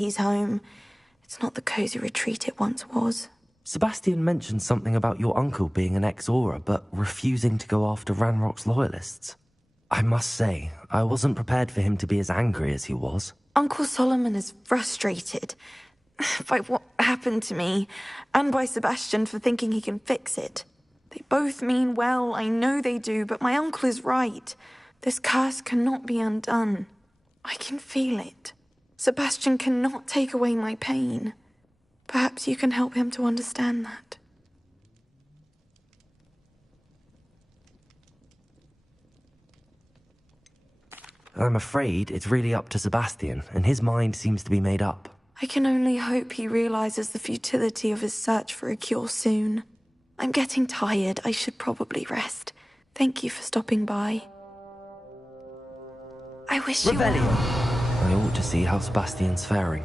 He's home. It's not the cozy retreat it once was. Sebastian mentioned something about your uncle being an ex-Aura, but refusing to go after Ranrock's loyalists. I must say, I wasn't prepared for him to be as angry as he was. Uncle Solomon is frustrated by what happened to me, and by Sebastian for thinking he can fix it. They both mean well, I know they do, but my uncle is right. This curse cannot be undone. I can feel it. Sebastian cannot take away my pain. Perhaps you can help him to understand that. I'm afraid it's really up to Sebastian, and his mind seems to be made up. I can only hope he realizes the futility of his search for a cure soon. I'm getting tired. I should probably rest. Thank you for stopping by. I wish you Revelio. well. I ought to see how Sebastian's faring.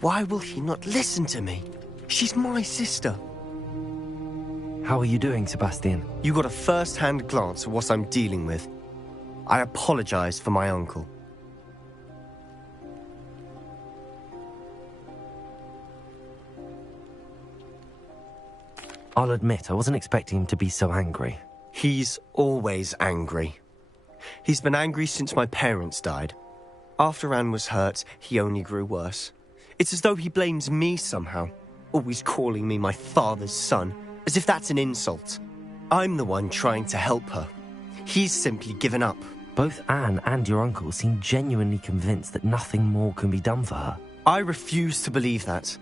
Why will he not listen to me? She's my sister. How are you doing, Sebastian? You got a first-hand glance at what I'm dealing with. I apologize for my uncle. I'll admit, I wasn't expecting him to be so angry. He's always angry. He's been angry since my parents died. After Anne was hurt, he only grew worse. It's as though he blames me somehow, always calling me my father's son, as if that's an insult. I'm the one trying to help her. He's simply given up. Both Anne and your uncle seem genuinely convinced that nothing more can be done for her. I refuse to believe that.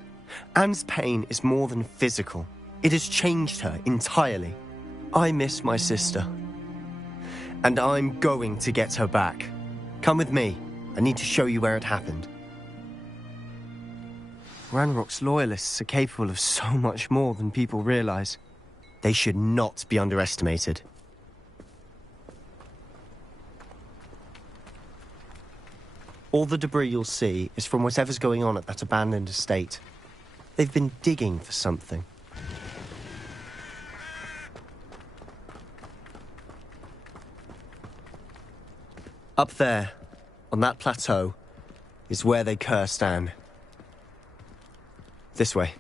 Anne's pain is more than physical. It has changed her entirely. I miss my sister. And I'm going to get her back. Come with me. I need to show you where it happened. Ranrock's loyalists are capable of so much more than people realize. They should not be underestimated. All the debris you'll see is from whatever's going on at that abandoned estate. They've been digging for something. Up there, on that plateau, is where they cursed Anne. This way.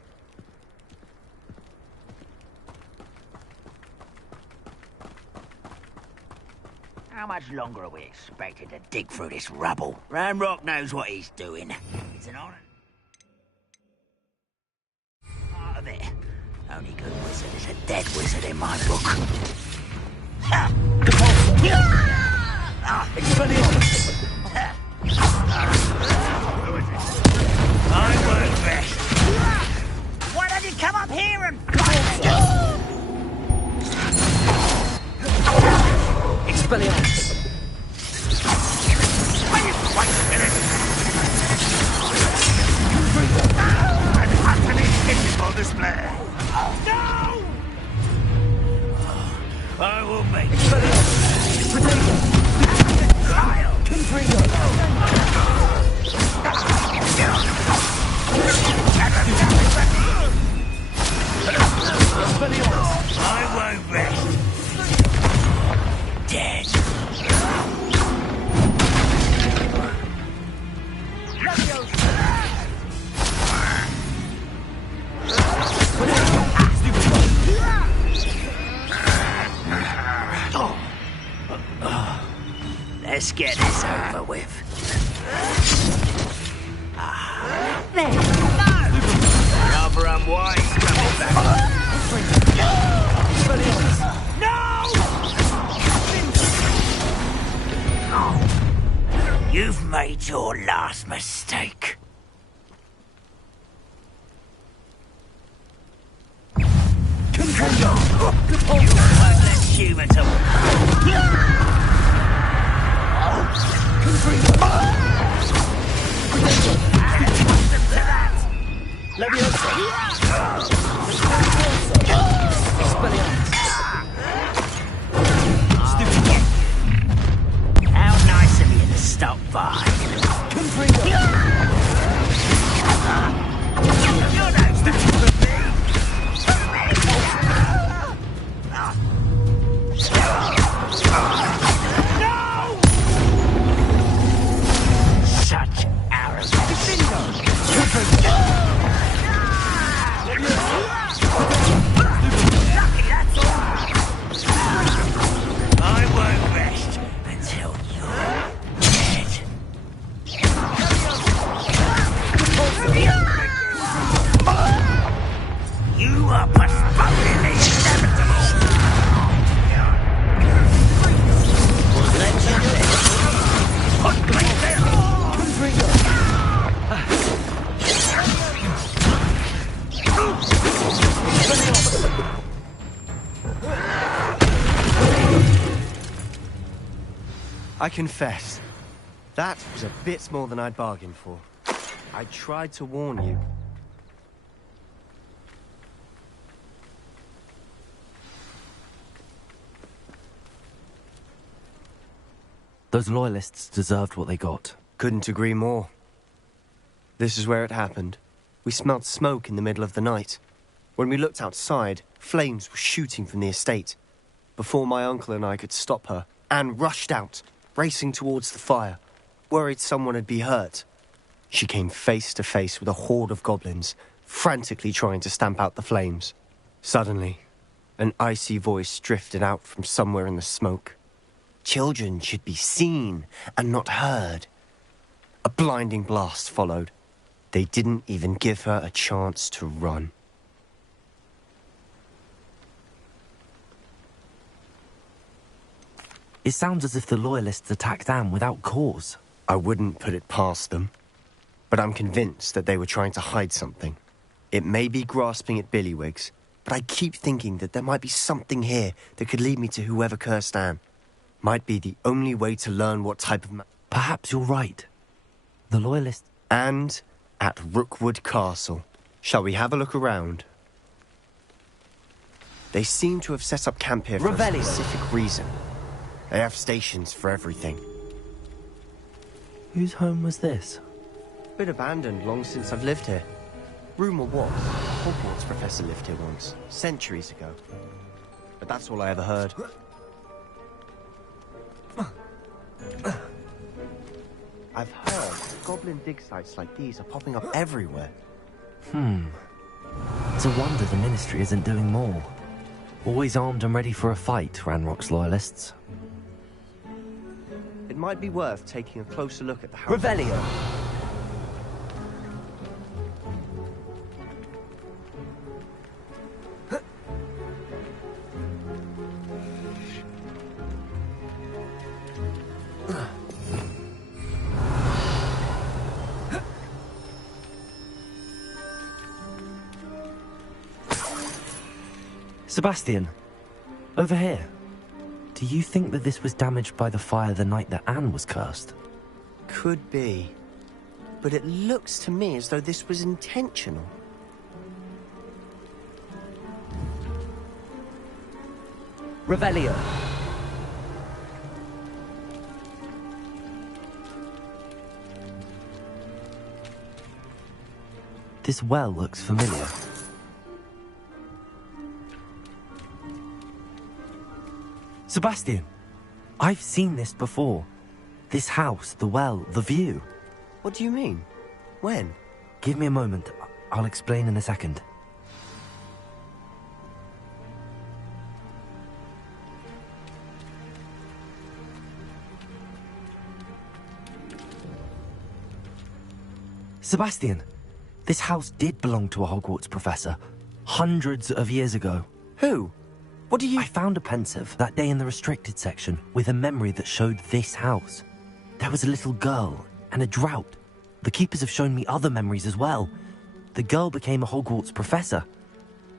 How much longer are we expected to dig through this rubble? Ranrock knows what he's doing. It's an honor. Part of it. Only good wizard is a dead wizard in my book. Ha! I won't rest. Why don't you come up here and Expelliarmus! wait a minute. An utterly pitiful display. No! I will make I won't rest. Dead. Let's get this over with. There. Rather unwise coming back. No! You've made made your last mistake. Less human to... How nice of you to stop by. Such I won't rest until you're dead. You are postponing the inevitable. I confess, that was a bit more than I'd bargained for. I tried to warn you. Those loyalists deserved what they got. Couldn't agree more. This is where it happened. We smelled smoke in the middle of the night. When we looked outside, flames were shooting from the estate. Before my uncle and I could stop her, Anne rushed out, racing towards the fire, worried someone had been hurt. She came face to face with a horde of goblins, frantically trying to stamp out the flames. Suddenly, an icy voice drifted out from somewhere in the smoke. Children should be seen and not heard. A blinding blast followed. They didn't even give her a chance to run. It sounds as if the Loyalists attacked Anne without cause. I wouldn't put it past them, but I'm convinced that they were trying to hide something. It may be grasping at Billywigs, but I keep thinking that there might be something here that could lead me to whoever cursed Anne. Might be the only way to learn what type of Perhaps you're right. The Loyalists... And at Rookwood Castle. Shall we have a look around? They seem to have set up camp here for a specific reason. They have stations for everything. Whose home was this? Been abandoned long since I've lived here. Rumour was, a Hogwarts professor lived here once, centuries ago. But that's all I ever heard. I've heard goblin dig sites like these are popping up everywhere. It's a wonder the Ministry isn't doing more. Always armed and ready for a fight, Ranrock's Loyalists. It might be worth taking a closer look at the house. Revelio. Sebastian, over here. Do you think that this was damaged by the fire the night that Anne was cursed? Could be. But it looks to me as though this was intentional. Revelio. This well looks familiar. Sebastian, I've seen this before. This house, the well, the view. What do you mean? When? Give me a moment. I'll explain in a second. Sebastian, this house did belong to a Hogwarts professor. Hundreds of years ago. Who? What do you... I found a pensive that day in the restricted section with a memory that showed this house. There was a little girl And a drought. The Keepers have shown me other memories as well. The girl became a Hogwarts professor.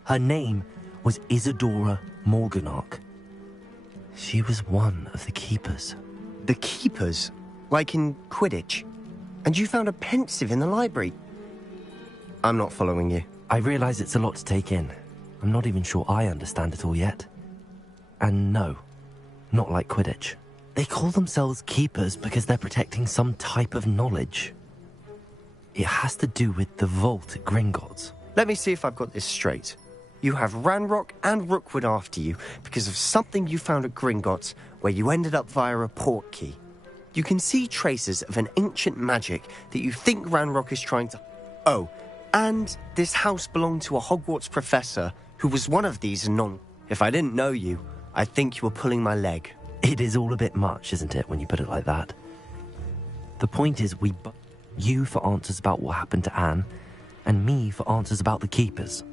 Her name was Isadora Morganach. She was one of the Keepers. The Keepers? Like in Quidditch? And you found a pensive in the library? I'm not following you. I realize it's a lot to take in. I'm not even sure I understand it all yet. And no, not like Quidditch. They call themselves Keepers because they're protecting some type of knowledge. It has to do with the vault at Gringotts. Let me see if I've got this straight. You have Ranrock and Rookwood after you because of something you found at Gringotts where you ended up via a portkey. You can see traces of an ancient magic that you think Ranrock is trying to... Oh, and this house belonged to a Hogwarts professor who was one of these If I didn't know you, I'd think you were pulling my leg. It is all a bit much, isn't it, when you put it like that? The point is you for answers about what happened to Anne, and me for answers about the Keepers.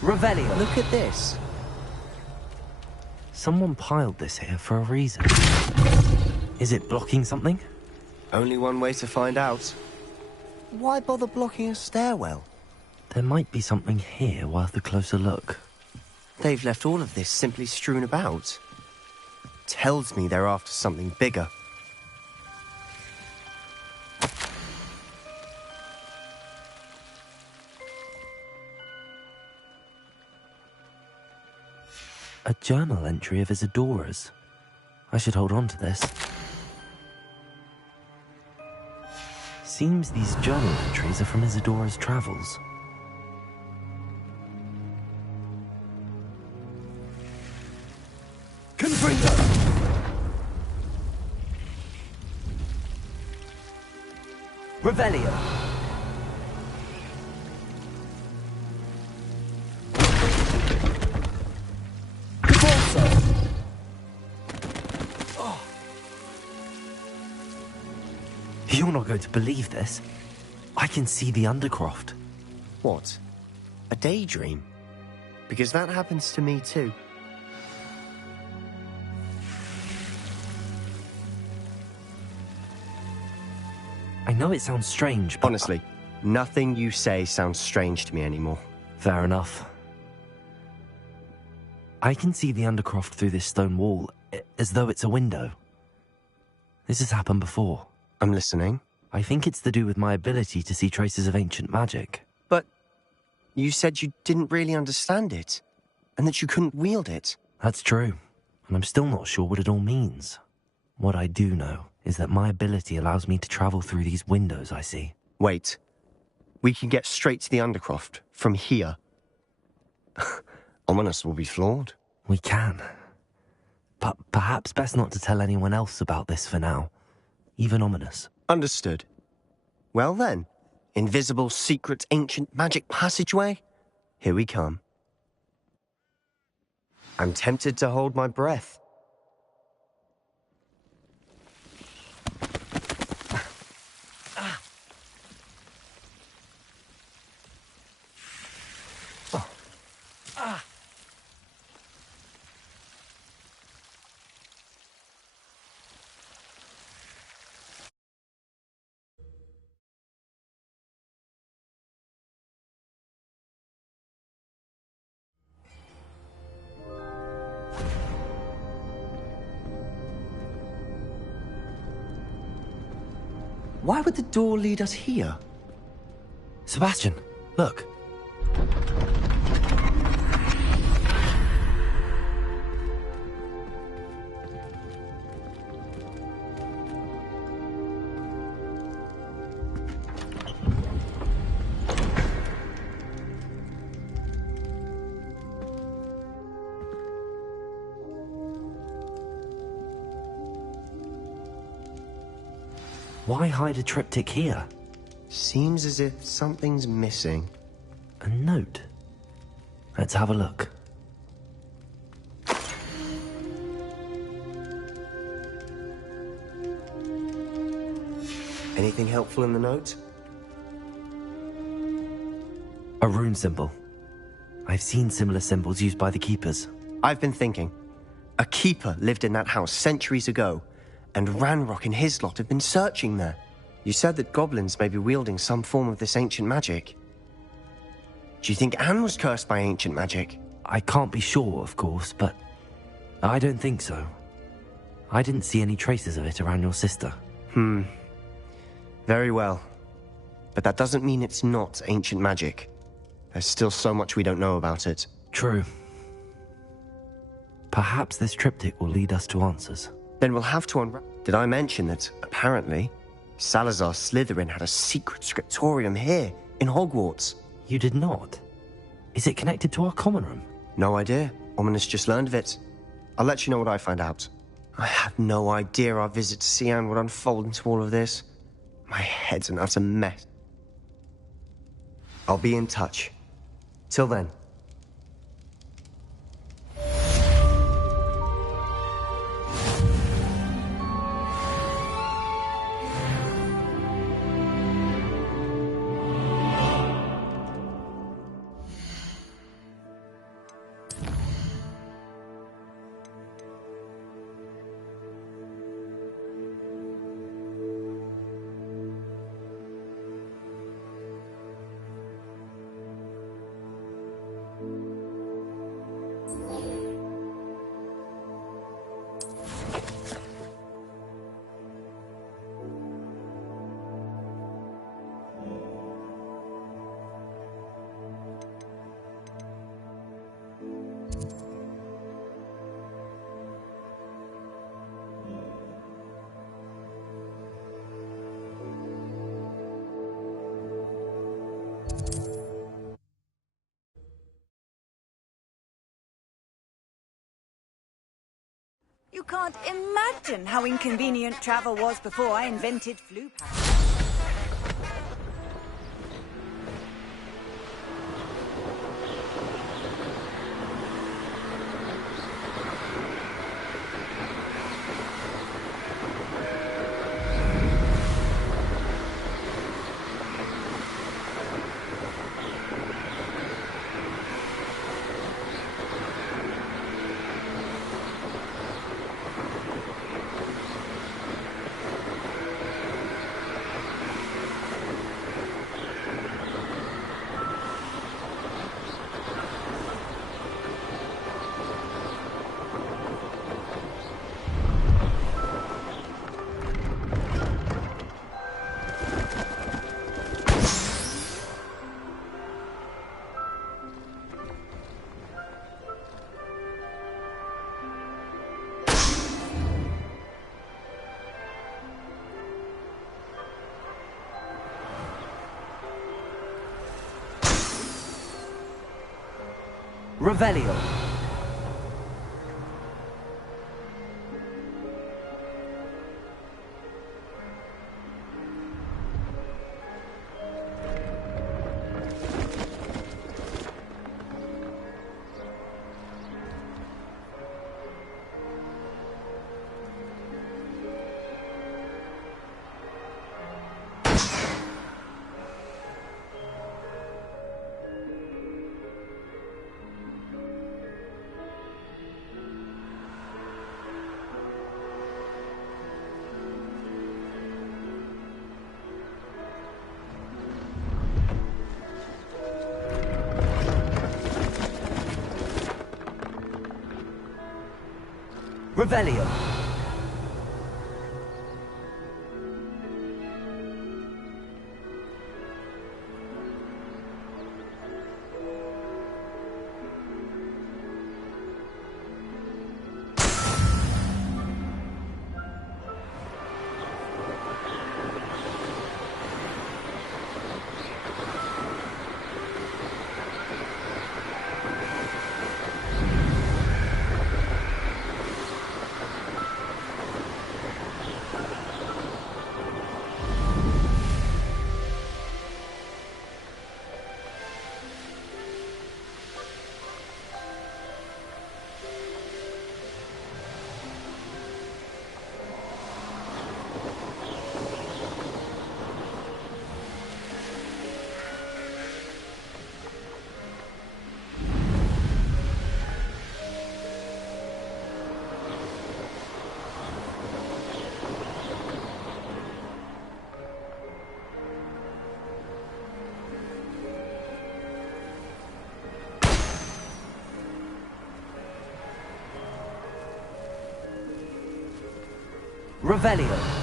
Revelio. Look at this. Someone piled this here for a reason. Is it blocking something? Only one way to find out. Why bother blocking a stairwell? There might be something here worth a closer look. They've left all of this simply strewn about. Tells me they're after something bigger. A journal entry of Isadora's. I should hold on to this. Seems these journal entries are from Isadora's travels. Confringo. Revelio. You're not going to believe this. I can see the Undercroft. What? A daydream? Because that happens to me too. I know it sounds strange, but... Honestly, nothing you say sounds strange to me anymore. Fair enough. I can see the Undercroft through this stone wall, as though it's a window. This has happened before. I'm listening. I think it's to do with my ability to see traces of ancient magic. But you said you didn't really understand it, and that you couldn't wield it. That's true, and I'm still not sure what it all means. What I do know is that my ability allows me to travel through these windows I see. Wait. We can get straight to the Undercroft from here. Ominis will be floored. We can. But perhaps best not to tell anyone else about this for now. Even Ominis. Understood. Well then, invisible, secret, ancient magic passageway? Here we come. I'm tempted to hold my breath. Why would the door lead us here? Sebastian, look. Why hide a triptych here? Seems as if something's missing. A note. Let's have a look. Anything helpful in the note? A rune symbol. I've seen similar symbols used by the Keepers. I've been thinking. A keeper lived in that house centuries ago, and Ranrock and his lot have been searching there. You said that goblins may be wielding some form of this ancient magic. Do you think Anne was cursed by ancient magic? I can't be sure, of course, but I don't think so. I didn't see any traces of it around your sister. Very well. But that doesn't mean it's not ancient magic. There's still so much we don't know about it. True. Perhaps this triptych will lead us to answers. Then we'll have to unwrap... Did I mention that, apparently, Salazar Slytherin had a secret scriptorium here, in Hogwarts? You did not? Is it connected to our common room? No idea. Ominous just learned of it. I'll let you know what I find out. I had no idea our visit to Cian would unfold into all of this. My head's an utter mess. I'll be in touch. Till then. You can't imagine how inconvenient travel was before I invented Floo-Pan. Revelio. Revelio. Revelio.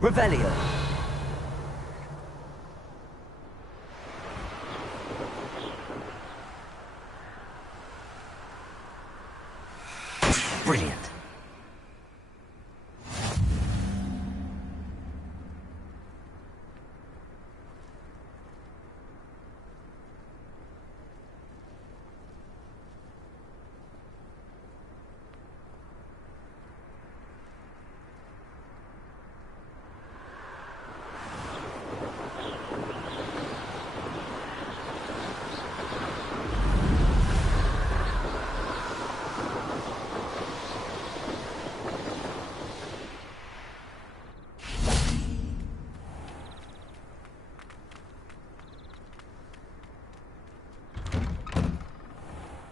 Revelio. Brilliant.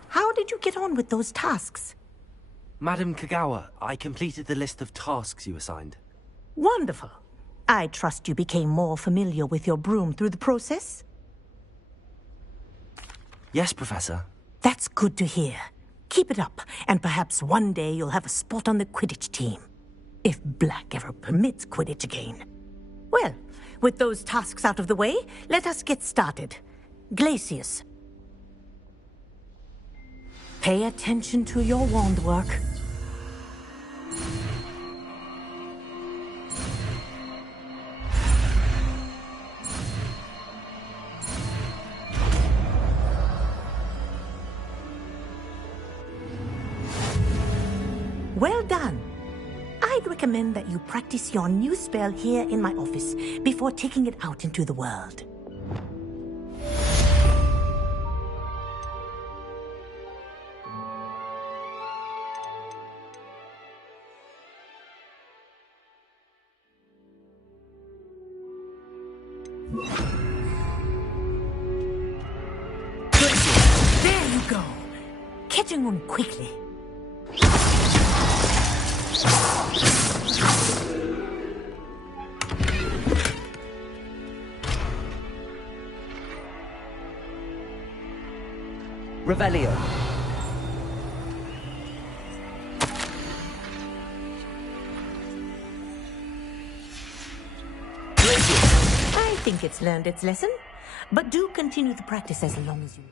How did you get on with those tasks? Madam Kagawa, I completed the list of tasks you assigned. Wonderful. I trust you became more familiar with your broom through the process? Yes, Professor. That's good to hear. Keep it up, and perhaps one day you'll have a spot on the Quidditch team. If Black ever permits Quidditch again. Well, with those tasks out of the way, let us get started. Glacius. Pay attention to your wand work. Well done. I'd recommend that you practice your new spell here in my office before taking it out into the world. There you go. Catching on quickly. Revelio. I think it's learned its lesson, but do continue the practice as long as you...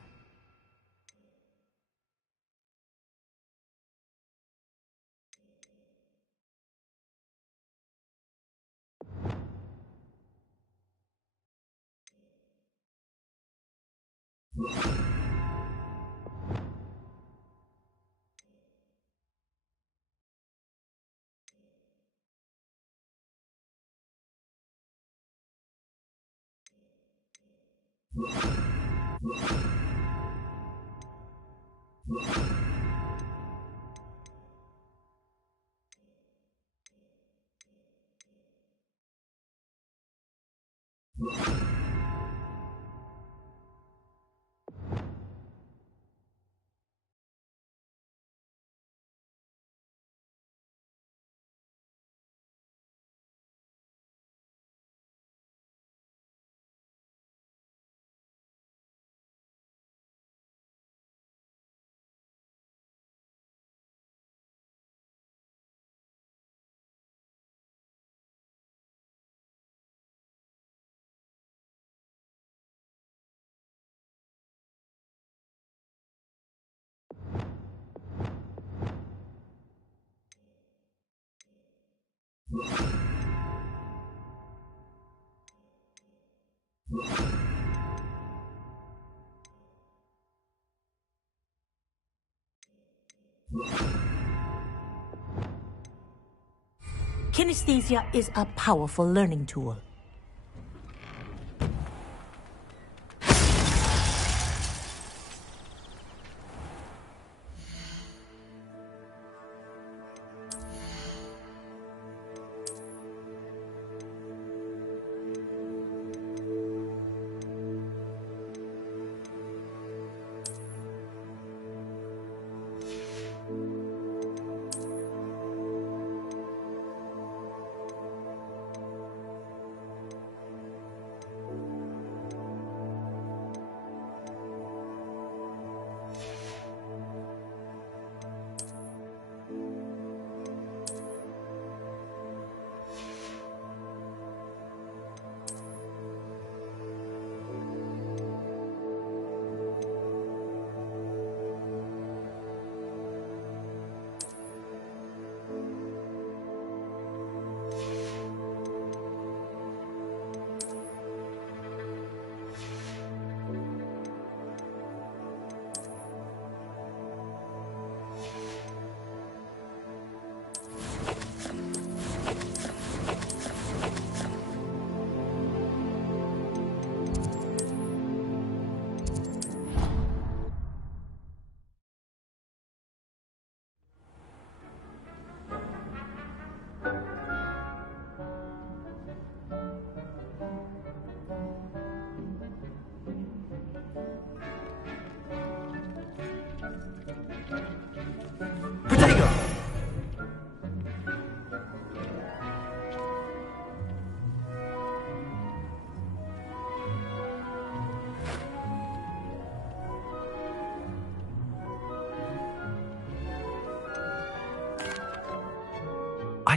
Kinesthesia is a powerful learning tool.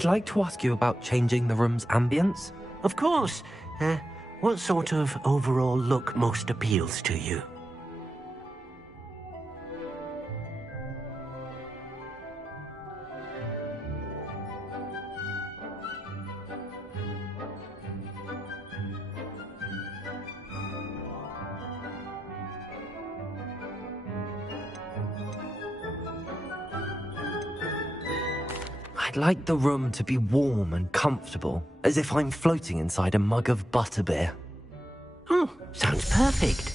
I'd like to ask you about changing the room's ambience. Of course. What sort of overall look most appeals to you? I'd like the room to be warm and comfortable, as if I'm floating inside a mug of butterbeer. Oh, sounds perfect.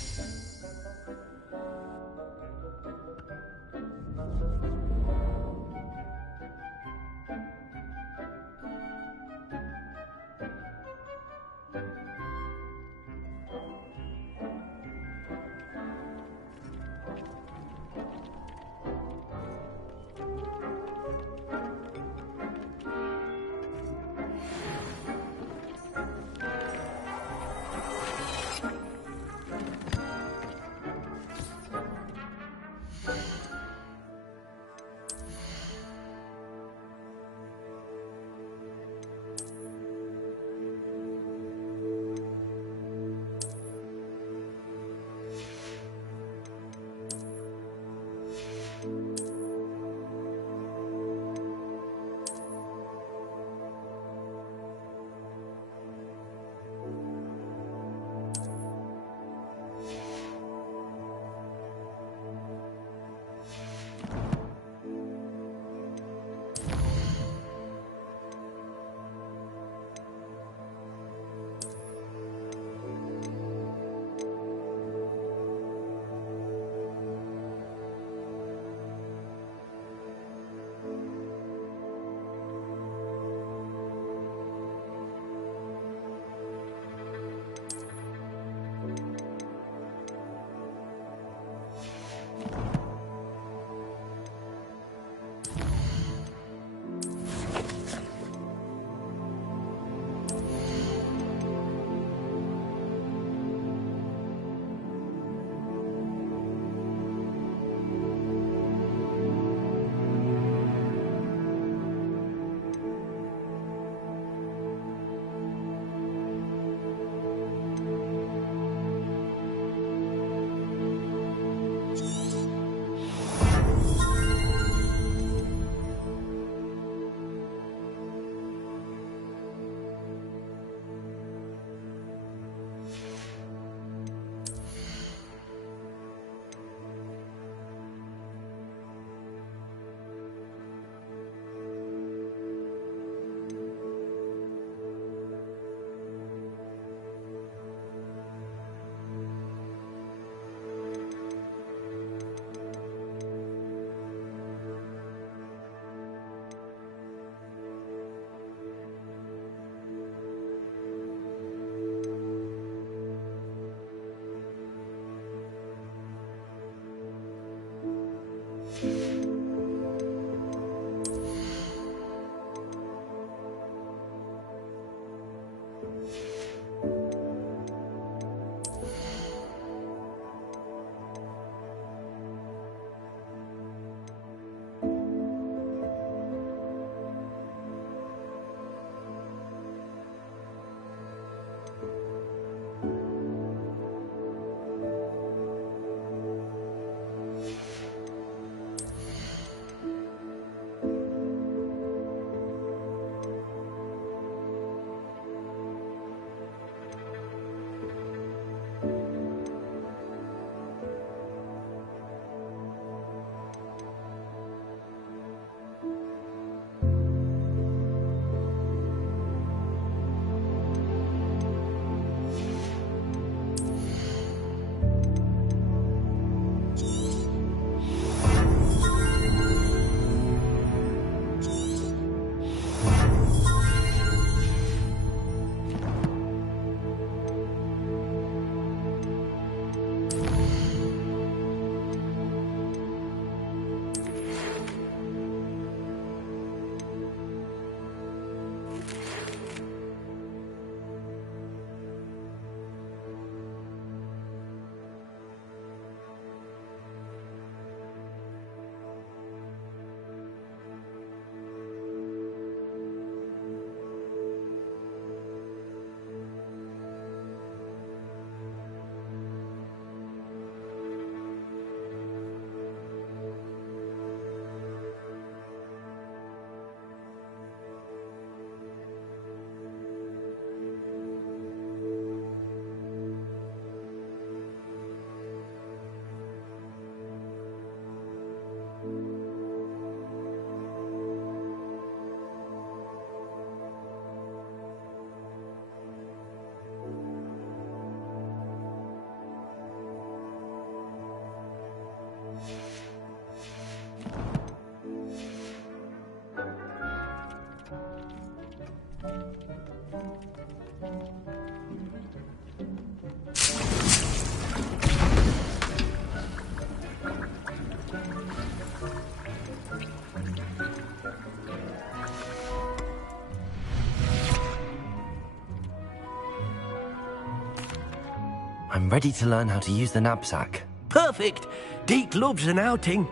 I'm ready to learn how to use the knapsack. Perfect! Deke loves an outing.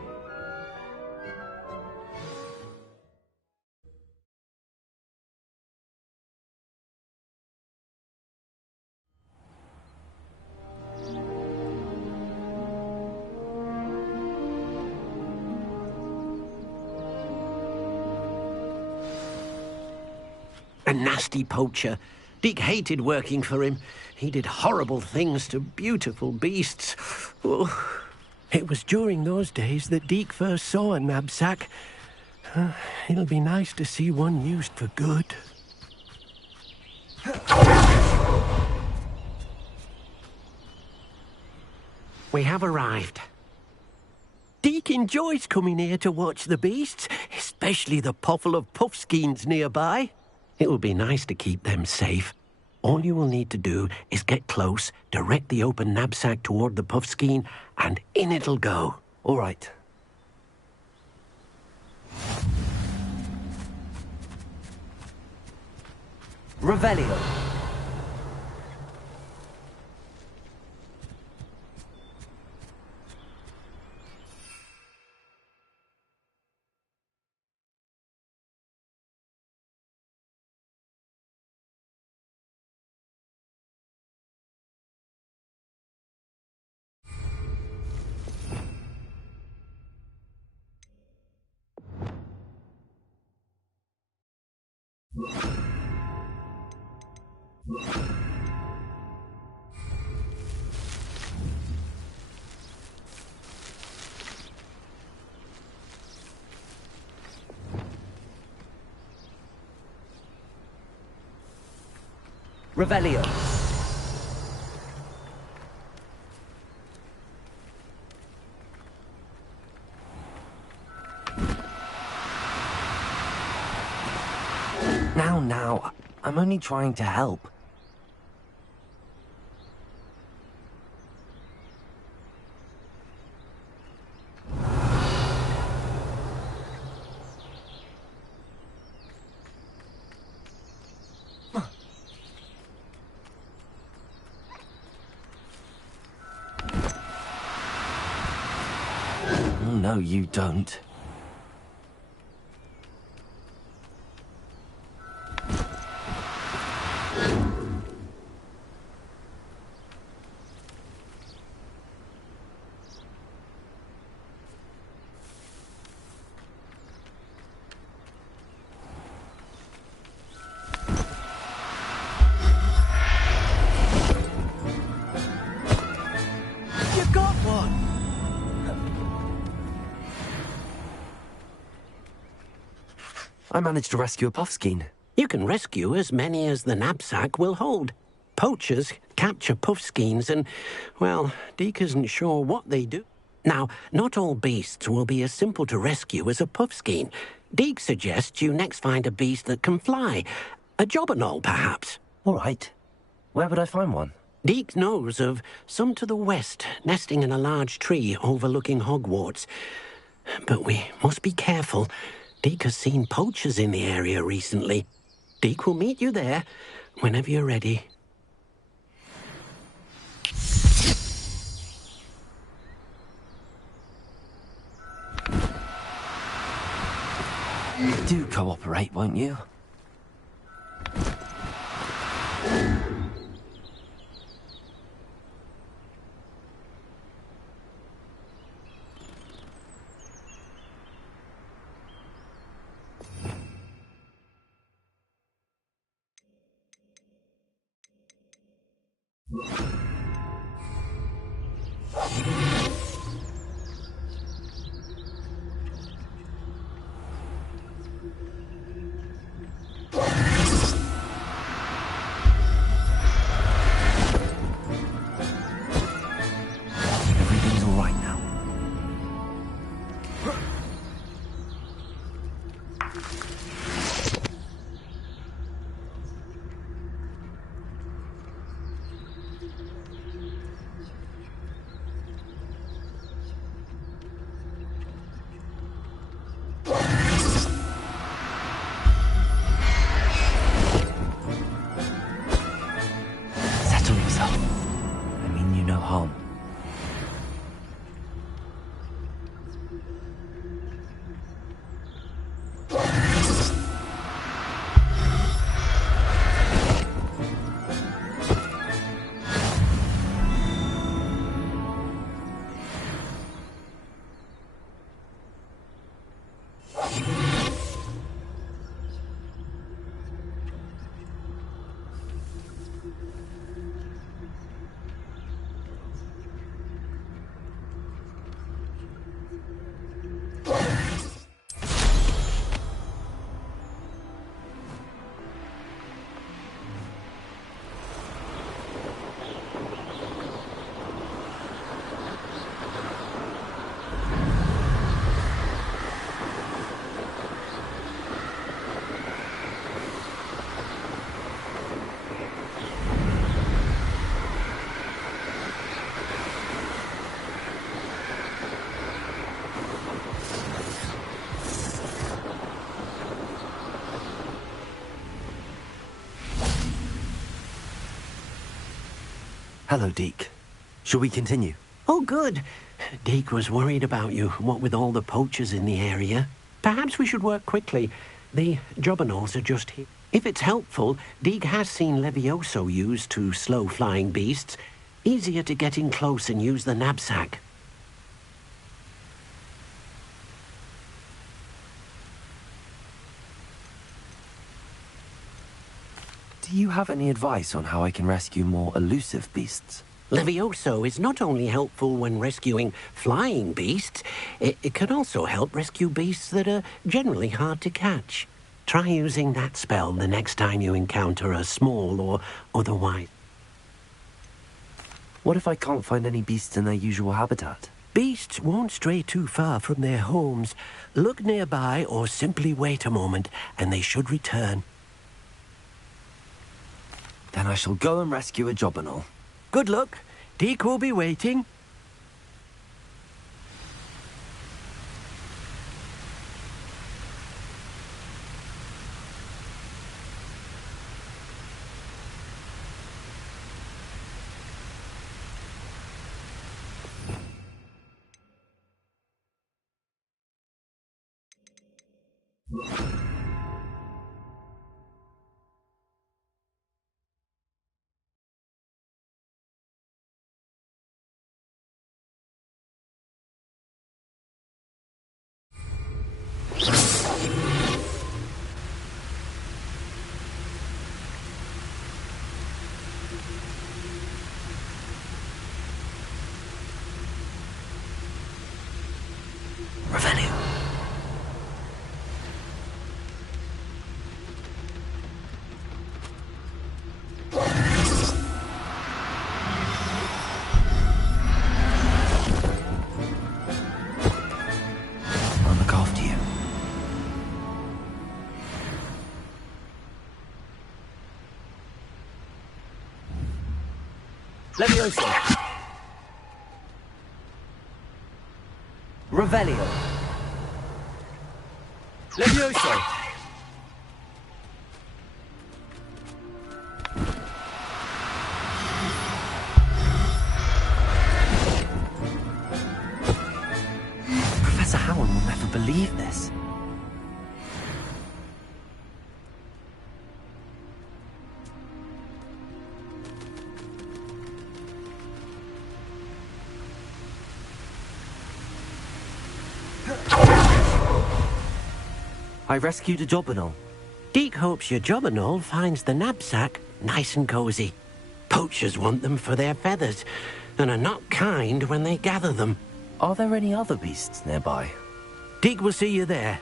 A nasty poacher. Deke hated working for him. He did horrible things to beautiful beasts. Oh. It was during those days that Deke first saw a knapsack. It'll be nice to see one used for good. We have arrived. Deke enjoys coming here to watch the beasts, especially the puffle of puffskeins nearby. It will be nice to keep them safe. All you will need to do is get close, direct the open knapsack toward the puffskein, and in it'll go. All right. Revelio. Revelio. Now, I'm only trying to help. No, you don't. I managed to rescue a puffskein. You can rescue as many as the knapsack will hold. Poachers capture puffskeins and, well, Deke isn't sure what they do. Now, not all beasts will be as simple to rescue as a puffskein. Deke suggests you next find a beast that can fly. A jobberknoll, perhaps. All right. Where would I find one? Deke knows of some to the west, nesting in a large tree overlooking Hogwarts. But we must be careful. Deke has seen poachers in the area recently. Deke will meet you there whenever you're ready. Do cooperate, won't you? Everything's all right now. Hello, Deke. Shall we continue? Oh, good. Deke was worried about you, what with all the poachers in the area. Perhaps we should work quickly. The Jobberknolls are just here. If it's helpful, Deke has seen Levioso used to slow flying beasts. Easier to get in close and use the knapsack. Do you have any advice on how I can rescue more elusive beasts? Levioso is not only helpful when rescuing flying beasts, it can also help rescue beasts that are generally hard to catch. Try using that spell the next time you encounter a small or otherwise. What if I can't find any beasts in their usual habitat? Beasts won't stray too far from their homes. Look nearby or simply wait a moment, and they should return. Then I shall go and rescue a Jobberknoll. Good luck. Deke will be waiting. Revelio. I'll look after you. Levioso. Revelio. Levioso. Professor Howard will never believe this. I rescued a Jobberknoll. Deke hopes your Jobberknoll finds the knapsack nice and cozy. Poachers want them for their feathers, and are not kind when they gather them. Are there any other beasts nearby? Deke will see you there.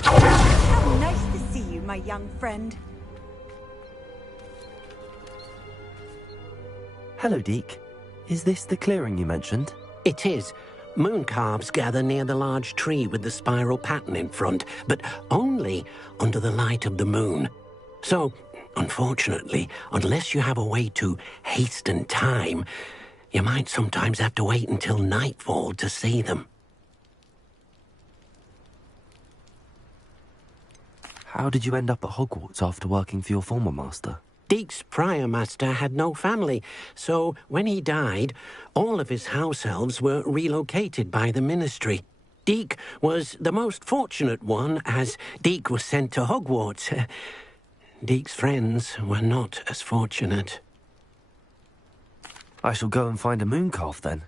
How nice to see you, my young friend. Hello, Deke. Is this the clearing you mentioned? It is. Moon calves gather near the large tree with the spiral pattern in front, but only under the light of the moon. So, unfortunately, unless you have a way to hasten time, you might sometimes have to wait until nightfall to see them. How did you end up at Hogwarts after working for your former master? Deke's prior master had no family, so when he died, all of his house elves were relocated by the ministry. Deke was the most fortunate one, as Deke was sent to Hogwarts. Deke's friends were not as fortunate. I shall go and find a moon calf then.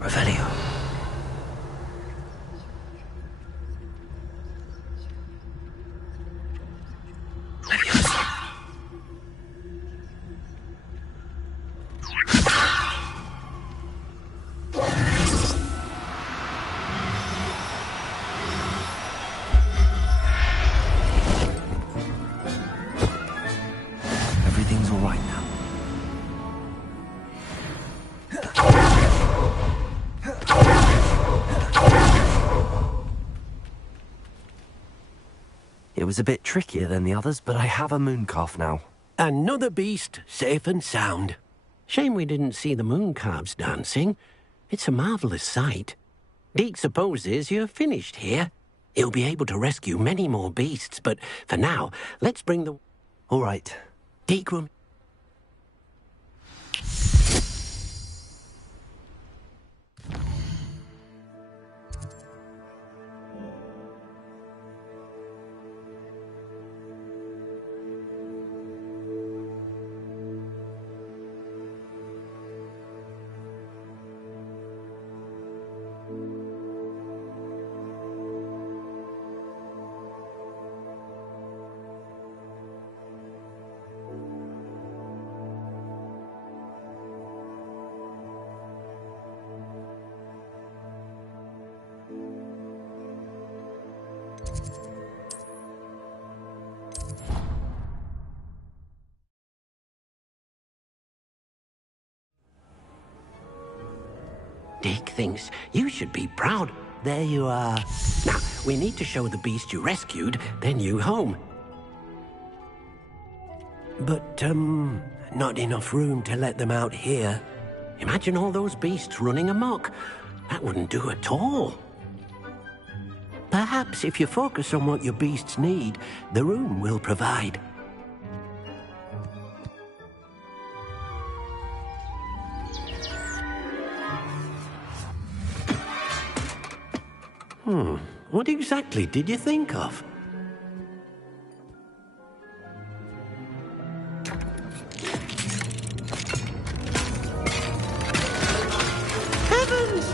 Revelio. was a bit trickier than the others, but I have a moon calf now. Another beast, safe and sound. Shame we didn't see the moon calves dancing. It's a marvellous sight. Deke supposes you're finished here. He'll be able to rescue many more beasts, but for now, let's bring the... All right. Deke will... Deke thinks you should be proud. There you are. Now, we need to show the beast you rescued their new home. But, not enough room to let them out here. Imagine all those beasts running amok. That wouldn't do at all. Perhaps if you focus on what your beasts need, the room will provide. What exactly did you think of? Heavens!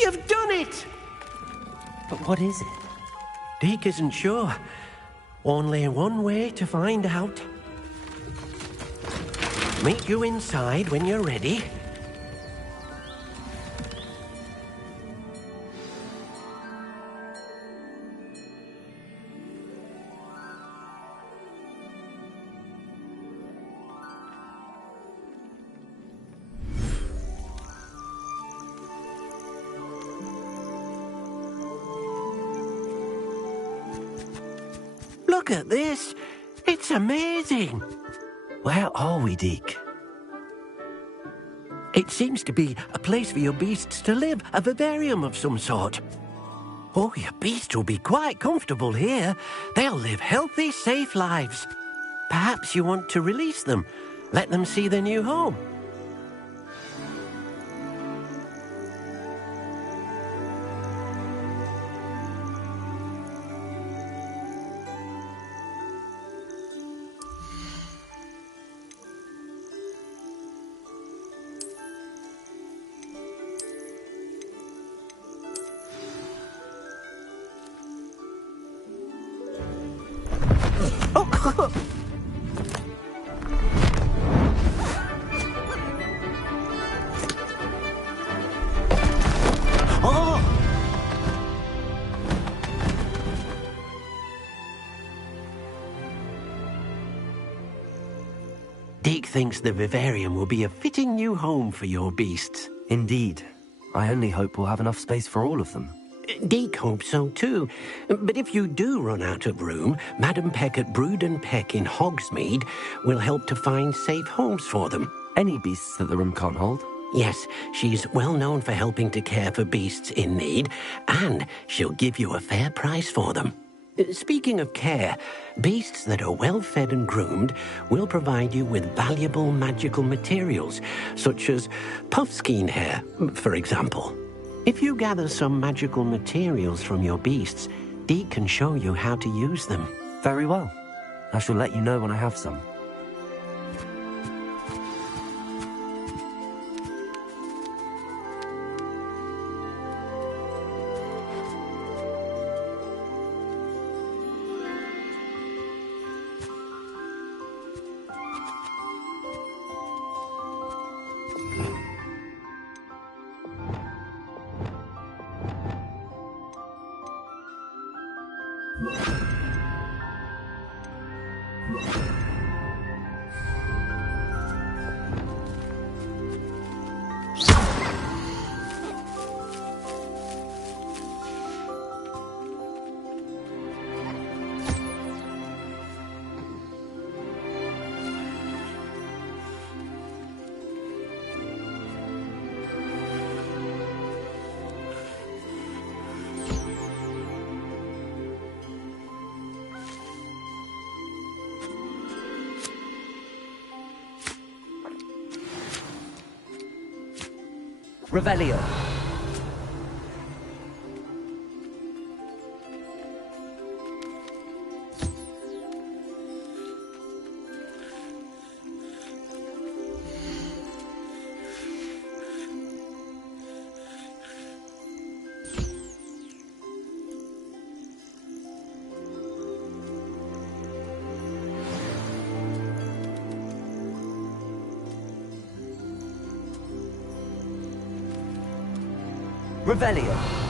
You've done it! But what is it? Deke isn't sure. Only one way to find out. Meet you inside when you're ready. Look at this. It's amazing. Where are we, Deke? It seems to be a place for your beasts to live, a vivarium of some sort. Oh, your beasts will be quite comfortable here. They'll live healthy, safe lives. Perhaps you want to release them, let them see their new home. Deke thinks the vivarium will be a fitting new home for your beasts. Indeed. I only hope we'll have enough space for all of them. Deke hopes so too. But if you do run out of room, Madam Peck at Brood and Peck in Hogsmeade will help to find safe homes for them. Any beasts that the room can't hold? Yes, she's well known for helping to care for beasts in need, and she'll give you a fair price for them. Speaking of care, beasts that are well fed and groomed will provide you with valuable magical materials, such as puffskein hair, for example. If you gather some magical materials from your beasts, Deke can show you how to use them. Very well. I shall let you know when I have some. Revelio. Revelio.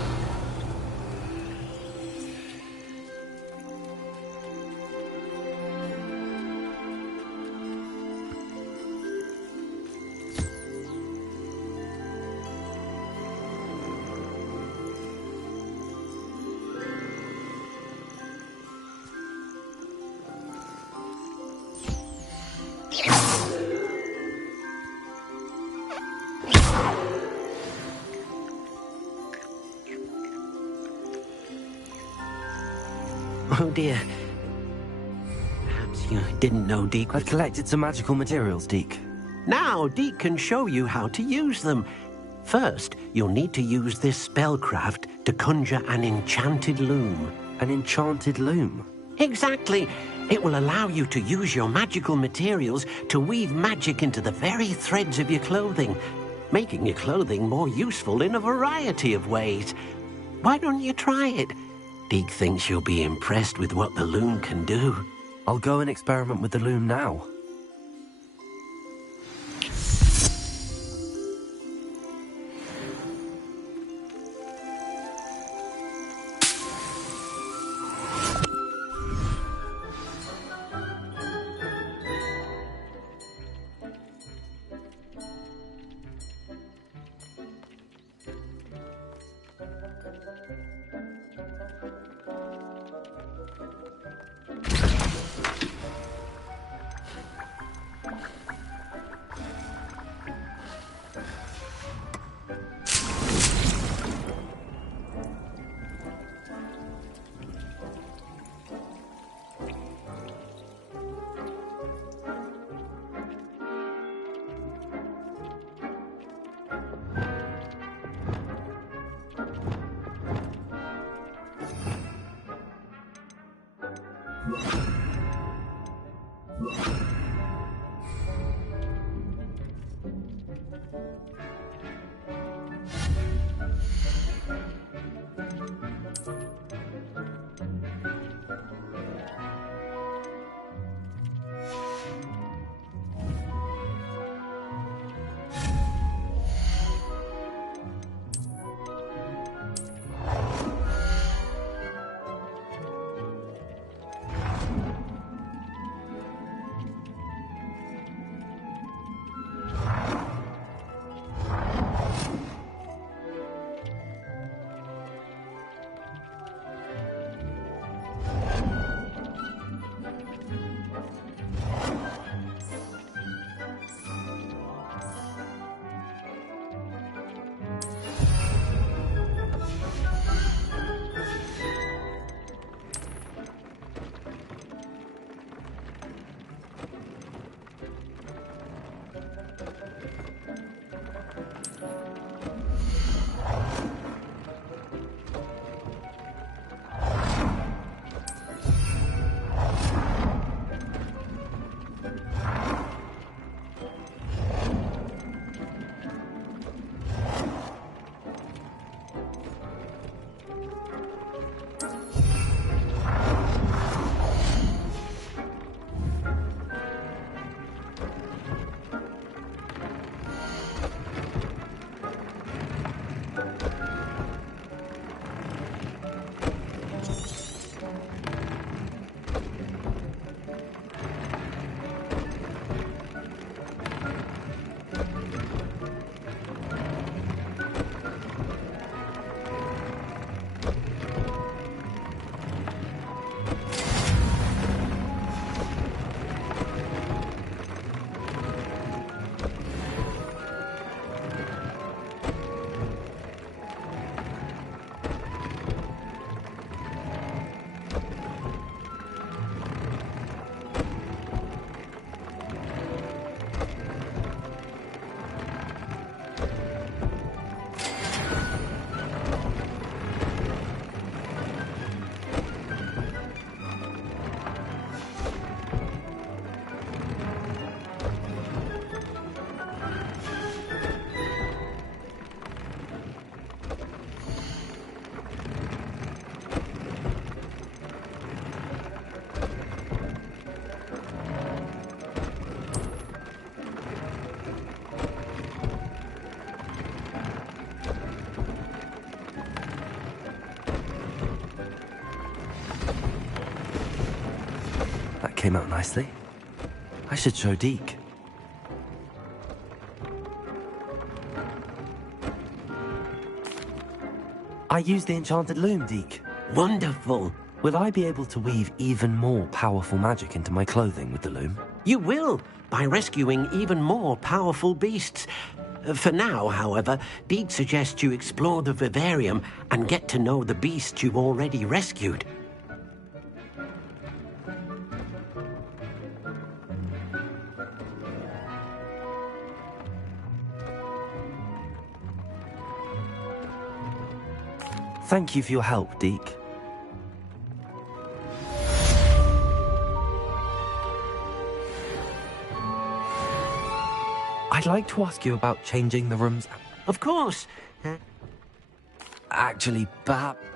Oh dear. Perhaps you didn't know Deke I've collected some magical materials, Deke. Now, Deke can show you how to use them. First, you'll need to use this spellcraft to conjure an enchanted loom. An enchanted loom? Exactly. It will allow you to use your magical materials to weave magic into the very threads of your clothing, making your clothing more useful in a variety of ways. Why don't you try it? Deke thinks you'll be impressed with what the loom can do. I'll go and experiment with the loom now. came out nicely. I should show Deke. I used the enchanted loom, Deke. Wonderful. Will I be able to weave even more powerful magic into my clothing with the loom? You will, by rescuing even more powerful beasts. For now, however, Deke suggests you explore the vivarium and get to know the beasts you've already rescued. Thank you for your help, Deke. I'd like to ask you about changing the rooms. Of course. Actually, perhaps...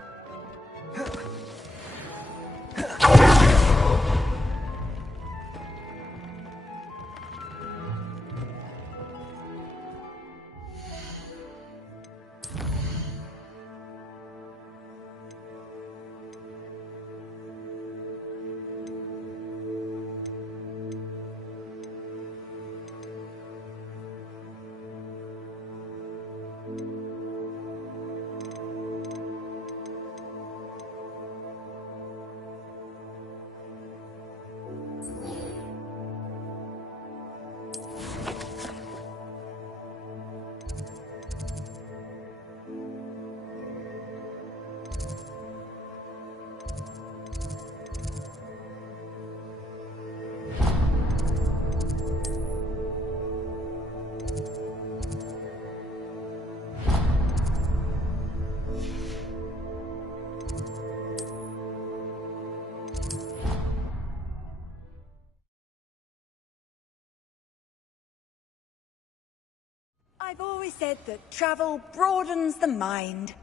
I've always said that travel broadens the mind.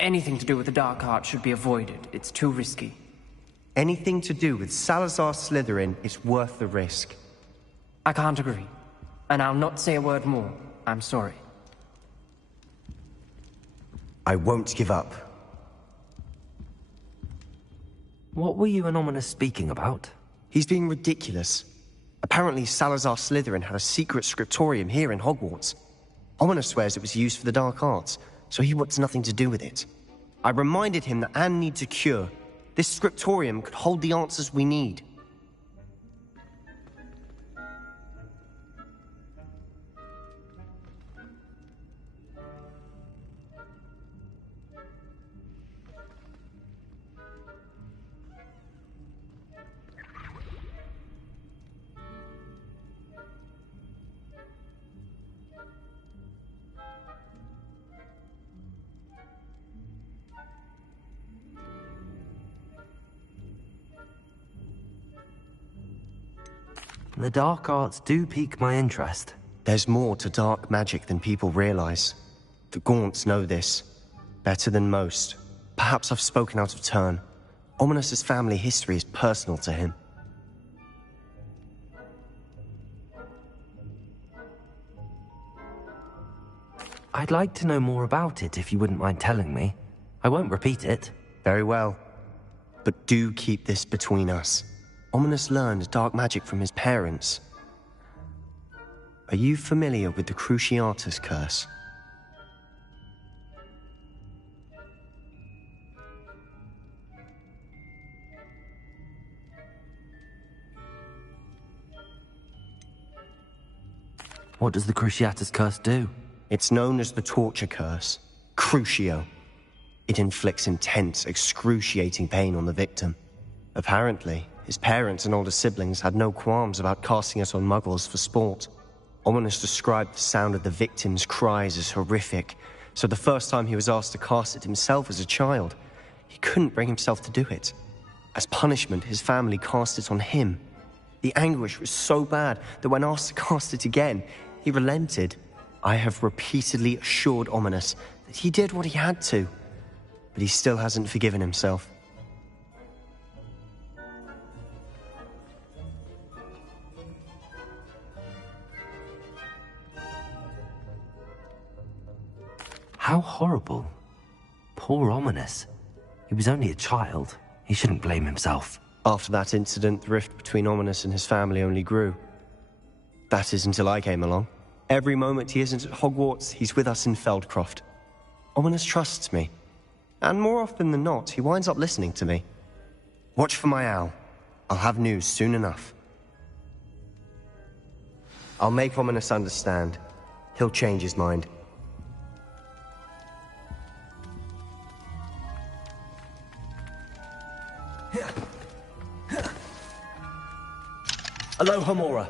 Anything to do with the dark art should be avoided. It's too risky. Anything to do with Salazar Slytherin is worth the risk. I can't agree. And I'll not say a word more. I'm sorry. I won't give up. What were you and Ominis speaking about? He's being ridiculous. Apparently Salazar Slytherin had a secret scriptorium here in Hogwarts. Ominis swears it was used for the dark arts, so he wants nothing to do with it. I reminded him that Anne needs a cure. This scriptorium could hold the answers we need. The dark arts do pique my interest. There's more to dark magic than people realize. The Gaunts know this. Better than most. Perhaps I've spoken out of turn. Ominis' family history is personal to him. I'd like to know more about it if you wouldn't mind telling me. I won't repeat it. Very well. But do keep this between us. Ominis learned dark magic from his parents. Are you familiar with the Cruciatus Curse? What does the Cruciatus Curse do? It's known as the Torture Curse. Crucio. It inflicts intense, excruciating pain on the victim. Apparently, his parents and older siblings had no qualms about casting it on muggles for sport. Ominis described the sound of the victim's cries as horrific, so the first time he was asked to cast it himself as a child, he couldn't bring himself to do it. As punishment, his family cast it on him. The anguish was so bad that when asked to cast it again, he relented. I have repeatedly assured Ominis that he did what he had to, but he still hasn't forgiven himself. How horrible. Poor Ominous. He was only a child. He shouldn't blame himself. After that incident, the rift between Ominous and his family only grew. That is until I came along. Every moment he isn't at Hogwarts, he's with us in Feldcroft. Ominous trusts me. And more often than not, he winds up listening to me. Watch for my owl. I'll have news soon enough. I'll make Ominous understand. He'll change his mind. Alohomora.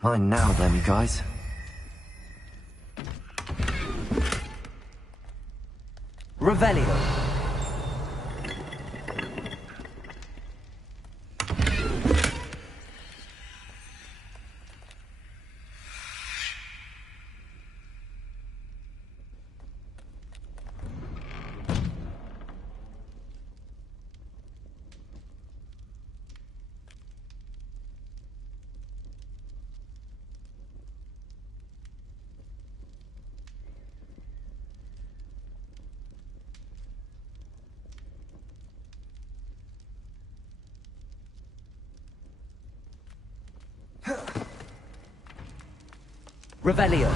Mine now, then, you guys. Revelio. Revelio.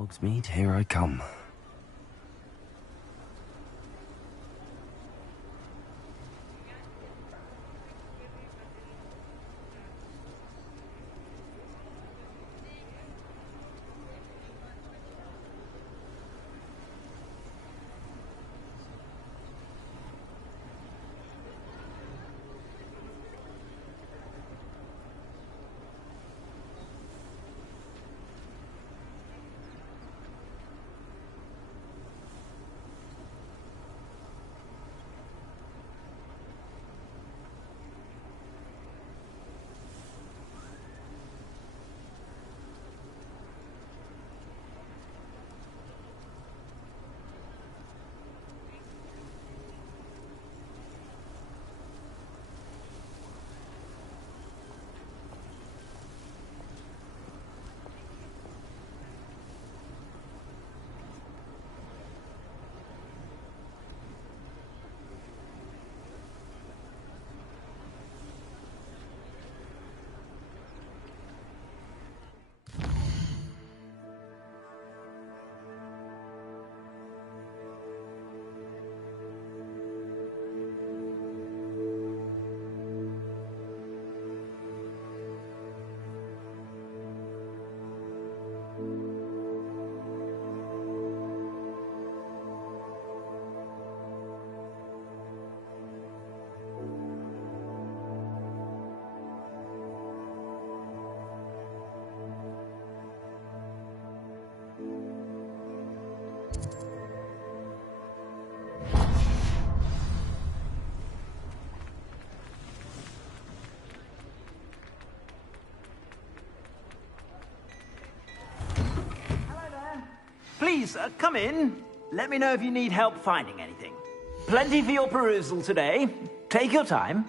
Hogsmeade, here I come. please, come in. Let me know if you need help finding anything. Plenty for your perusal today. Take your time.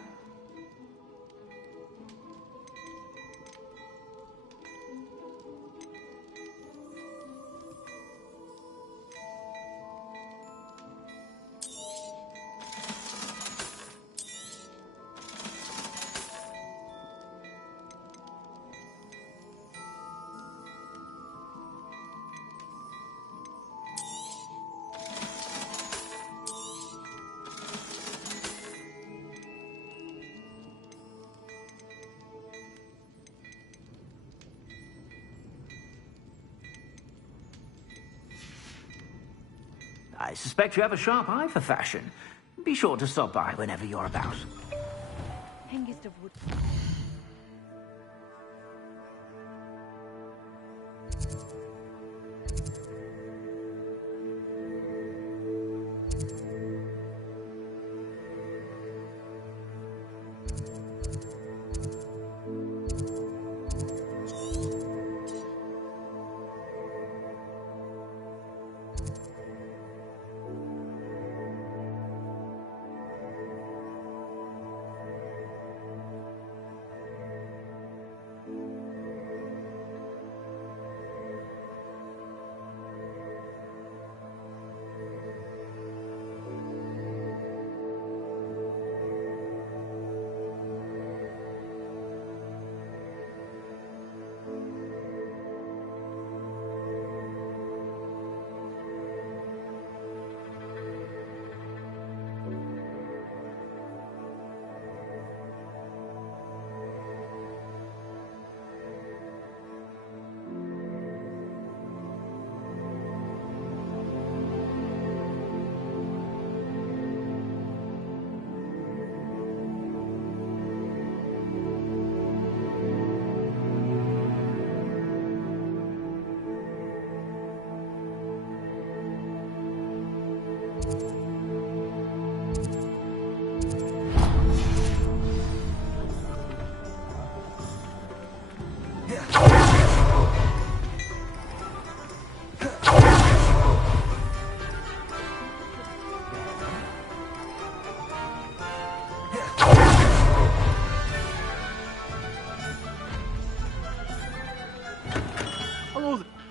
I suspect you have a sharp eye for fashion. Be sure to stop by whenever you're about. Hengist of wood.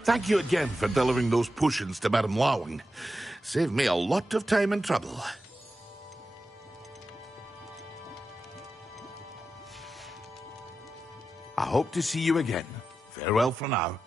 Thank you again for delivering those potions to Madame Lawing. Saved me a lot of time and trouble. I hope to see you again. Farewell for now.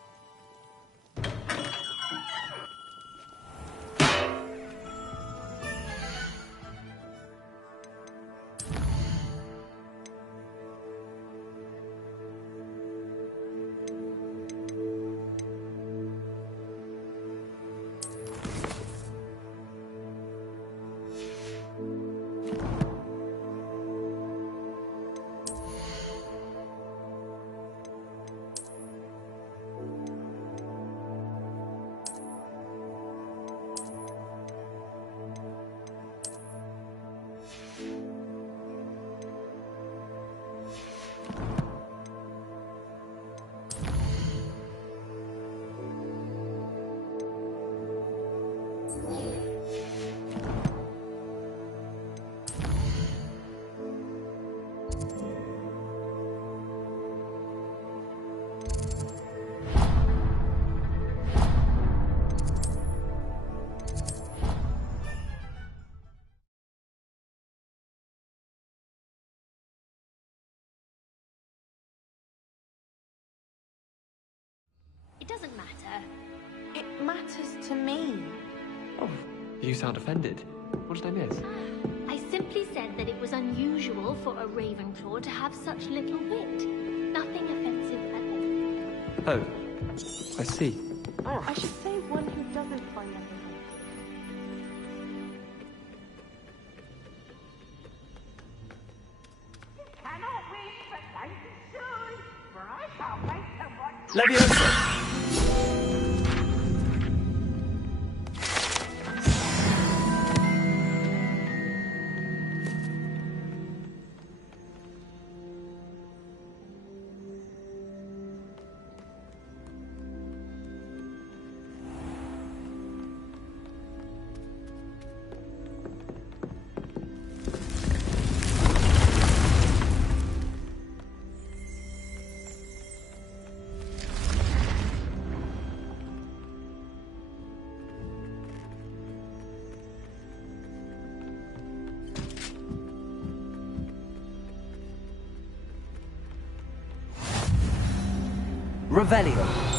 It doesn't matter. It matters to me. Oh, you sound offended. What did I miss? I simply said that it was unusual for a Ravenclaw to have such little wit. Nothing offensive at all. Oh, I see. I should say one who doesn't find anything. Cannot wait for time soon, for I shall make them what... Leviosa! Revelio.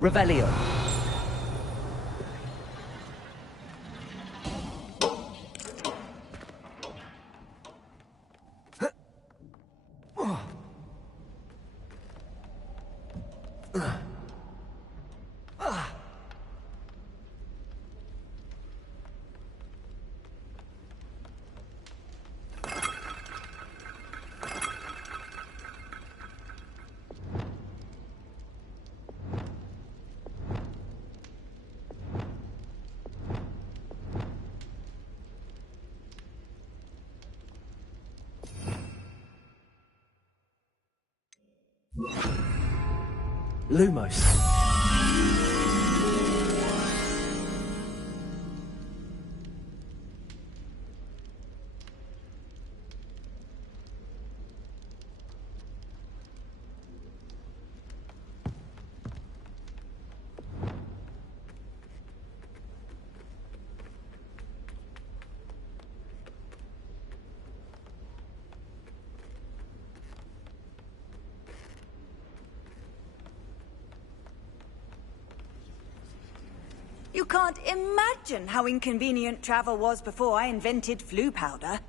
Revelio. Lumos. You can't imagine how inconvenient travel was before I invented flu powder.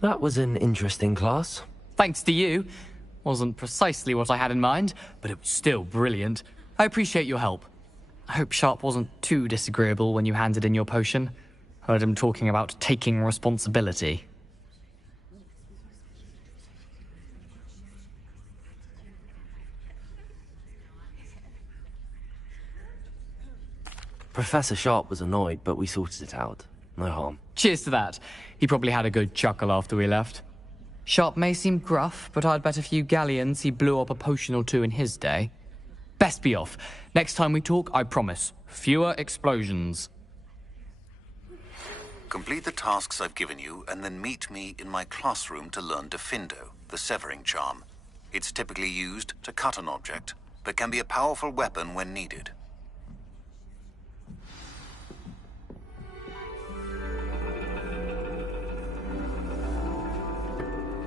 That was an interesting class. Thanks to you. Wasn't precisely what I had in mind, but it was still brilliant. I appreciate your help. I hope Sharp wasn't too disagreeable when you handed in your potion. Heard him talking about taking responsibility. Professor Sharp was annoyed, but we sorted it out. No harm. Cheers to that. He probably had a good chuckle after we left. Sharp may seem gruff, but I'd bet a few galleons he blew up a potion or two in his day. Best be off. Next time we talk, I promise. Fewer explosions. Complete the tasks I've given you, and then meet me in my classroom to learn Defindo, the severing charm. It's typically used to cut an object, but can be a powerful weapon when needed.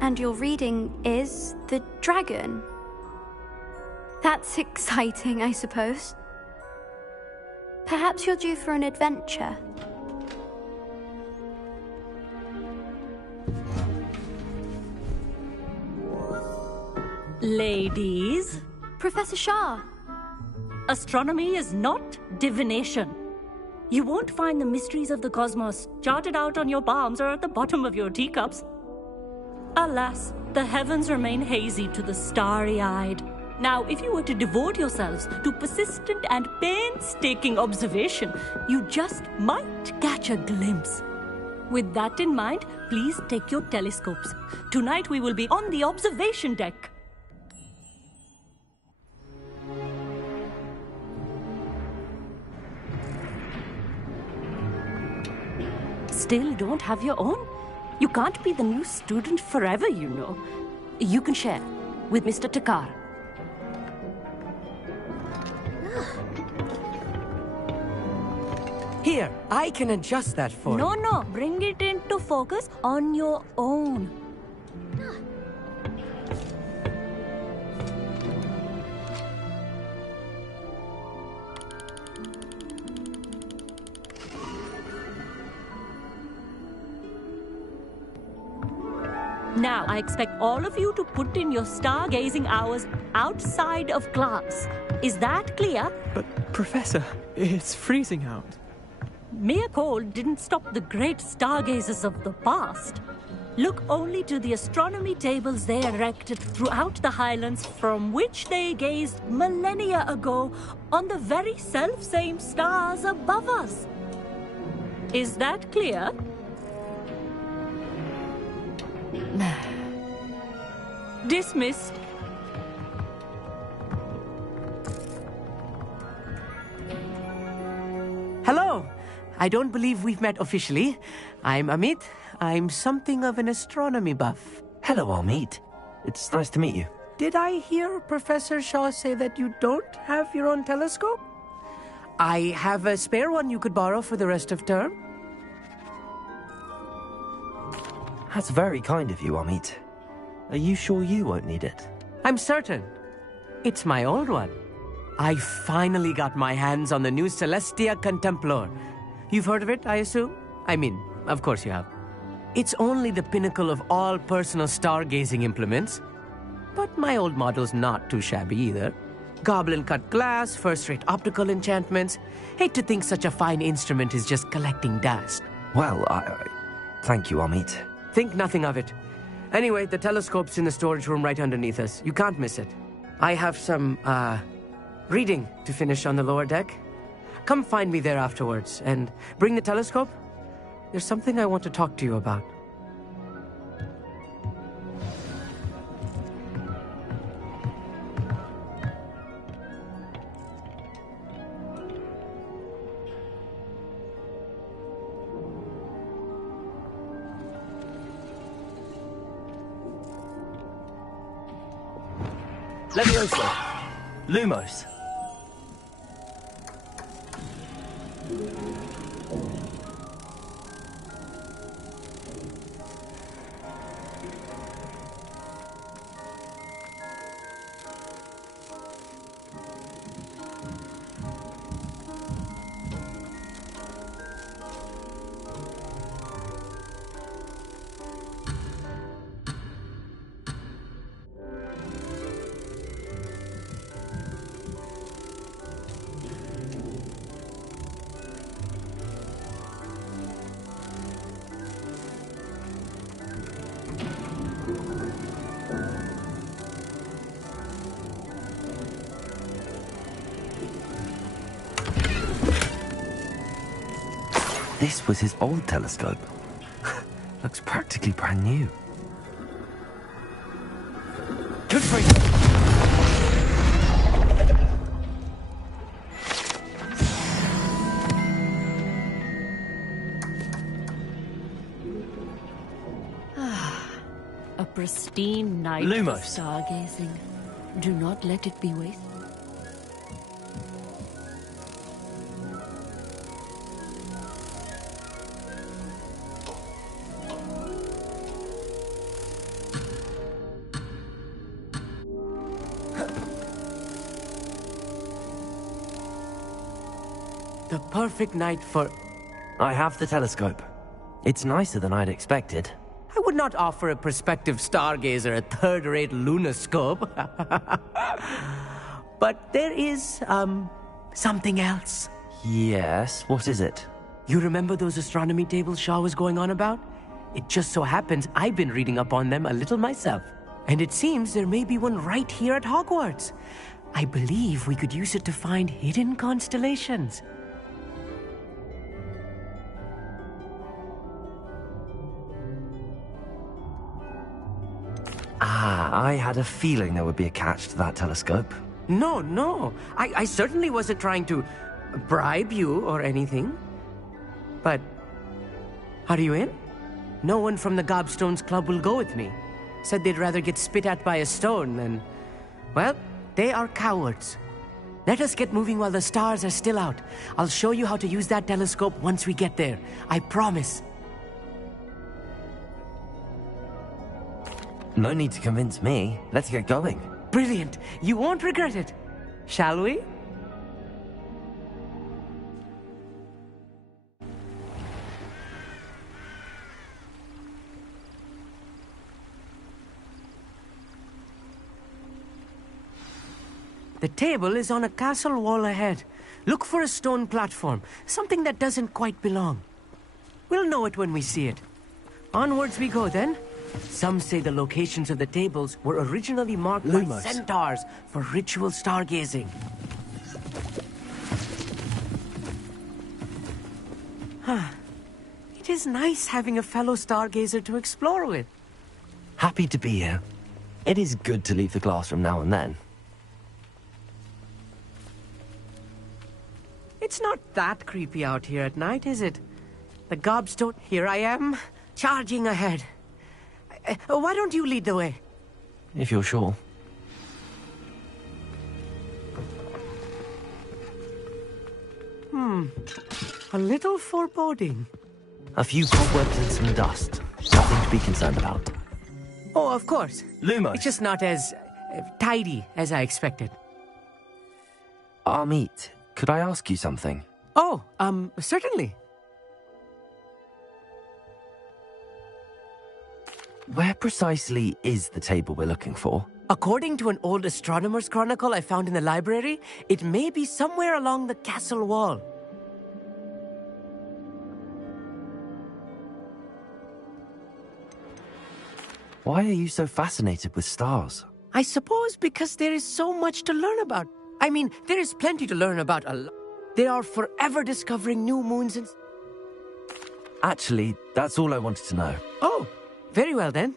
And your reading is The Dragon. That's exciting, I suppose. Perhaps you're due for an adventure. Ladies. Professor Shah. Astronomy is not divination. You won't find the mysteries of the cosmos charted out on your palms or at the bottom of your teacups. Alas, the heavens remain hazy to the starry-eyed. Now, if you were to devote yourselves to persistent and painstaking observation, you just might catch a glimpse. With that in mind, please take your telescopes. Tonight we will be on the observation deck. Still don't have your own? You can't be the new student forever, you know. You can share with Mr. Takar. Here, I can adjust that for you. No, bring it into focus on your own. Now, I expect all of you to put in your stargazing hours outside of class. Is that clear? But, Professor, it's freezing out. Mere cold didn't stop the great stargazers of the past. Look only to the astronomy tables they erected throughout the Highlands, from which they gazed millennia ago on the very self-same stars above us. Is that clear? Dismissed. Hello. I don't believe we've met officially. I'm Amit. I'm something of an astronomy buff. Hello, Amit. It's nice to meet you. Did I hear Professor Shaw say that you don't have your own telescope? I have a spare one you could borrow for the rest of term. That's very kind of you, Amit. Are you sure you won't need it? I'm certain. It's my old one. I finally got my hands on the new Celestia Contemplar. You've heard of it, I assume? I mean, of course you have. It's only the pinnacle of all personal stargazing implements. But my old model's not too shabby either. Goblin-cut glass, first-rate optical enchantments. Hate to think such a fine instrument is just collecting dust. Well, thank you, Amit. Think nothing of it. Anyway, the telescope's in the storage room right underneath us. You can't miss it. I have some, reading to finish on the lower deck. Come find me there afterwards, and bring the telescope. There's something I want to talk to you about. Levioso! Lumos! This was his old telescope. Looks practically brand new. Good for you. A pristine night Lumos. for stargazing. Do not let it be wasted. The perfect night for... I have the telescope. It's nicer than I'd expected. I would not offer a prospective stargazer a third-rate lunoscope. But there is, something else. Yes, what is it? You remember those astronomy tables Shaw was going on about? It just so happens I've been reading up on them a little myself. And it seems there may be one right here at Hogwarts. I believe we could use it to find hidden constellations. I had a feeling there would be a catch to that telescope. No. I certainly wasn't trying to bribe you or anything. But, are you in? No one from the Gobstones Club will go with me. Said they'd rather get spit at by a stone than... Well, they are cowards. Let us get moving while the stars are still out. I'll show you how to use that telescope once we get there. I promise. No need to convince me. Let's get going. Brilliant. You won't regret it. Shall we? The table is on a castle wall ahead. Look for a stone platform, something that doesn't quite belong. We'll know it when we see it. Onwards we go then. Some say the locations of the tables were originally marked by centaurs for ritual stargazing. It is nice having a fellow stargazer to explore with. Happy to be here. It is good to leave the classroom now and then. It's not that creepy out here at night, is it? The Gobstone... Here I am, charging ahead. Why don't you lead the way? If you're sure. A little foreboding. A few cobwebs and some dust. Nothing to be concerned about. Oh, of course. Lumos. It's just not as tidy as I expected. Amit, could I ask you something? Oh, certainly. Where precisely is the table we're looking for? According to an old astronomer's chronicle I found in the library, it may be somewhere along the castle wall. Why are you so fascinated with stars? I suppose because there is so much to learn about. I mean, there is plenty to learn about a lot. They are forever discovering new moons and... Actually, that's all I wanted to know. Oh, very well then.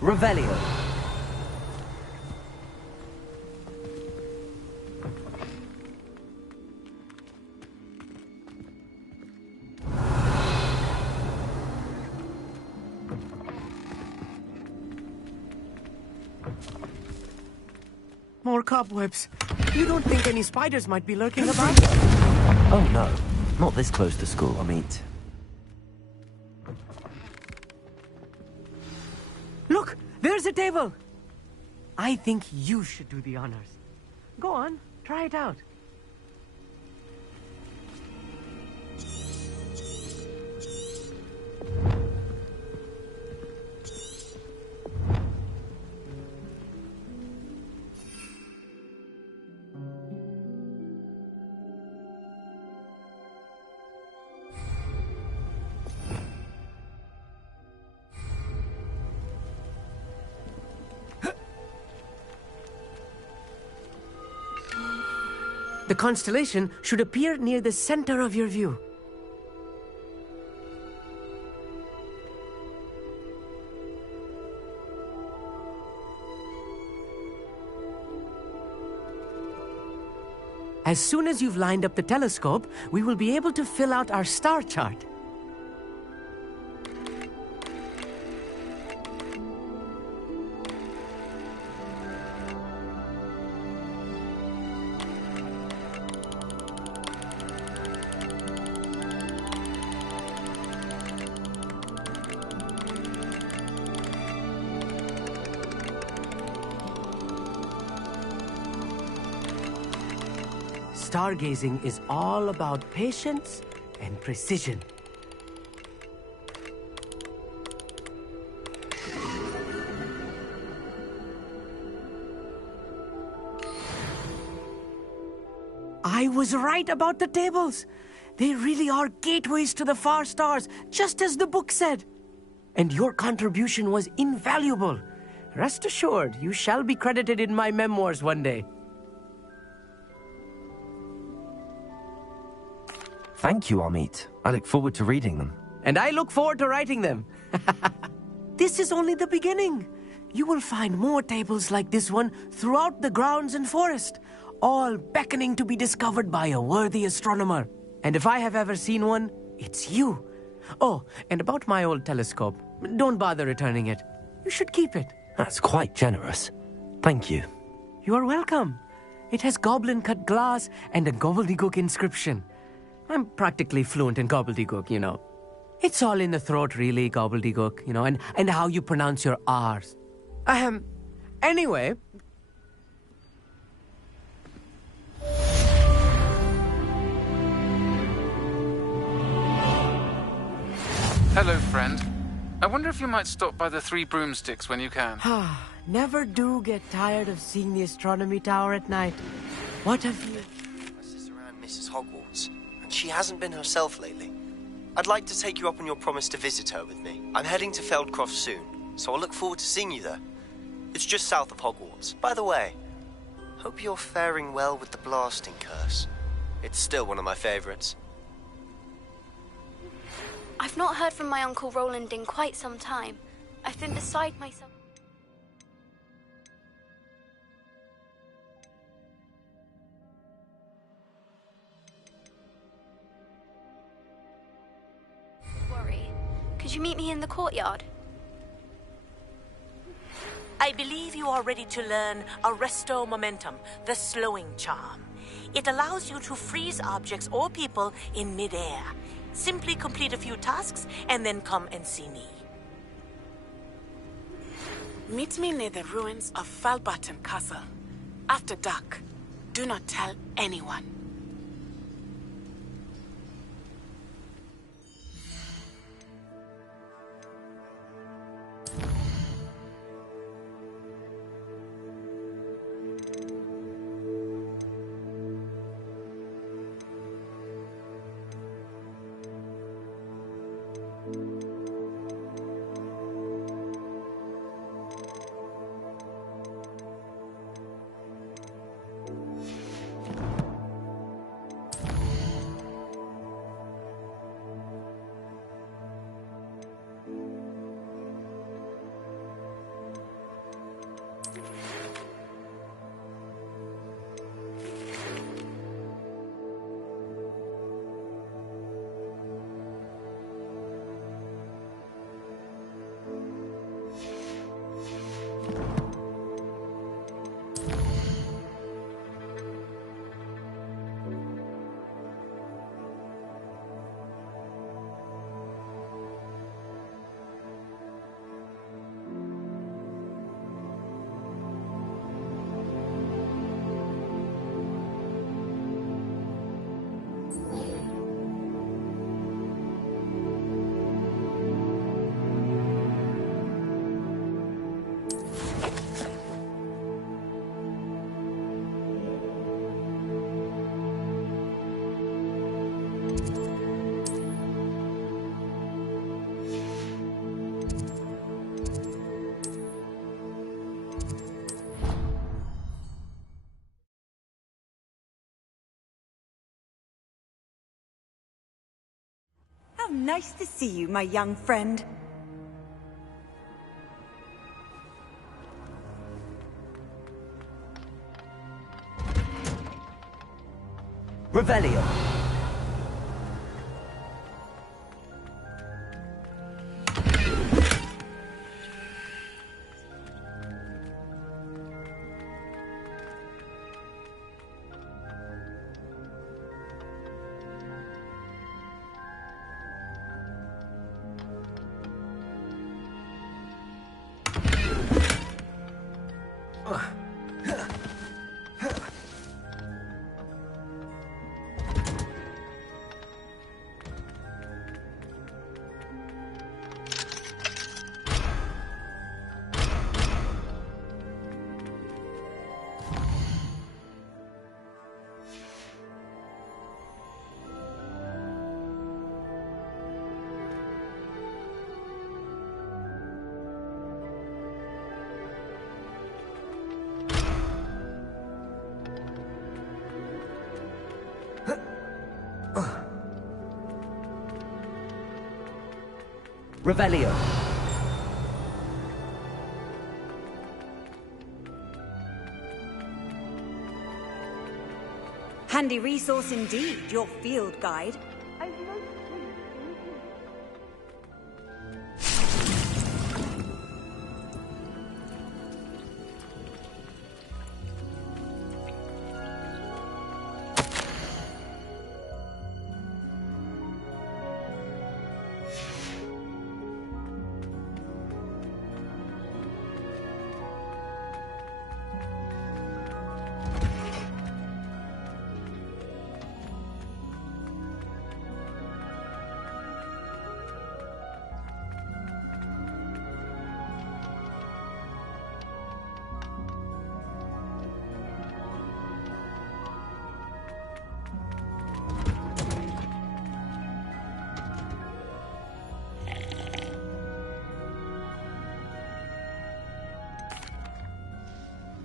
Revelio. More cobwebs. You don't think any spiders might be lurking about? Oh no, not this close to school, Amit. Look, there's a table. I think you should do the honors. Go on, try it out. The constellation should appear near the center of your view. As soon as you've lined up the telescope, we will be able to fill out our star chart. Stargazing is all about patience and precision. I was right about the tables. They really are gateways to the far stars, just as the book said. And your contribution was invaluable. Rest assured, you shall be credited in my memoirs one day. Thank you, Amit. I look forward to reading them. And I look forward to writing them. This is only the beginning. You will find more tables like this one throughout the grounds and forest, all beckoning to be discovered by a worthy astronomer. And if I have ever seen one, it's you. Oh, and about my old telescope, don't bother returning it. You should keep it. That's quite generous. Thank you. You are welcome. It has goblin-cut glass and a gobbledygook inscription. I'm practically fluent in gobbledygook, you know. It's all in the throat, really, gobbledygook, you know, and how you pronounce your R's. Anyway. Hello, friend. I wonder if you might stop by the Three Broomsticks when you can. Never do get tired of seeing the astronomy tower at night. What have you... My sister Anne misses Hogwarts. She hasn't been herself lately. I'd like to take you up on your promise to visit her with me. I'm heading to Feldcroft soon, so I'll look forward to seeing you there. It's just south of Hogwarts. By the way, hope you're faring well with the blasting curse. It's still one of my favorites. I've not heard from my Uncle Roland in quite some time. I've been beside myself. Worry. Could you meet me in the courtyard? I believe you are ready to learn Arresto Momentum, the slowing charm. It allows you to freeze objects or people in midair. Simply complete a few tasks and then come and see me. Meet me near the ruins of Falbaton Castle. After dark. Do not tell anyone. Nice to see you, my young friend. Revelio. Revelio. Handy resource indeed, your field guide.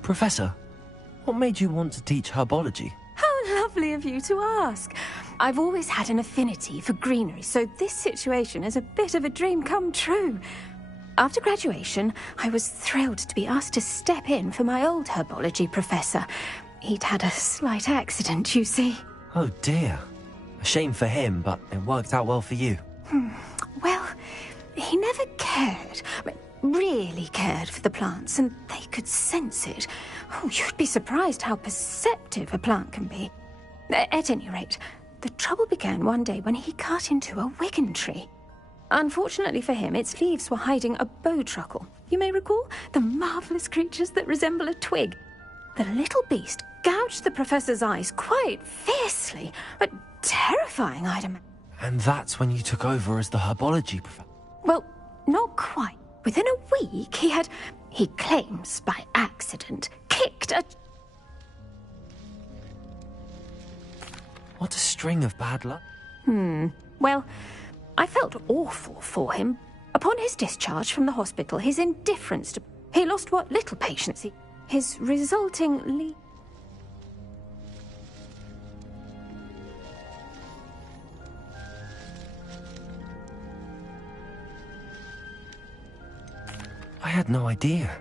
Professor, what made you want to teach herbology? How lovely of you to ask. I've always had an affinity for greenery, so this situation is a bit of a dream come true. After graduation, I was thrilled to be asked to step in for my old herbology professor. He'd had a slight accident, you see. Oh dear. A shame for him, but it worked out well for you. Well, he never cared. really cared for the plants, and they could sense it. Oh, you'd be surprised how perceptive a plant can be. At any rate, the trouble began one day when he cut into a Wigan tree. Unfortunately for him, its leaves were hiding a bowtruckle. You may recall the marvellous creatures that resemble a twig. The little beast gouged the professor's eyes quite fiercely, but terrifying, I'd imagine. And that's when you took over as the herbology professor? Well, not quite. Within a week, he claims by accident, kicked a... What a string of bad luck. Well, I felt awful for him. Upon his discharge from the hospital, his indifference to... He lost what little patience his resulting I had no idea.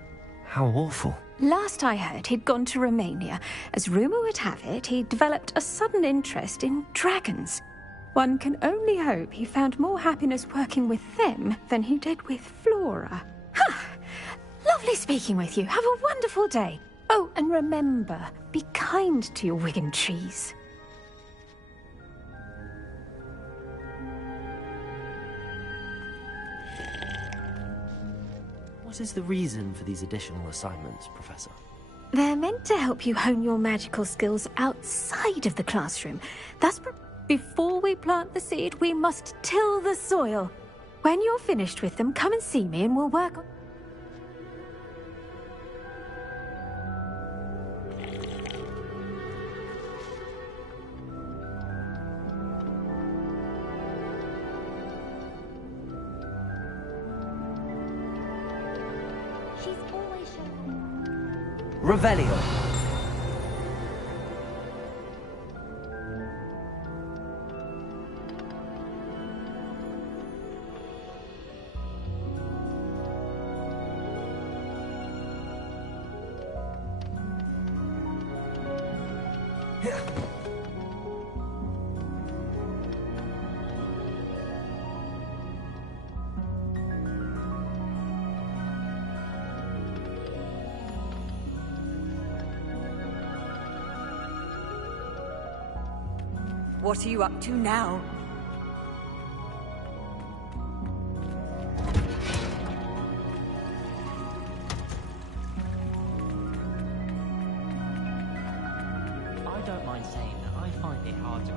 How awful. Last I heard, he'd gone to Romania. As rumour would have it, he developed a sudden interest in dragons. One can only hope he found more happiness working with them than he did with Flora. Lovely speaking with you. Have a wonderful day. Oh, and remember, be kind to your Wigan trees. What is the reason for these additional assignments, Professor? They're meant to help you hone your magical skills outside of the classroom. Thus, before we plant the seed, we must till the soil. When you're finished with them, come and see me and we'll work on... Revelio. What are you up to now? I don't mind saying that I find it hard to...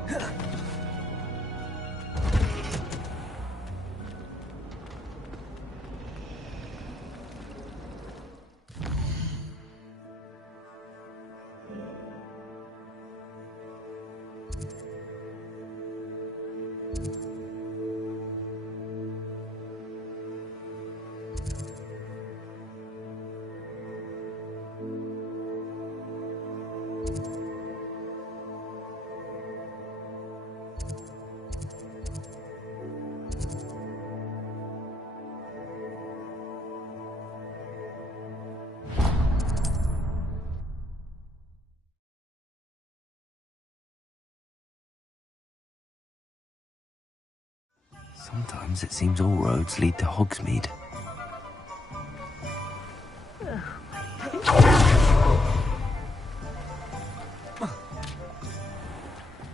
Sometimes it seems all roads lead to Hogsmeade.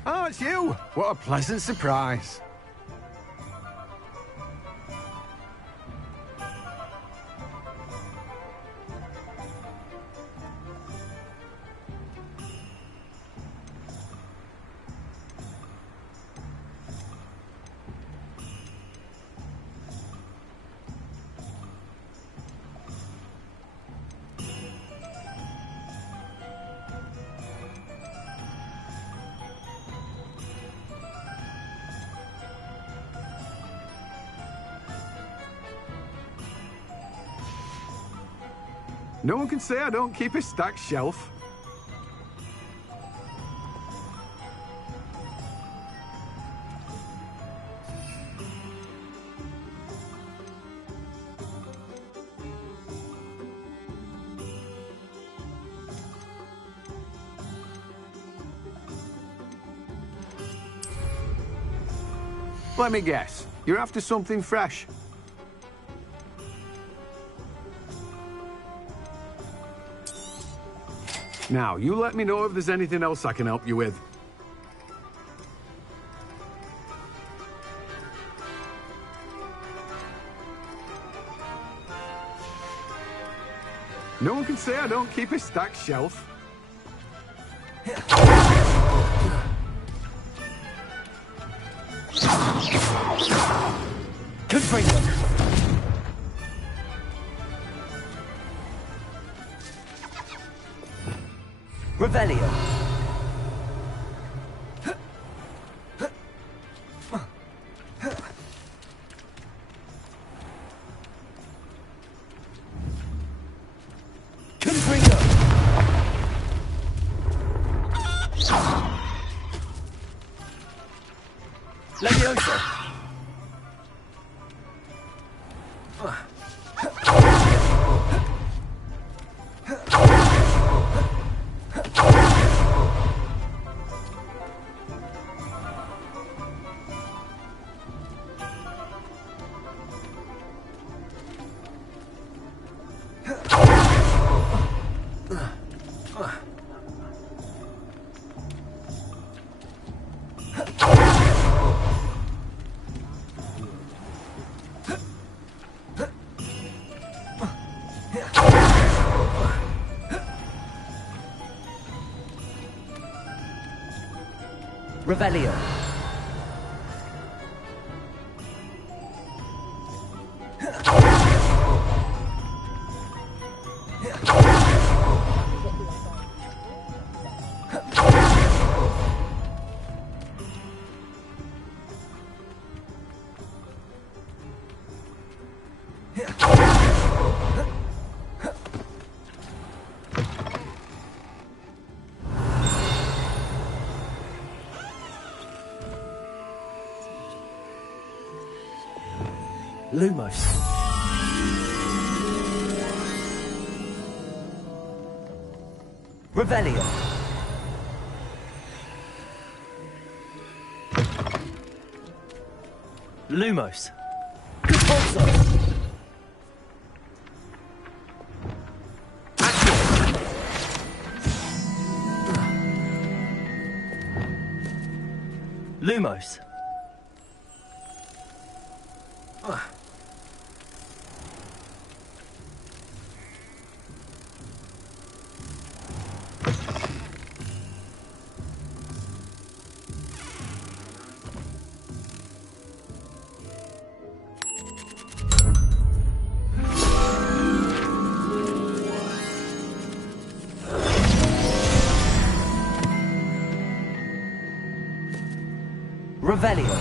Oh, it's you! What a pleasant surprise. No one can say I don't keep a stacked shelf. Let me guess. You're after something fresh. Now, you let me know if there's anything else I can help you with. No one can say I don't keep a stacked shelf. Confringo! Revelio! Confringo! Levioso! Revelio. Lumos. Revelio. Lumos. Capozzo. Lumos. Revelio.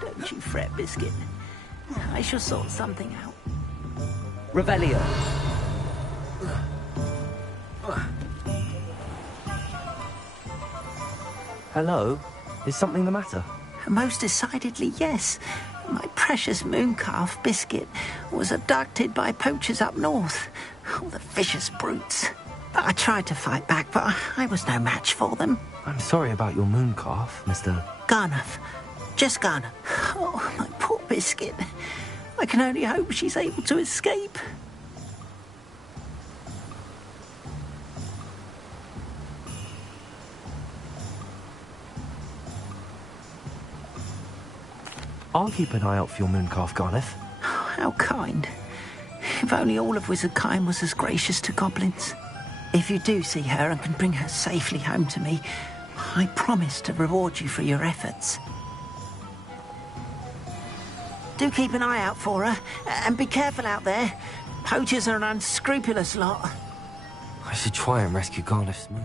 Don't you fret, Biscuit. I shall sort something out. Revelio. Hello? Is something the matter? Most decidedly, yes. My precious mooncalf, Biscuit, was abducted by poachers up north. Oh, the vicious brutes. I tried to fight back, but I was no match for them. I'm sorry about your mooncalf, Mr. Garnath. Just Garnath. Oh, my poor Biscuit. I can only hope she's able to escape. I'll keep an eye out for your mooncalf, Garnath. Oh, how kind. If only all of Wizardkind was as gracious to goblins. If you do see her and can bring her safely home to me, I promise to reward you for your efforts. Do keep an eye out for her, and be careful out there. Poachers are an unscrupulous lot. I should try and rescue Garliff's moon.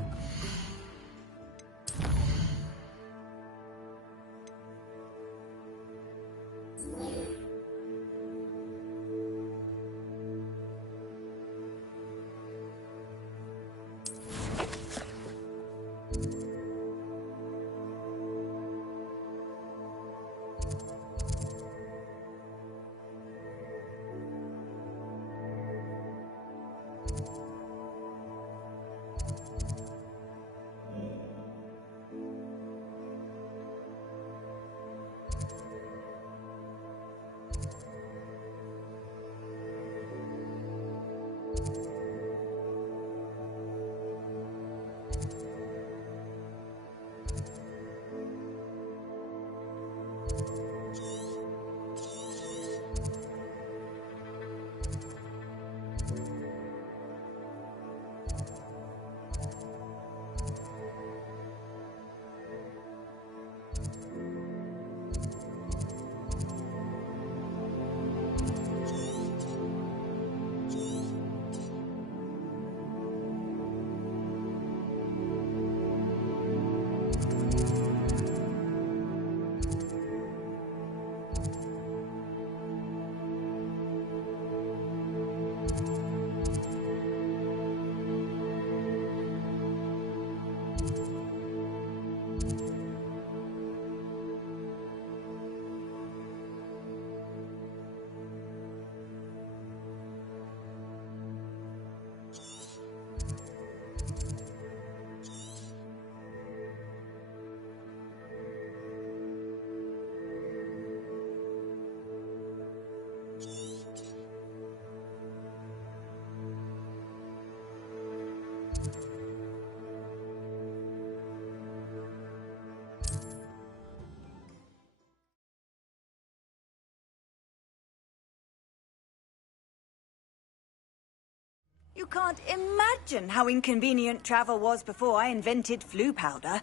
You can't imagine how inconvenient travel was before I invented flu powder.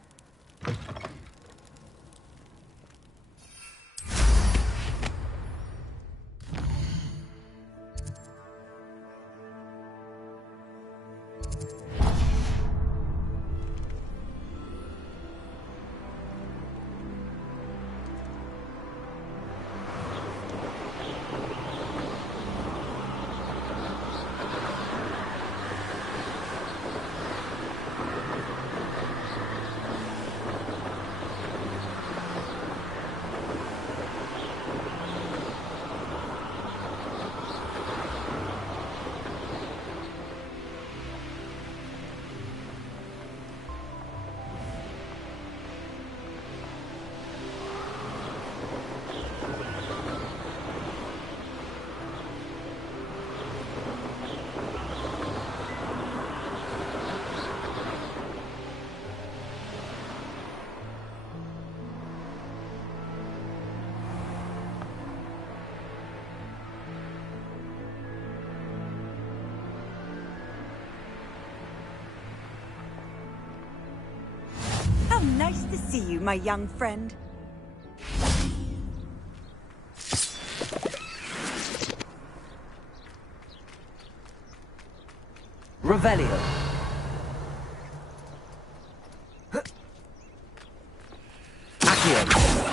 Nice to see you, my young friend. Revelio. Accio.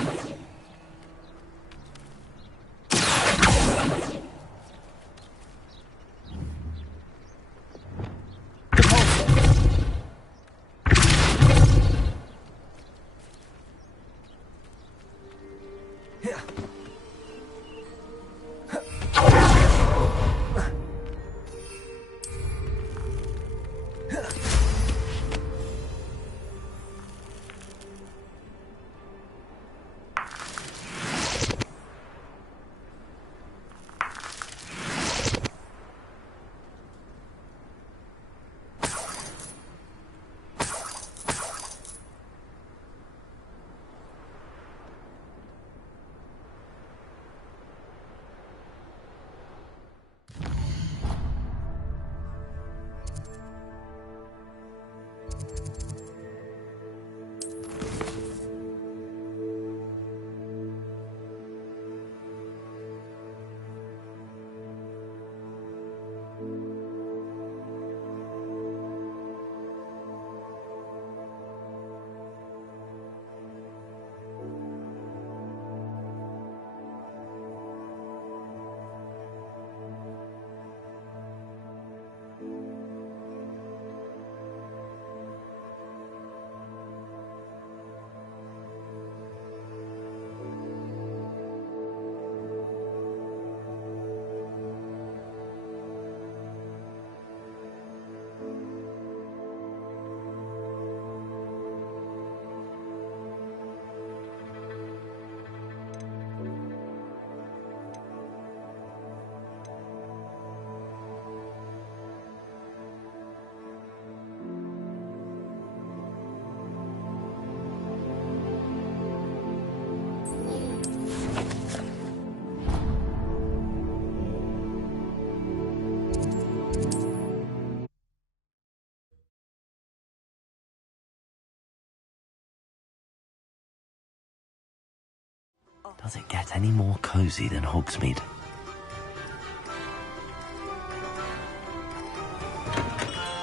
Does it get any more cozy than Hogsmeade?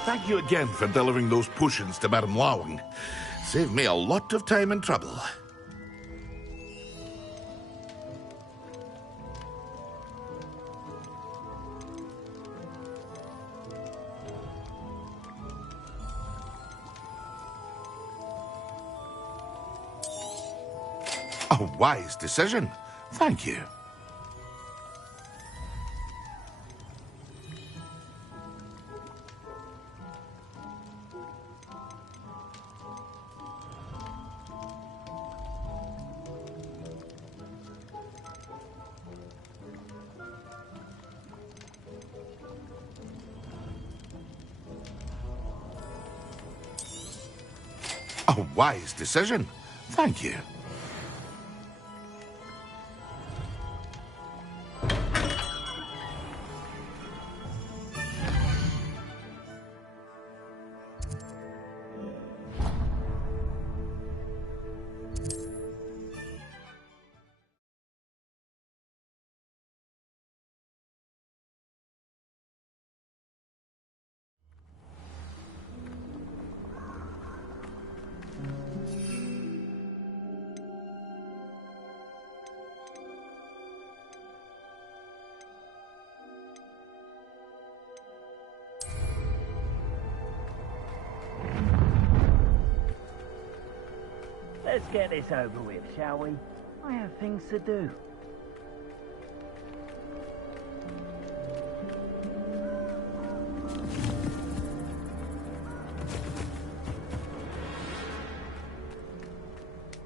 Thank you again for delivering those potions to Madame Lawing. Saved me a lot of time and trouble. A wise decision. Thank you. A wise decision. Thank you. Let's get this over with, shall we? I have things to do.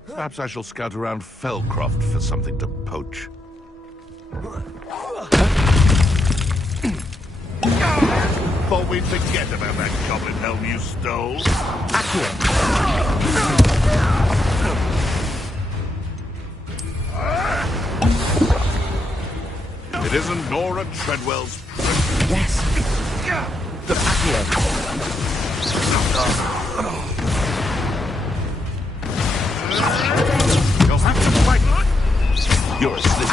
Perhaps I shall scout around Felcroft for something to poach. Thought we'd forget about that goblin helm you stole. It isn't Nora Treadwell's... Yes! The Accio! You'll have to fight! You're asleep.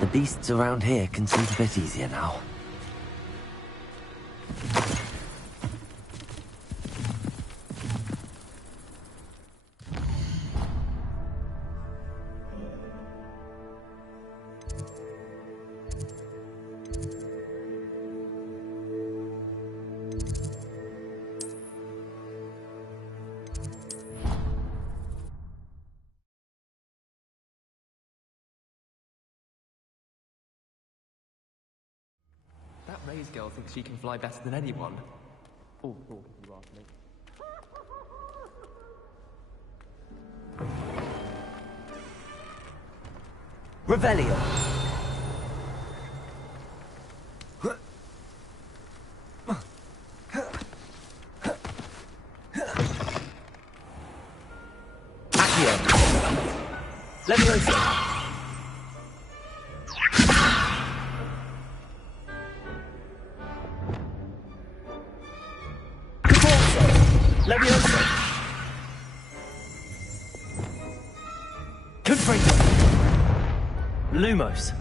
The beasts around here can sleep a bit easier now. That Ray's girl thinks she can fly better than anyone. Or if you ask me. Revelio! Accio! Leviosa! Leviosa! Confringo! Lumos!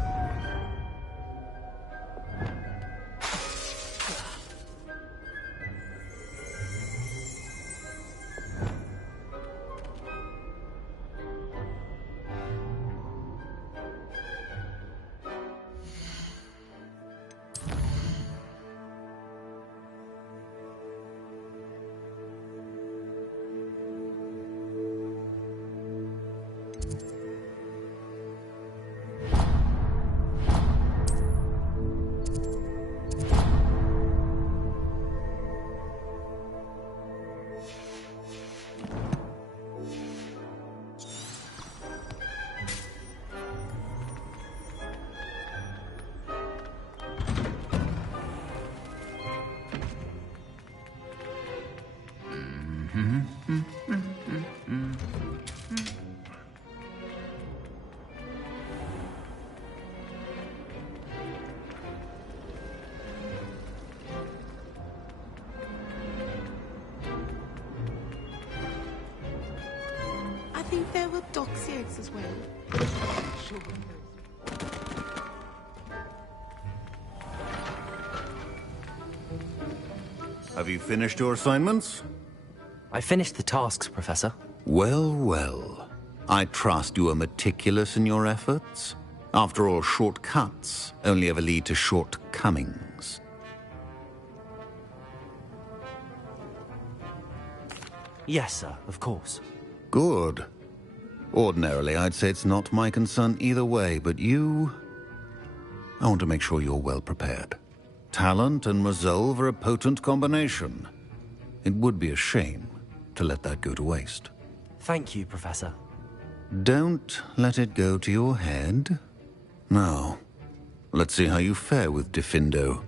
think there were doxy eggs as well. Sure. Have you finished your assignments? I finished the tasks, Professor. Well, well. I trust you are meticulous in your efforts. After all, shortcuts only ever lead to shortcomings. Yes, sir, of course. Good. Ordinarily, I'd say it's not my concern either way, but you... I want to make sure you're well prepared. Talent and resolve are a potent combination. It would be a shame to let that go to waste. Thank you, Professor. Don't let it go to your head. Now, let's see how you fare with Diffindo.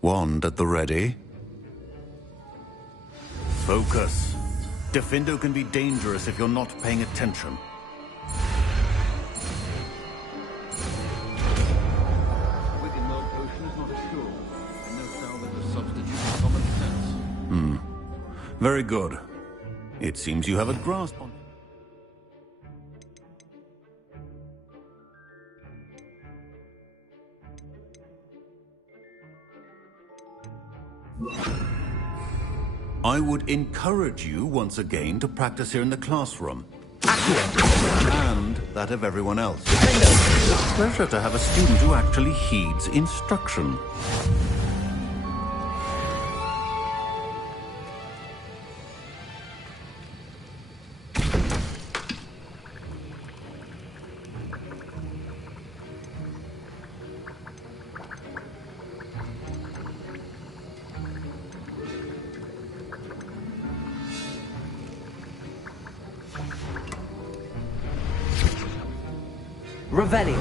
Wand at the ready. Focus. Diffindo can be dangerous if you're not paying attention. Wicked Lord potion is not a cure. And no salvage a substitute for common sense. Very good. It seems you have a grasp on... I would encourage you once again to practice here in the classroom. And that of everyone else. It's a pleasure to have a student who actually heeds instruction. Revelio.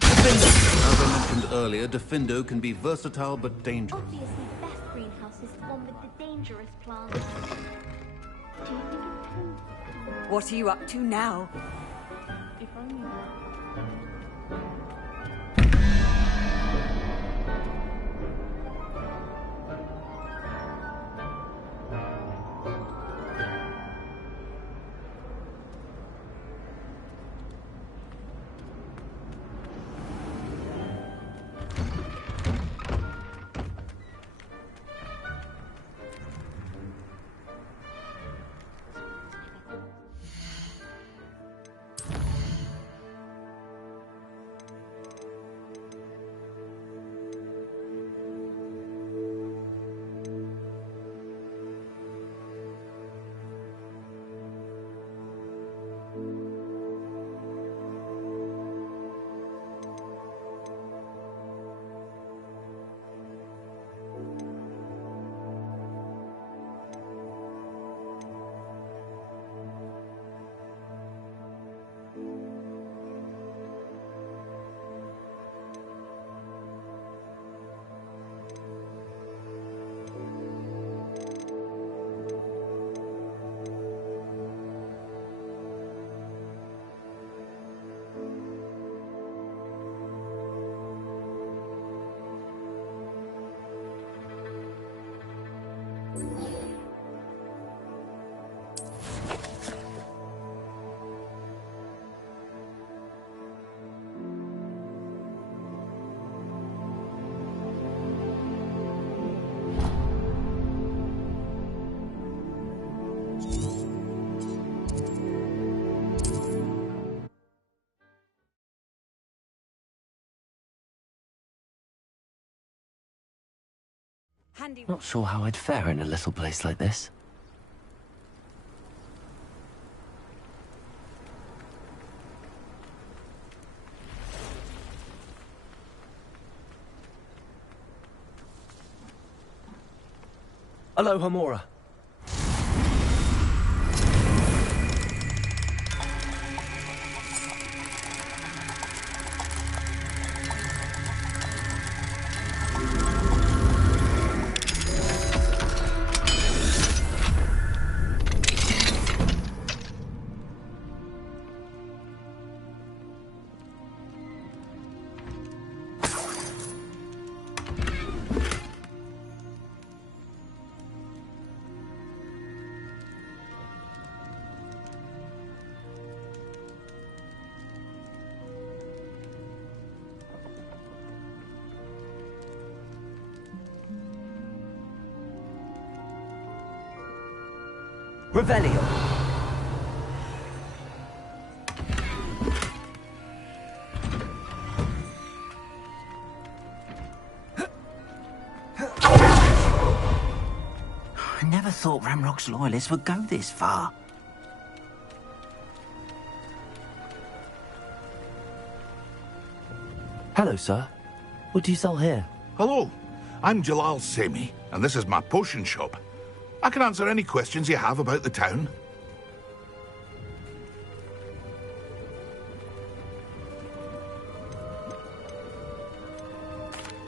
As I mentioned earlier, Diffindo can be versatile but dangerous. Obviously, the best greenhouse is the one with the dangerous plants. Do you think it can? What are you up to now? If only. Not sure how I'd fare in a little place like this. Aloha, Mora. Revelio. I never thought Ramrock's loyalists would go this far. Hello, sir. What do you sell here? Hello, I'm Jalal Semi, and this is my potion shop. I can answer any questions you have about the town.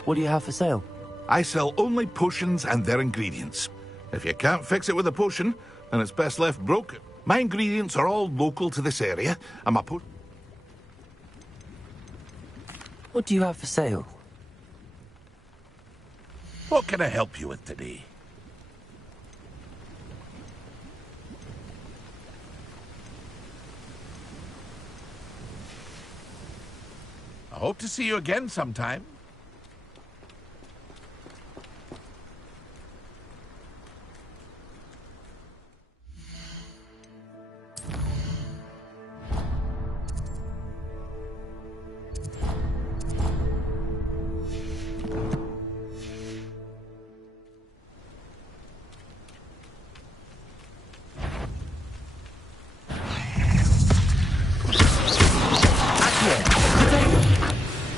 What do you have for sale? I sell only potions and their ingredients. If you can't fix it with a potion, then it's best left broke. My ingredients are all local to this area, and my What do you have for sale? What can I help you with today? I hope to see you again sometime.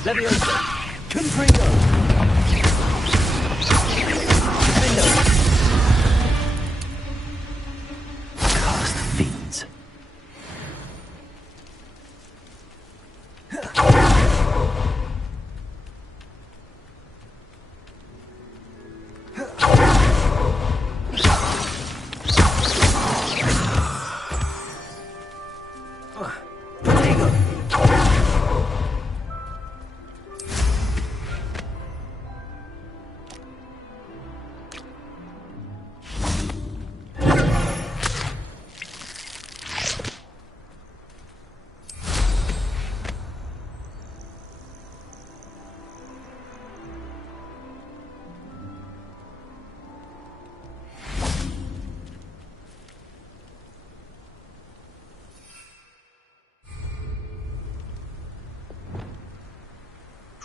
Leviosa. Confringo. Defendo. Cast fiends.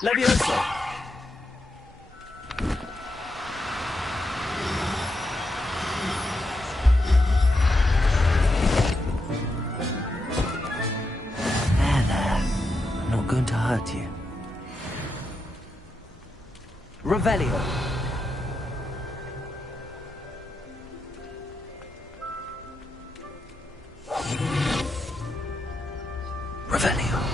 Leviosa. There. I'm not going to hurt you. Revelio. Revelio.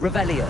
Revelio.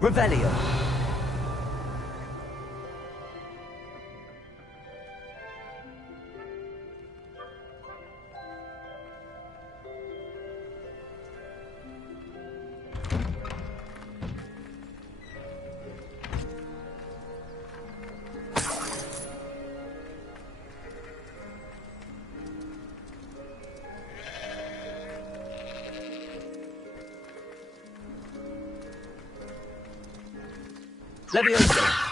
Revelio. Leviosa!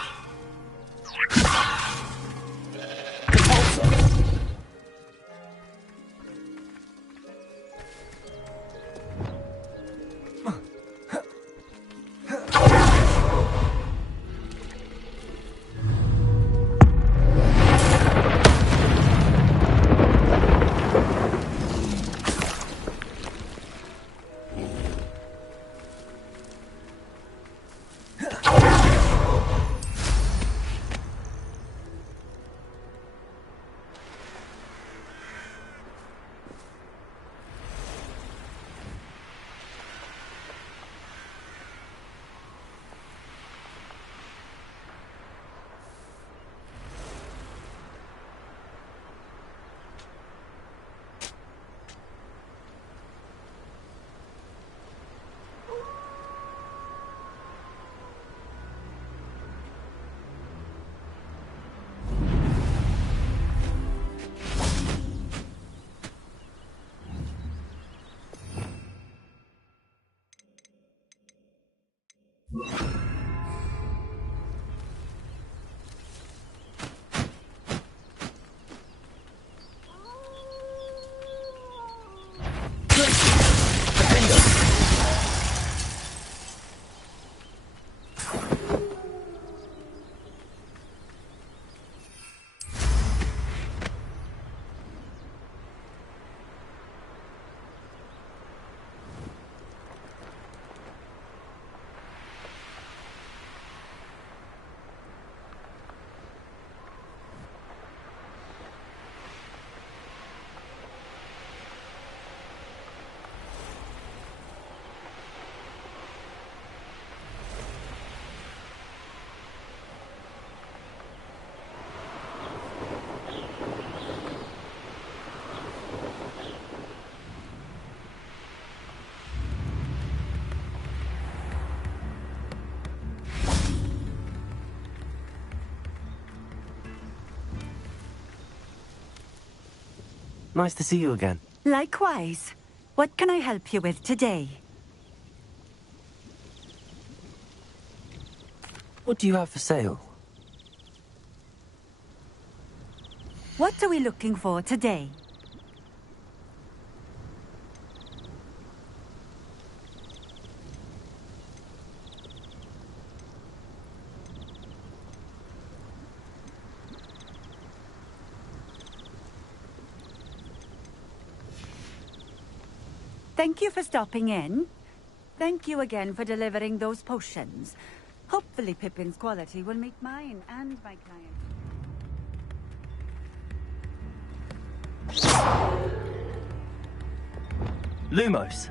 Nice to see you again. Likewise. What can I help you with today? What do you have for sale? What are we looking for today? Thank you for stopping in. Thank you again for delivering those potions. Hopefully Pippin's quality will meet mine and my client. Lumos.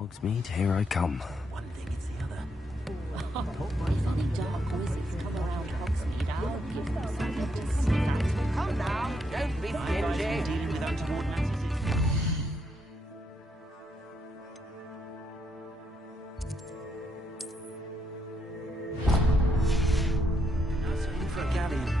Hogsmeade, here I come. One thing, it's the other. If any dark wizards come around Hogsmeade, I'll give them something to sniff at. Come now, don't be stingy. Dealing with untoward matters. Now swing for a galleon.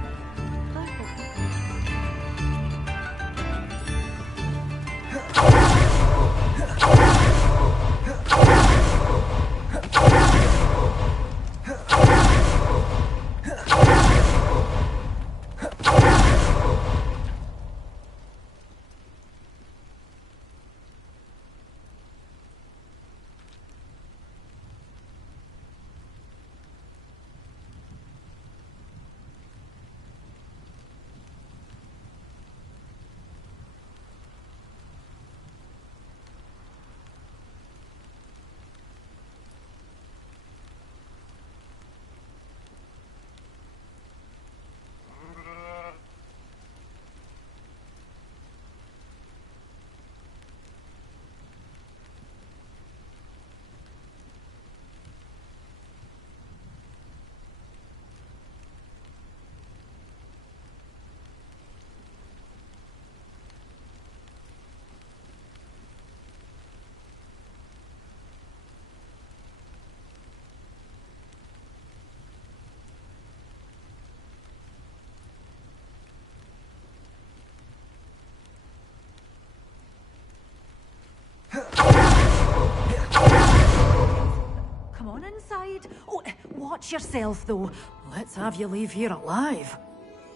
Come on inside. Oh, watch yourself, though. Let's have you leave here alive.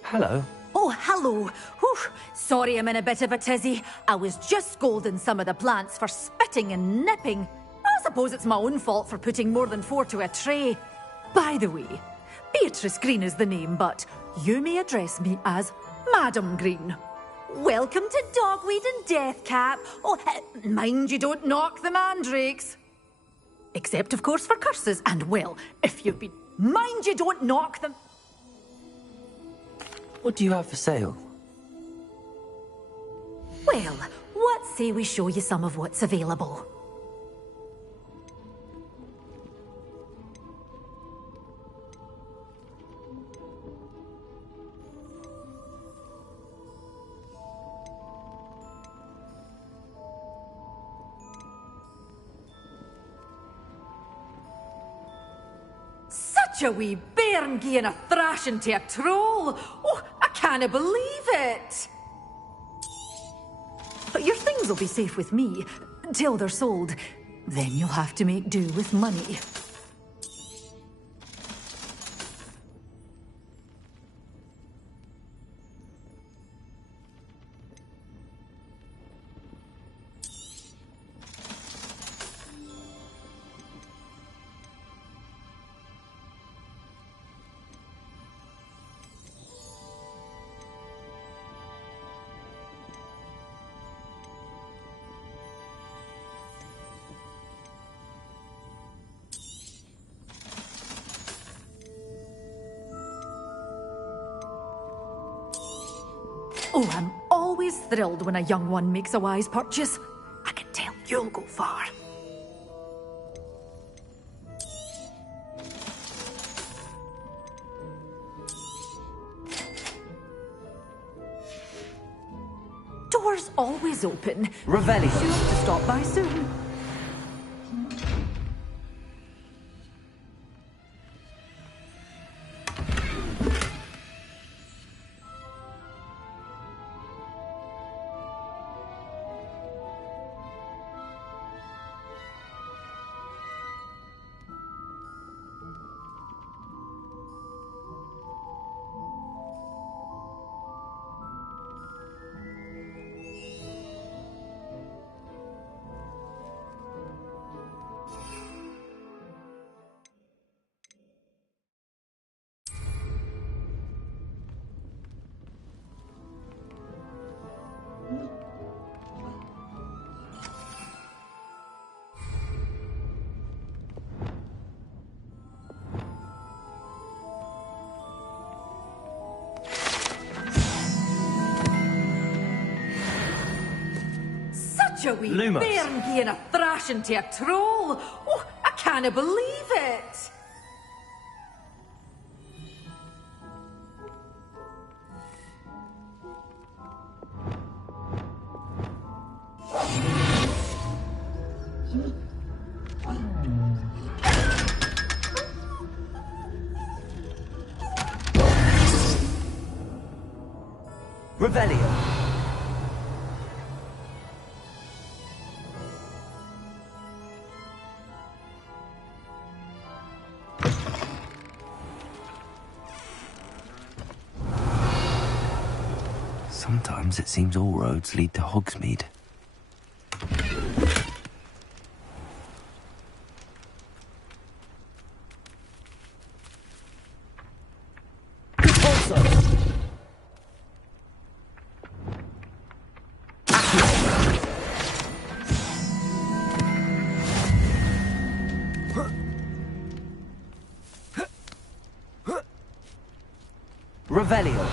Hello. Oh, hello. Whew. Sorry I'm in a bit of a tizzy. I was just scolding some of the plants for spitting and nipping. I suppose it's my own fault for putting more than 4 to a tray. By the way, Beatrice Green is the name, but you may address me as Madam Green. Welcome to Dogweed and Deathcap. Oh, mind you don't knock the mandrakes. Except, of course, for curses. And, well, if you've been... Mind you don't knock them... What do you have for sale? Well, what say we show you some of what's available? Such a wee bairn gieing a thrashing to a troll! Oh, I can't believe it! But your things will be safe with me, till they're sold. Then you'll have to make do with money. Oh, I'm always thrilled when a young one makes a wise purchase. I can tell you'll go far. Doors always open. Revelli. Sure to stop by soon. A wee Lumos. bairn gieing a thrash. crash into a troll. Oh, I can't believe it. Revelio. Sometimes it seems all roads lead to Hogsmeade. Revelio.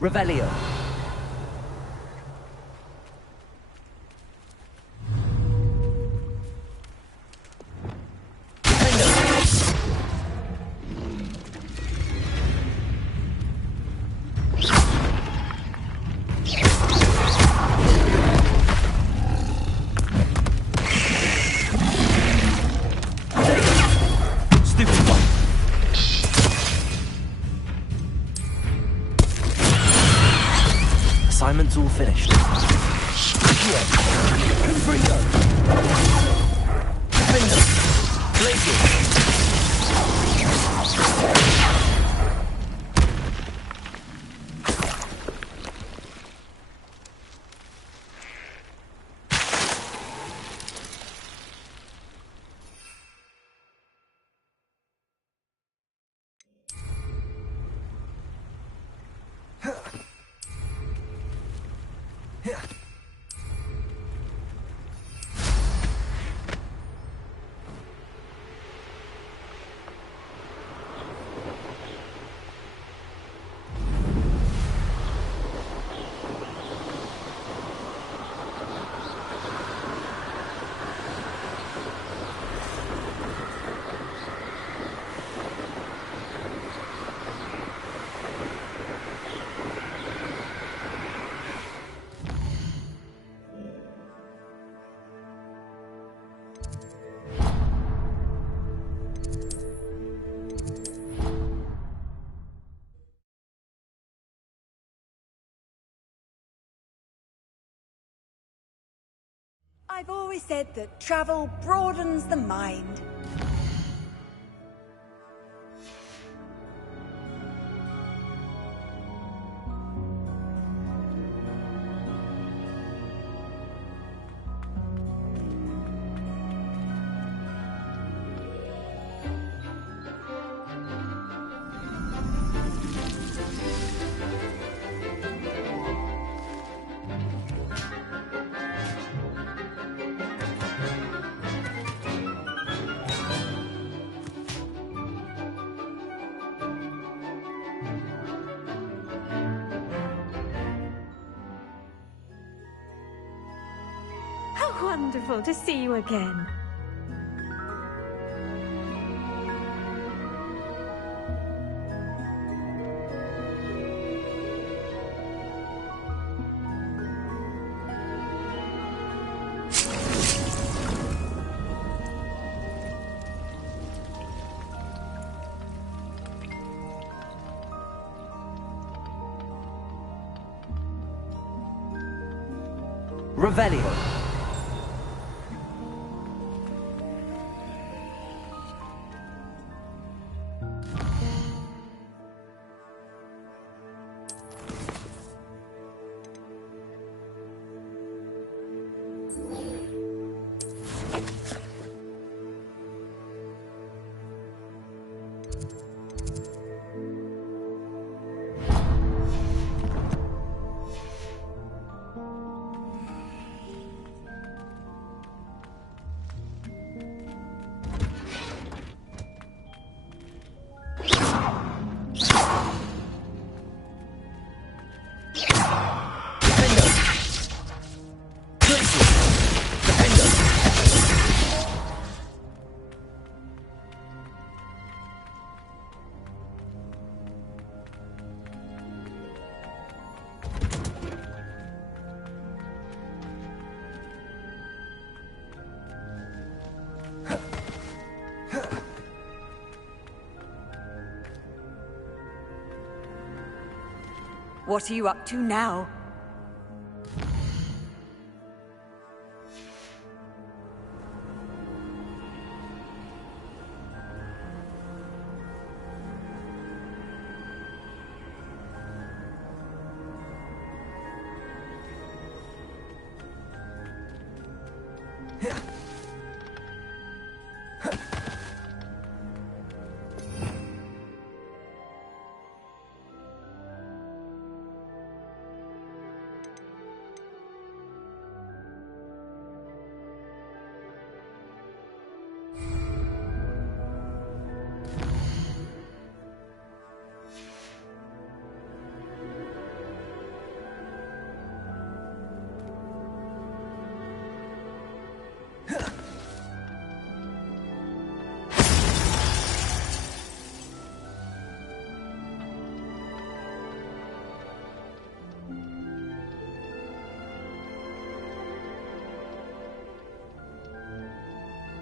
Revelio. Assignment's all finished. Confringo. I've always said that travel broadens the mind. How wonderful to see you again. Revelio. What are you up to now?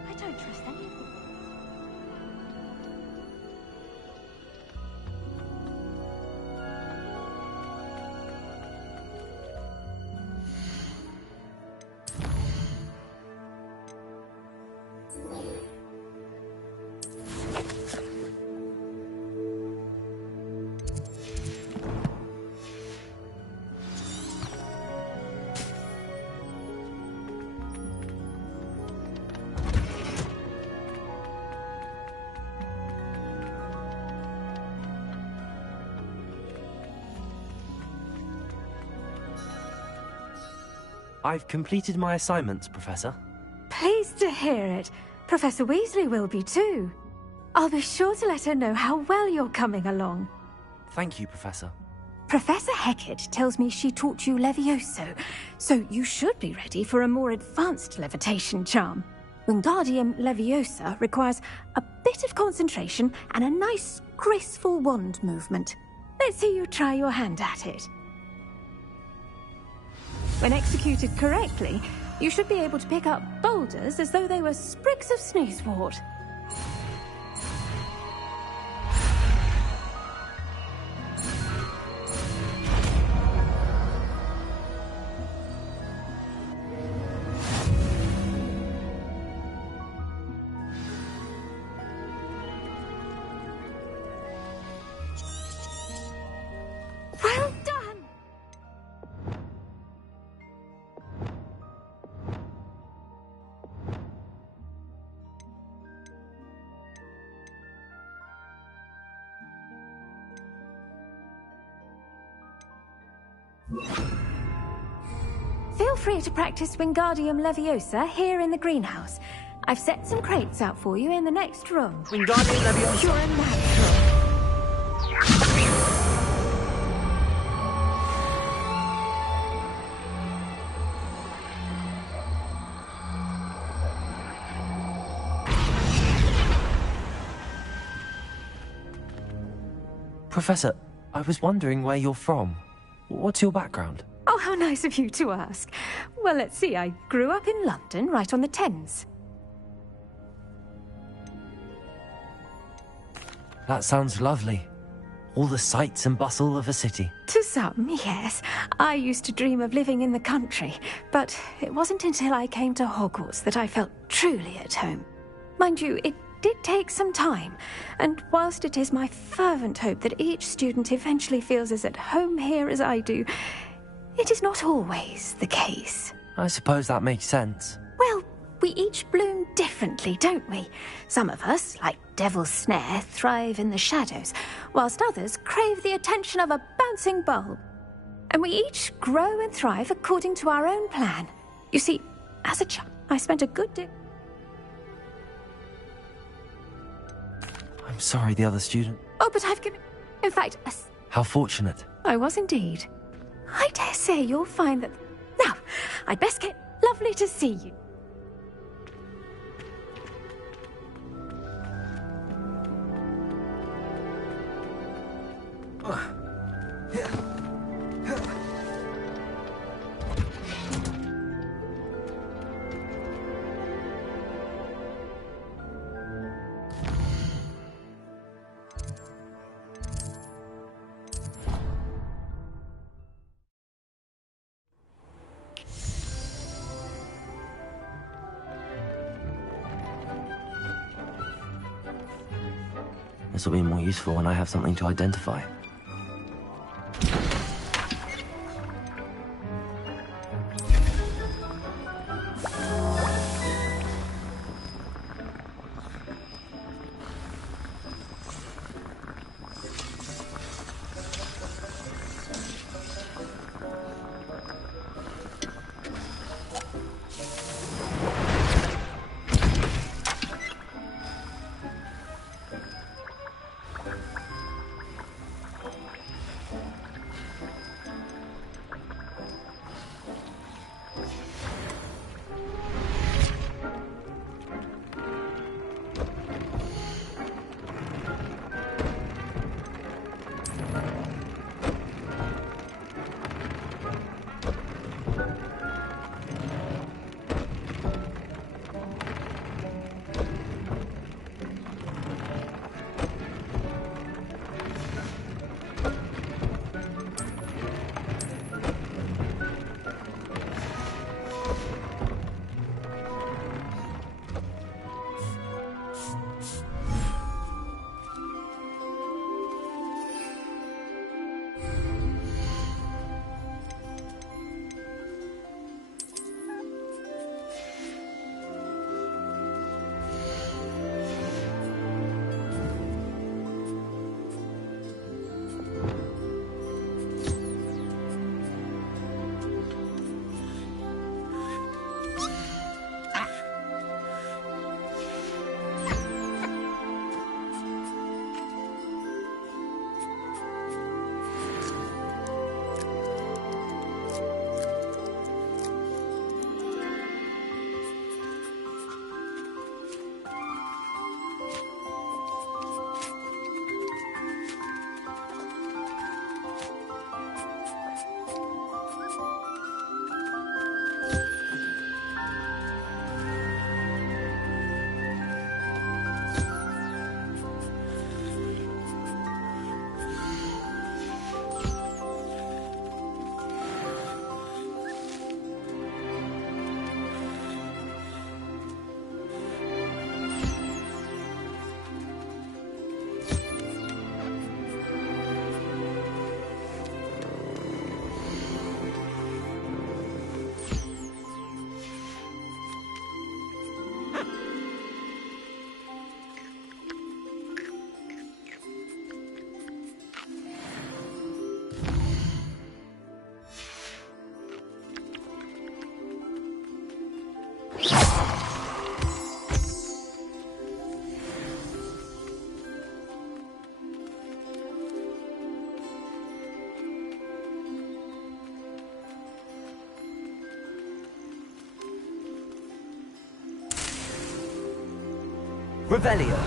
I don't trust any of them. I've completed my assignments, Professor. Pleased to hear it. Professor Weasley will be too. I'll be sure to let her know how well you're coming along. Thank you, Professor. Professor Hecat tells me she taught you Levioso, so you should be ready for a more advanced levitation charm. Wingardium Leviosa requires a bit of concentration and a nice, graceful wand movement. Let's see you try your hand at it. When executed correctly, you should be able to pick up boulders as though they were sprigs of sneezewort. Well done! Feel free to practice Wingardium Leviosa here in the greenhouse. I've set some crates out for you in the next room. Wingardium Leviosa! You're a natural. Professor, I was wondering where you're from. What's your background? Oh, how nice of you to ask. Well, let's see. I grew up in London, right on the Thames. That sounds lovely. All the sights and bustle of a city. To some, yes. I used to dream of living in the country, but it wasn't until I came to Hogwarts that I felt truly at home. Mind you, it did take some time, and whilst it is my fervent hope that each student eventually feels as at home here as I do, it is not always the case. I suppose that makes sense. Well, we each bloom differently, don't we? Some of us, like Devil's Snare, thrive in the shadows, whilst others crave the attention of a bouncing bulb. And we each grow and thrive according to our own plan. You see, as a child, I spent a good deal... I'm sorry, the other student. Oh, but I've given... In fact, How fortunate. I was indeed. I dare say you'll find that... Now, I'd best get... Lovely to see you. This will be more useful when I have something to identify. Revelio.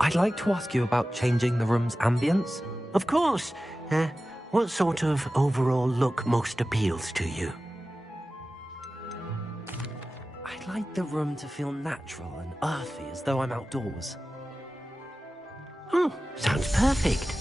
I'd like to ask you about changing the room's ambience. Of course. What sort of overall look most appeals to you? I'd like the room to feel natural and earthy, as though I'm outdoors. Sounds perfect.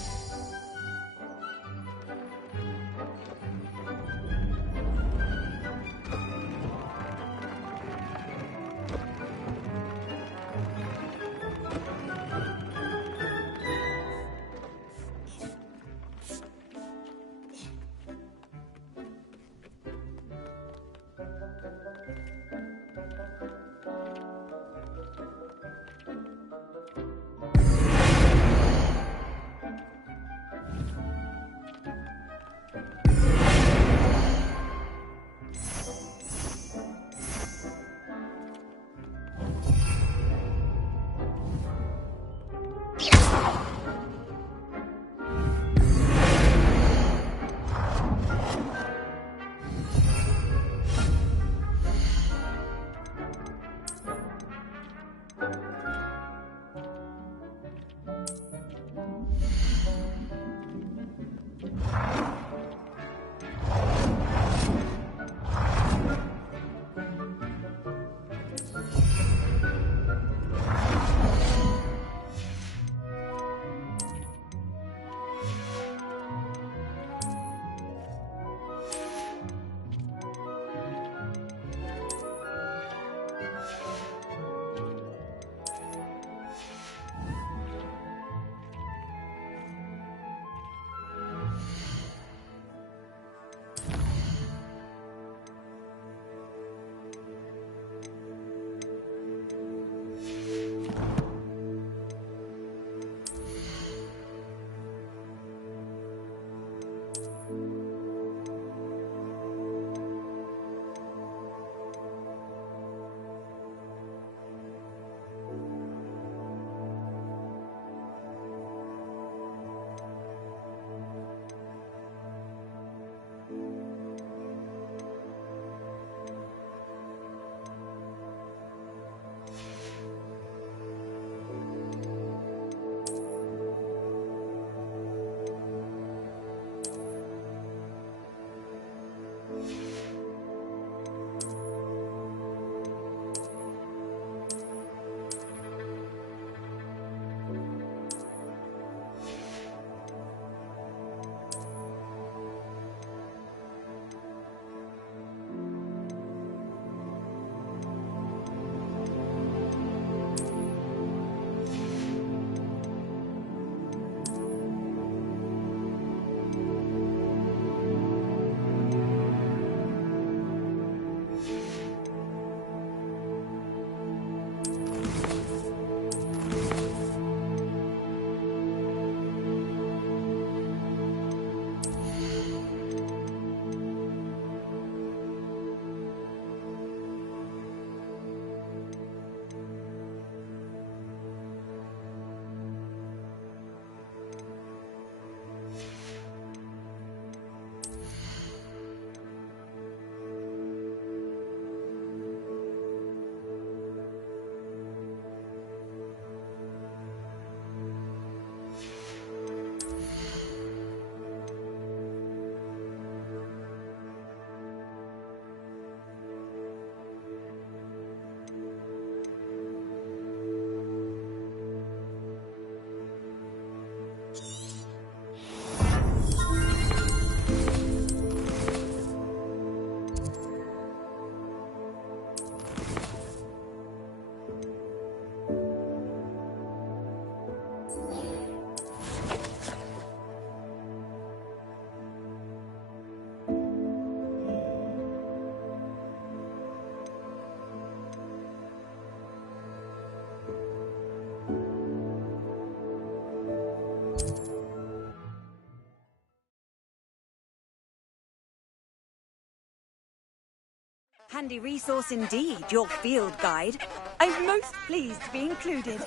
Handy resource indeed, your field guide. I'm most pleased to be included.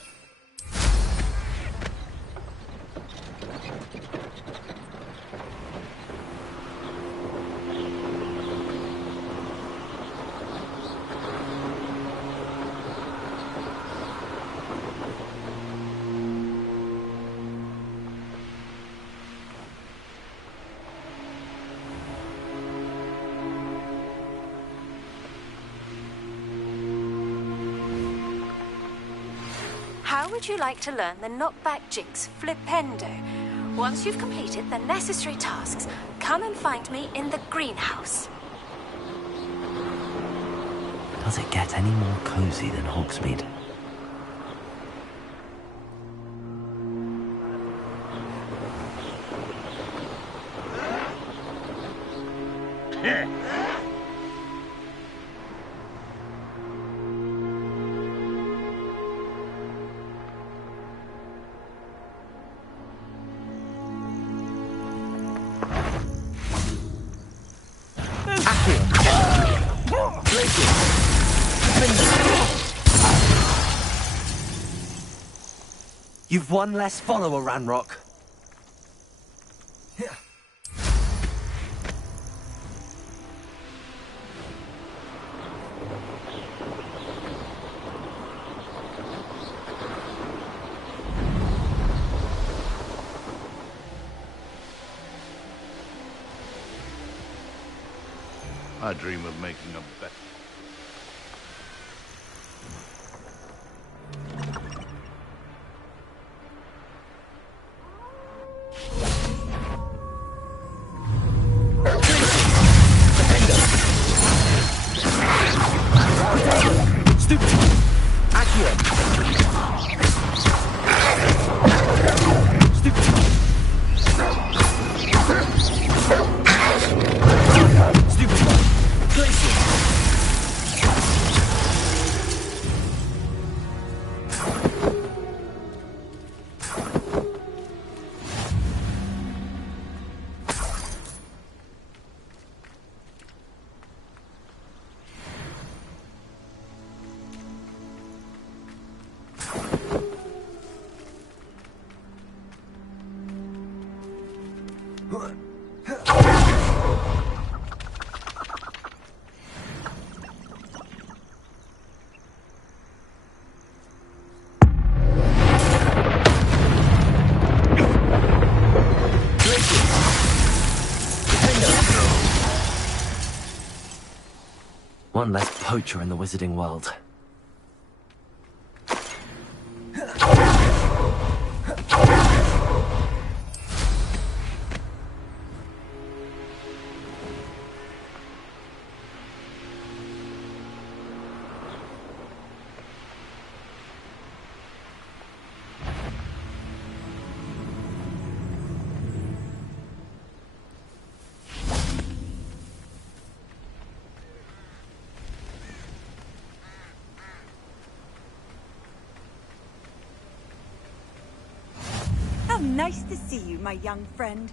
How would you like to learn the knockback jinx Flipendo? Once you've completed the necessary tasks, come and find me in the greenhouse. Does it get any more cozy than Hogsmeade? You've one less follower, Ranrock. I dream of making a bet. One less poacher in the wizarding world. Nice to see you, my young friend.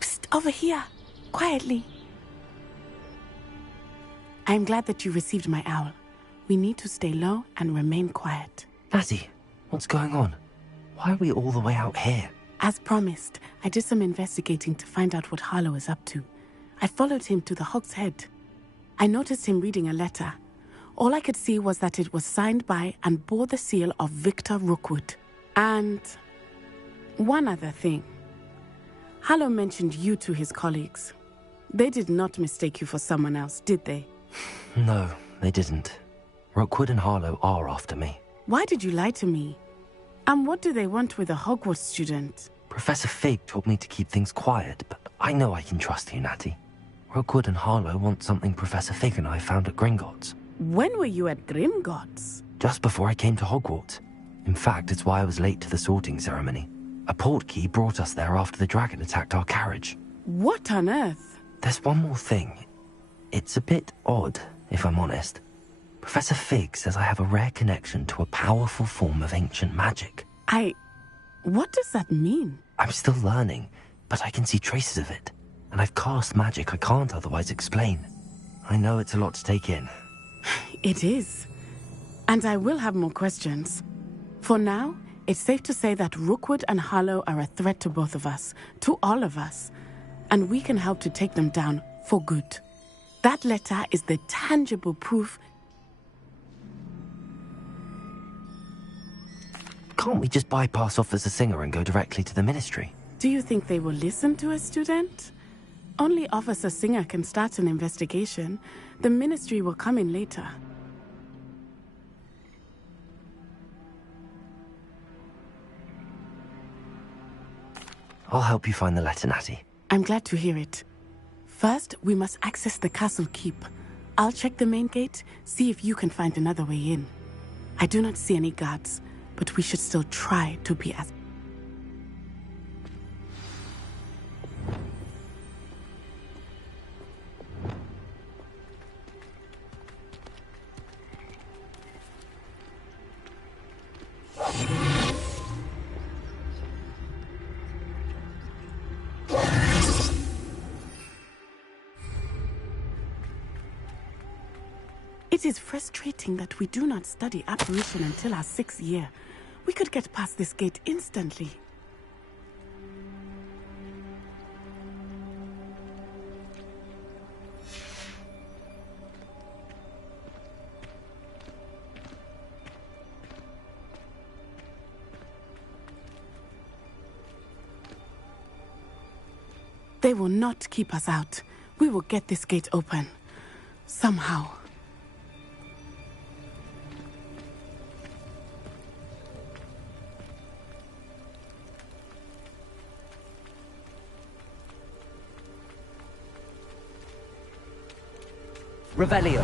Psst, over here. Quietly. I'm glad that you received my owl. We need to stay low and remain quiet. Natty, what's going on? Why are we all the way out here? As promised, I did some investigating to find out what Harlow is up to. I followed him to the Hog's Head. I noticed him reading a letter. All I could see was that it was signed by and bore the seal of Victor Rookwood. And one other thing. Harlow mentioned you to his colleagues. They did not mistake you for someone else, did they? No, they didn't. Rookwood and Harlow are after me. Why did you lie to me? And what do they want with a Hogwarts student? Professor Fig told me to keep things quiet, but I know I can trust you, Natty. Rookwood and Harlow want something Professor Fig and I found at Gringotts. When were you at Gringotts? Just before I came to Hogwarts. In fact, it's why I was late to the sorting ceremony. A portkey brought us there after the dragon attacked our carriage. What on earth? There's one more thing. It's a bit odd, if I'm honest. Professor Fig says I have a rare connection to a powerful form of ancient magic. What does that mean? I'm still learning, but I can see traces of it. And I've cast magic I can't otherwise explain. I know it's a lot to take in. It is. And I will have more questions. For now, it's safe to say that Rookwood and Harlow are a threat to both of us, to all of us. And we can help to take them down for good. That letter is the tangible proof. Can't we just bypass Officer Singer and go directly to the Ministry? Do you think they will listen to a student? Only Officer Singer can start an investigation. The Ministry will come in later. I'll help you find the letter, Natty. I'm glad to hear it. First, we must access the castle keep. I'll check the main gate, see if you can find another way in. I do not see any guards, but we should still try to be as... It is frustrating that we do not study apparition until our 6th year. We could get past this gate instantly. They will not keep us out. We will get this gate open. Somehow. Revelio.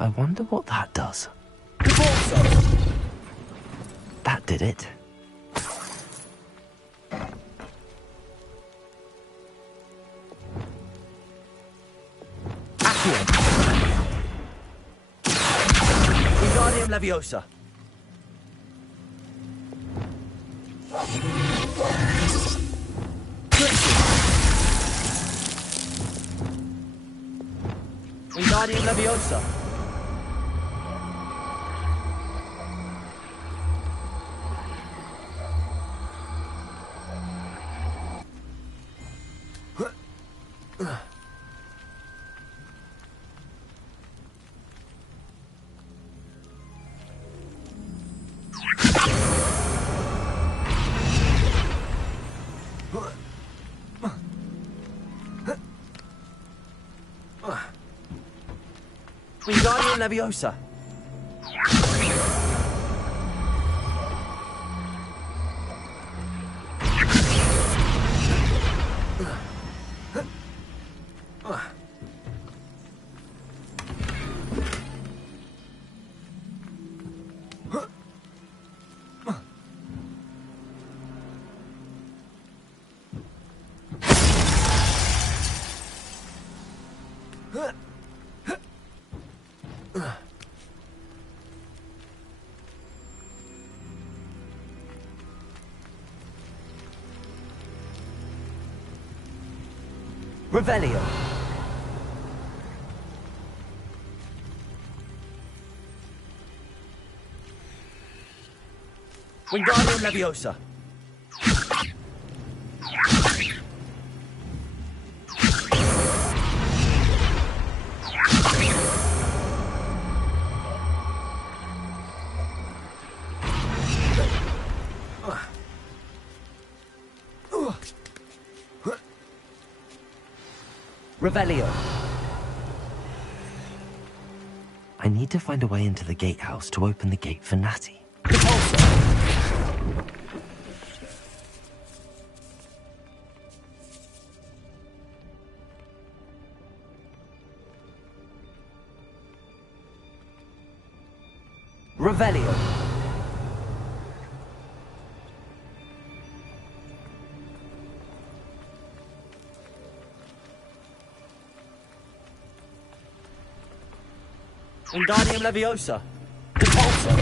I wonder what that does. That did it. Accio. Wingardium Leviosa. Wingardium Leviosa. Wingardium Leviosa. Revelio. Wingardium Leviosa. Revelio. I need to find a way into the gatehouse to open the gate for Natty. Repulso. Revelio. Wingardium Leviosa. Repulsor.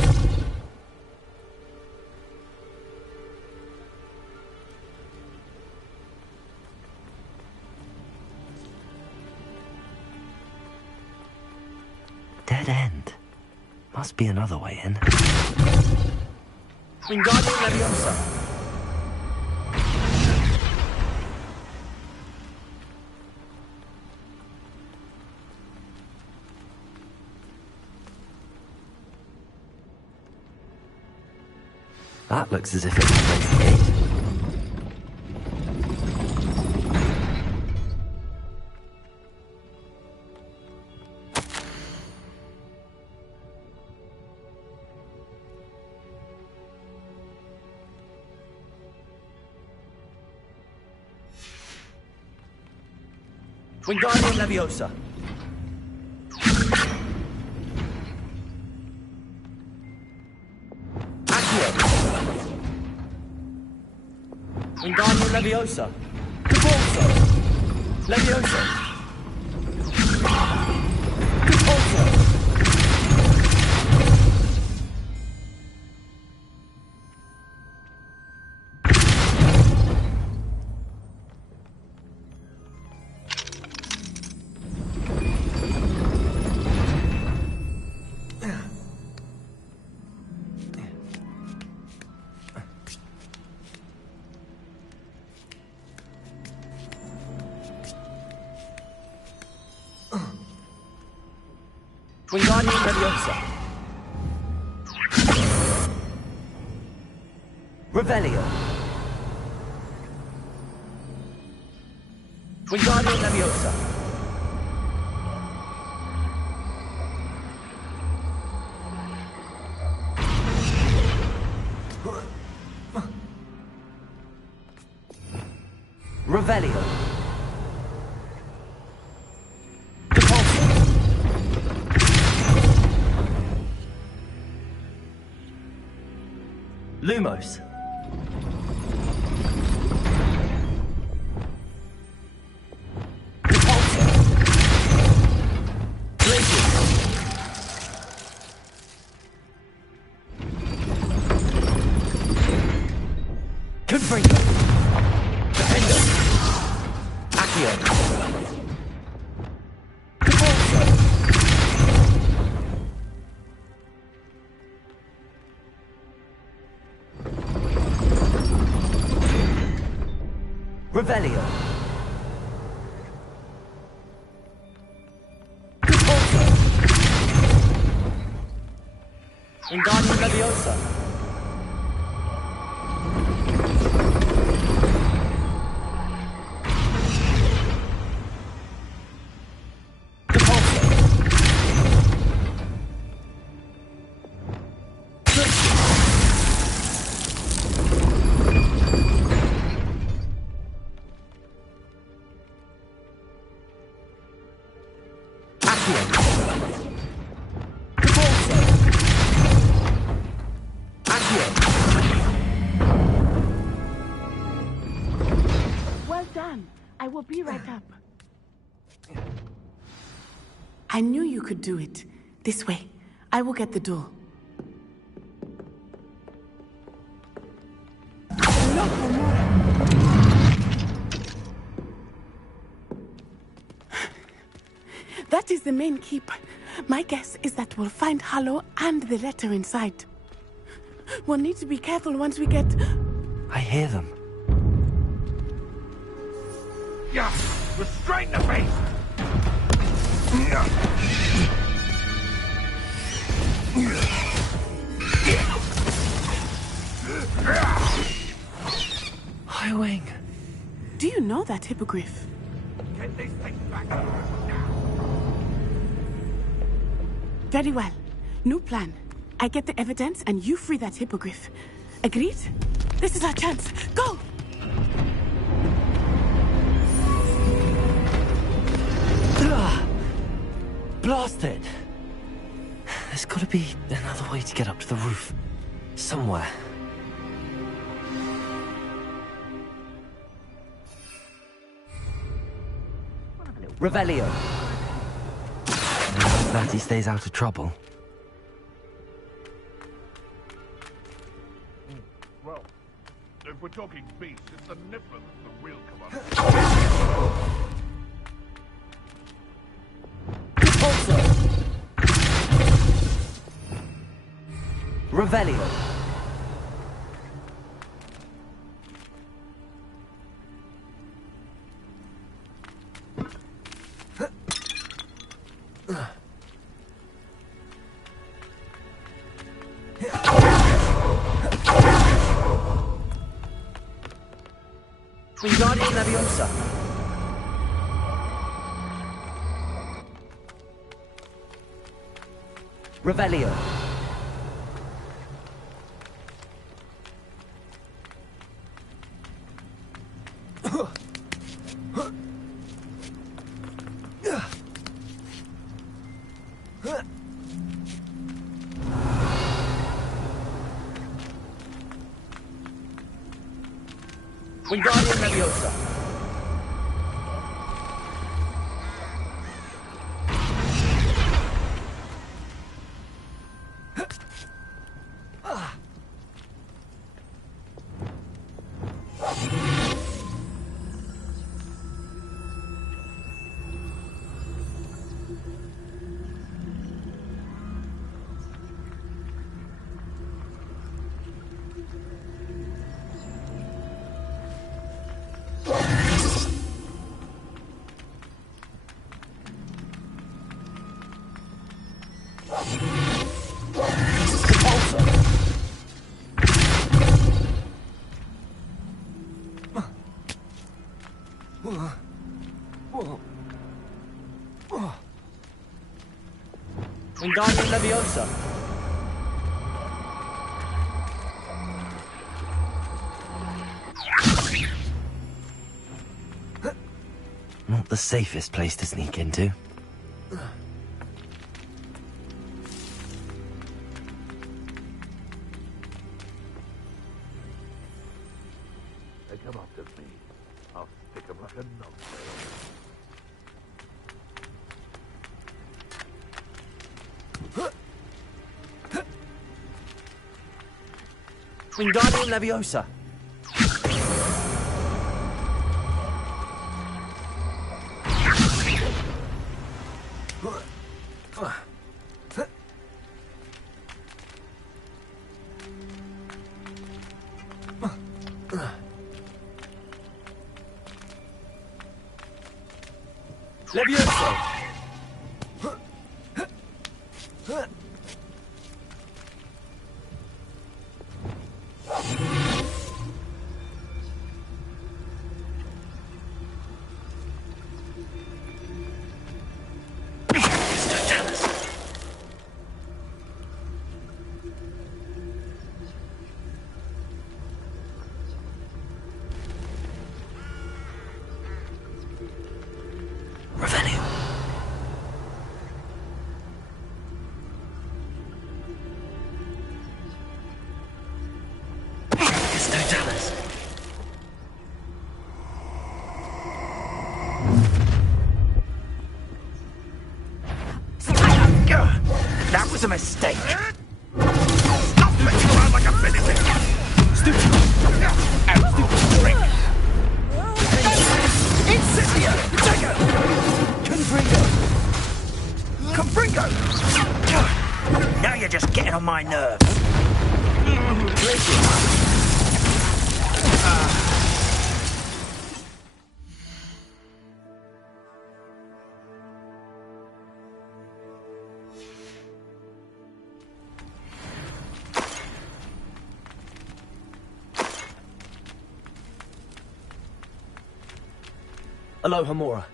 Dead end. Must be another way in. Wingardium Leviosa. That looks as if it opens the gate. Wingardium Leviosa. Wingardium Leviosa. Repulsor. Leviosa. Repulsor. Wingardium Leviosa. Revelio. Wingardium Leviosa. Revelio. Lumos. Repulsor. Glacius. Confringo. Defender. Accio. Repulsor. Revelio. Repulsor. Wingardium Leviosa. Repulsor. Well done. I will be right up. I knew you could do it. This way. I will get the door. That is the main keep. My guess is that we'll find Harlow and the letter inside. We'll need to be careful once we get... I hear them. Yeah, restrain the beast! Highwing. Do you know that hippogriff? Get these things back now! Very well. New plan. I get the evidence and you free that hippogriff. Agreed? This is our chance. Go! Blast it! There's got to be another way to get up to the roof. Somewhere. Revelio. Glad he stays out of trouble. Well, if we're talking beasts, it's the Niffler that's the real commander. Revelio. Wingardium Leviosa. Revelio. Wingardium Leviosa. Wingardium Leviosa. Not the safest place to sneak into. They come after me. I'll stick them like a nut. Wingardium Leviosa. Leviosa. That was a mistake. Stop messing around like a finish. Stupid. Out, stupid trick. Incendio! Dagger! Confringo! Now you're just getting on my nerves. Alohomora.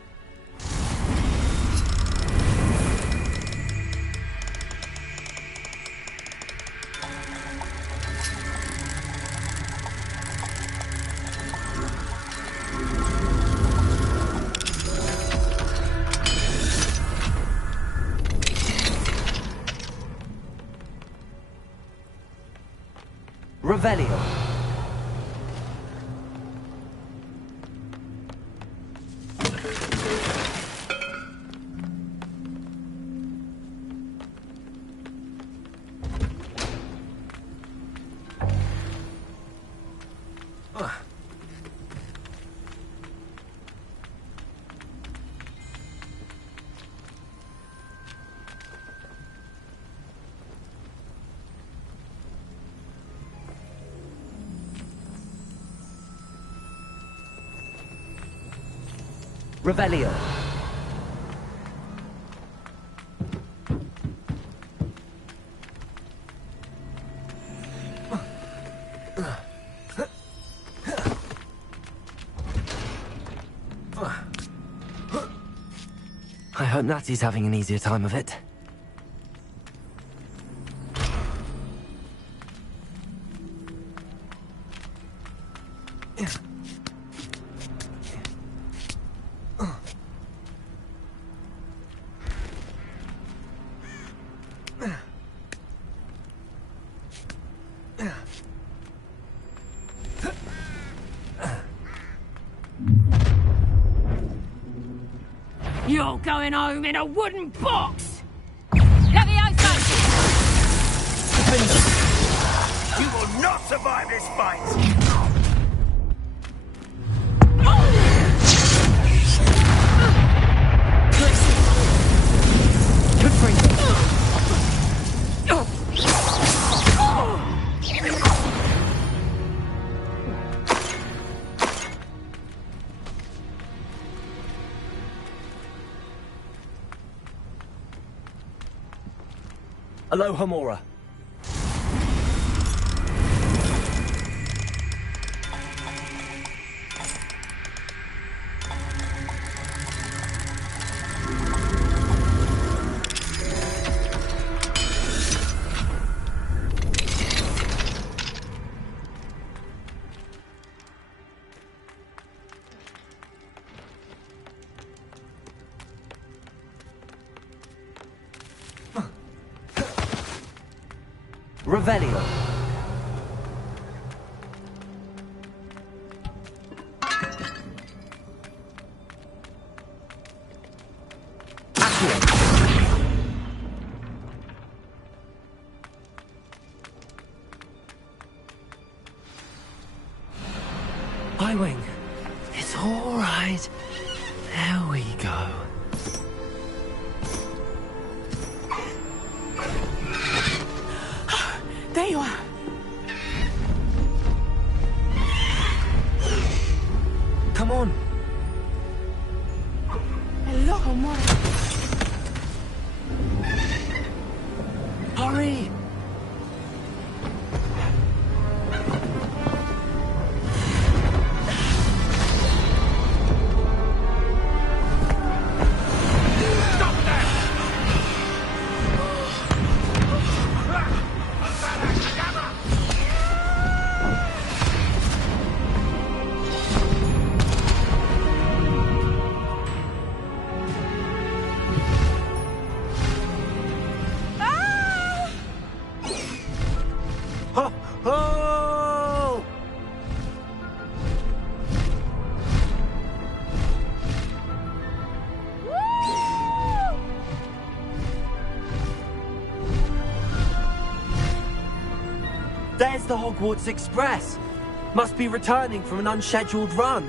Revelio. Revelio. I hope Natty's having an easier time of it. You're going home in a wooden box! Levioso! You will not survive this fight! Good for you. Alohomora. Revelio. I-Wing. It's all right. There we go. There you are. Come on. Alohomora. Hurry. There's the Hogwarts Express. Must be returning from an unscheduled run.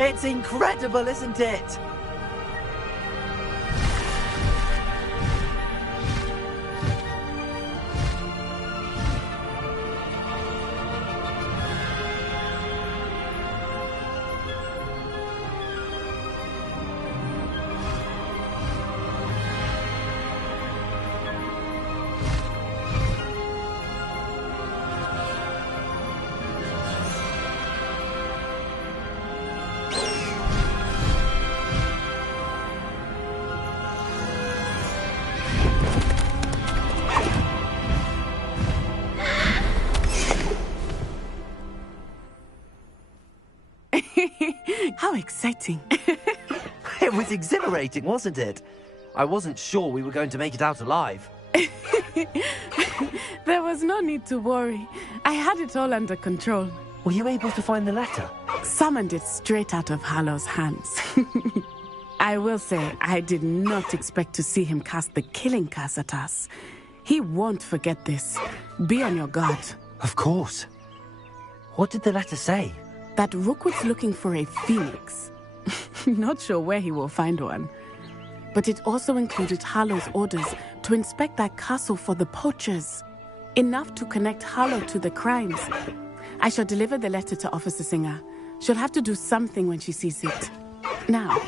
It's incredible, isn't it? How exciting. It was exhilarating, wasn't it? I wasn't sure we were going to make it out alive. There was no need to worry. I had it all under control. Were you able to find the letter? Summoned it straight out of Harlow's hands. I will say, I did not expect to see him cast the killing curse at us. He won't forget this. Be on your guard. Of course. What did the letter say? That Rookwood's looking for a phoenix. Not sure where he will find one. But it also included Harlow's orders to inspect that castle for the poachers. Enough to connect Harlow to the crimes. I shall deliver the letter to Officer Singer. She'll have to do something when she sees it. Now,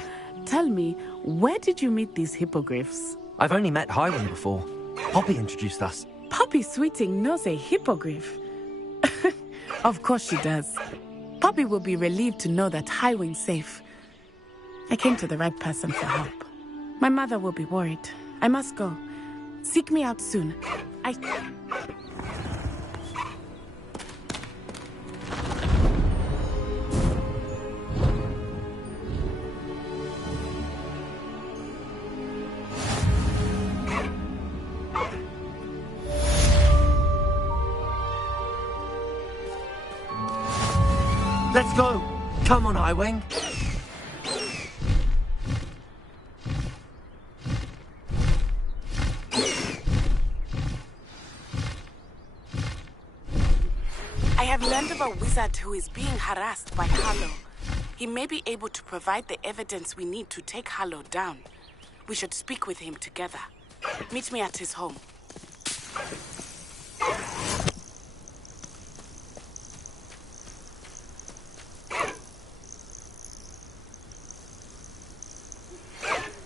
tell me, where did you meet these hippogriffs? I've only met Highwing before. Poppy introduced us. Poppy Sweeting knows a hippogriff. Of course she does. Poppy will be relieved to know that Highwing's safe. I came to the right person for help. My mother will be worried. I must go. Seek me out soon. Let's go! Come on, Highwing! I have learned of a wizard who is being harassed by Harlow. He may be able to provide the evidence we need to take Harlow down. We should speak with him together. Meet me at his home.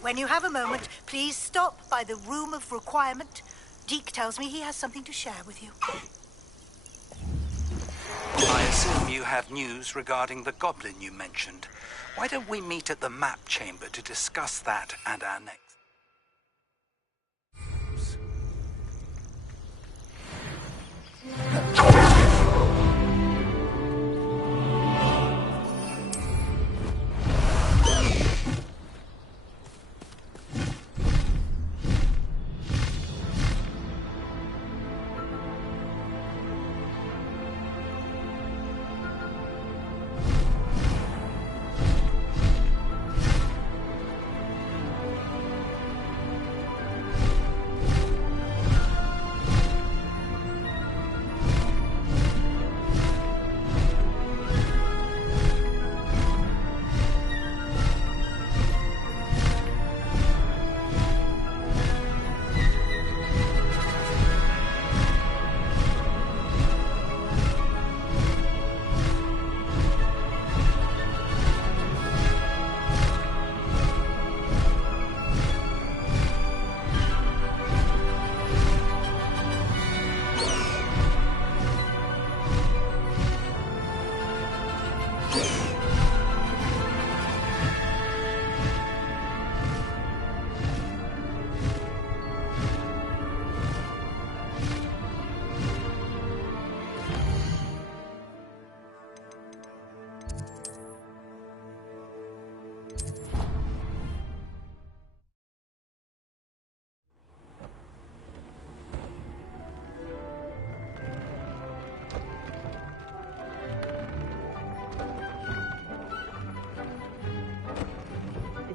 When you have a moment, please stop by the Room of Requirement. Deke tells me he has something to share with you. I assume you have news regarding the goblin you mentioned. Why don't we meet at the map chamber to discuss that and our next...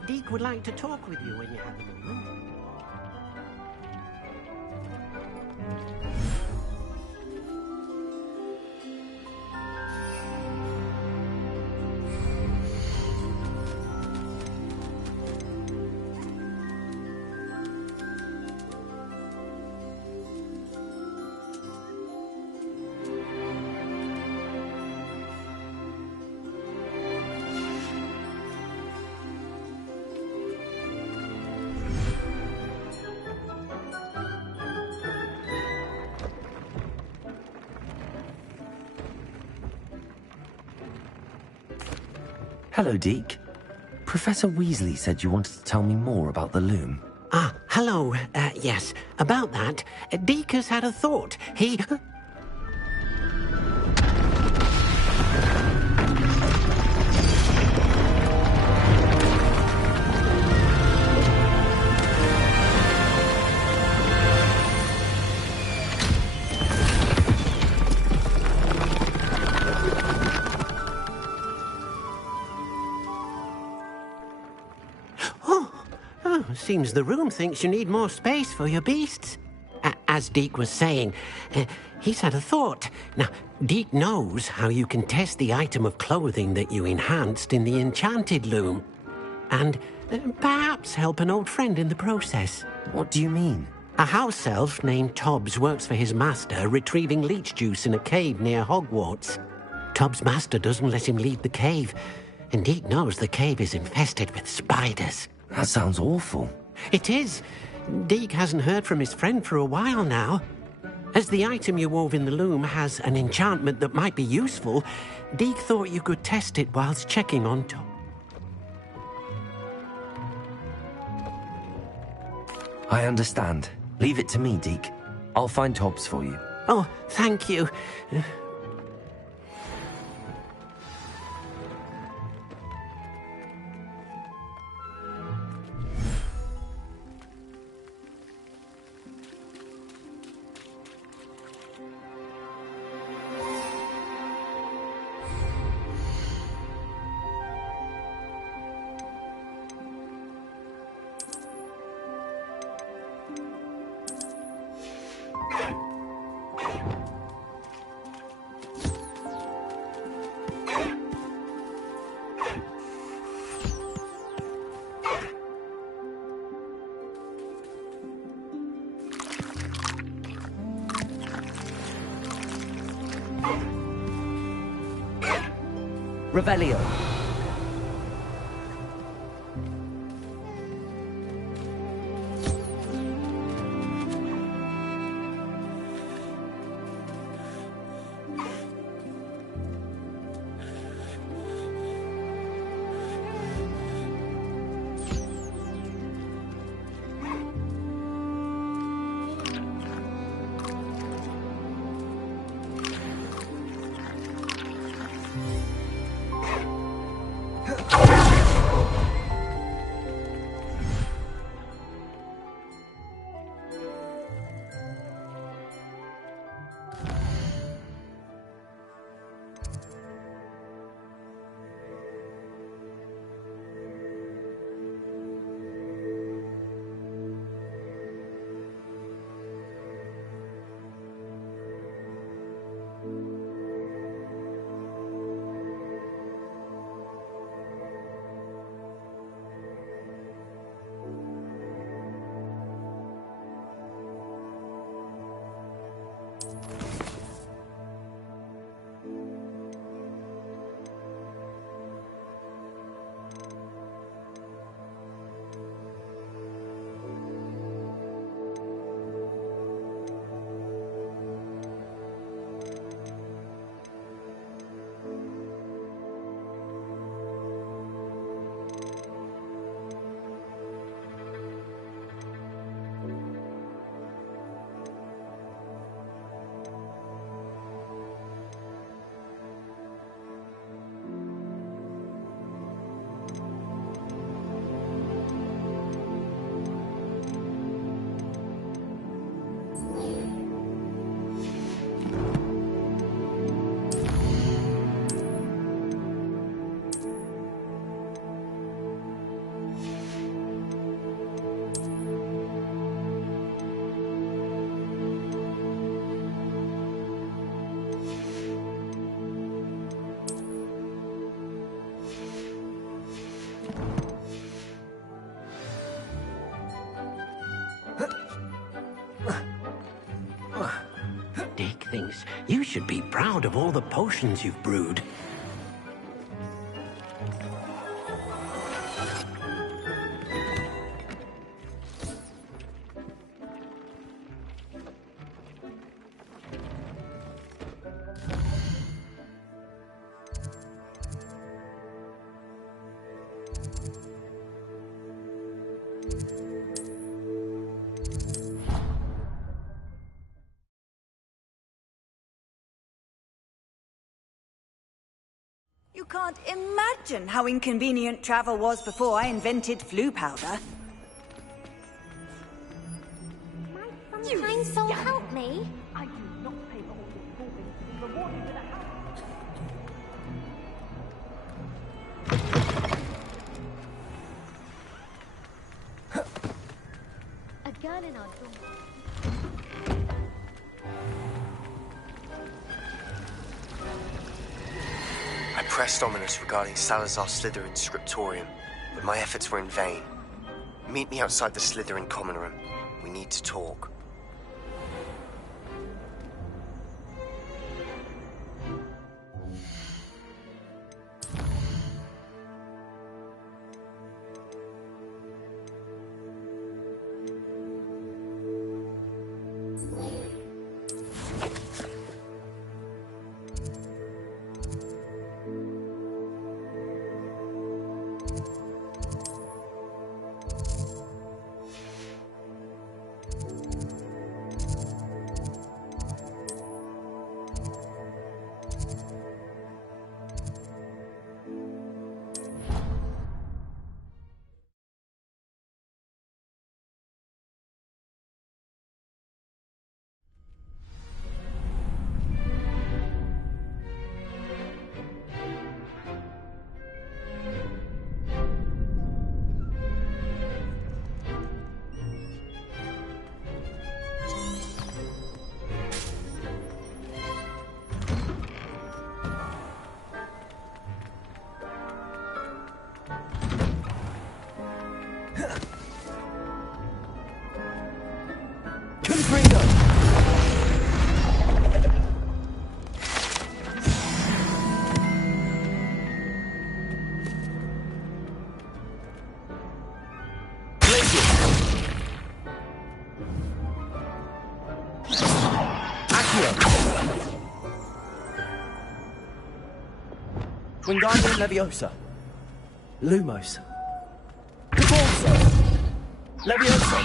Deke would like to talk with you when you have a moment. Hello, Deke. Professor Weasley said you wanted to tell me more about the loom. Ah, hello. Yes, about that. Deke has had a thought. He... Seems the room thinks you need more space for your beasts. As Deke was saying, he's had a thought. Now, Deke knows how you can test the item of clothing that you enhanced in the enchanted loom. And perhaps help an old friend in the process. What do you mean? A house elf named Tobbs works for his master, retrieving leech juice in a cave near Hogwarts. Tobbs' master doesn't let him leave the cave, and Deke knows the cave is infested with spiders. That sounds awful. It is. Deke hasn't heard from his friend for a while now. As the item you wove in the loom has an enchantment that might be useful, Deke thought you could test it whilst checking on Tobb. I understand. Leave it to me, Deke. I'll find Tobbs for you. Oh, thank you. Revelio. Deke thinks you should be proud of all the potions you've brewed. You can't imagine how inconvenient travel was before I invented flu powder. Kind soul, help me. I do not pay for all this talking to be rewarded with a A gun in our door. I pressed Ominous regarding Salazar Slytherin's scriptorium, but my efforts were in vain. Meet me outside the Slytherin common room. We need to talk. Wingardium Leviosa. Lumos. Corso. Leviosa.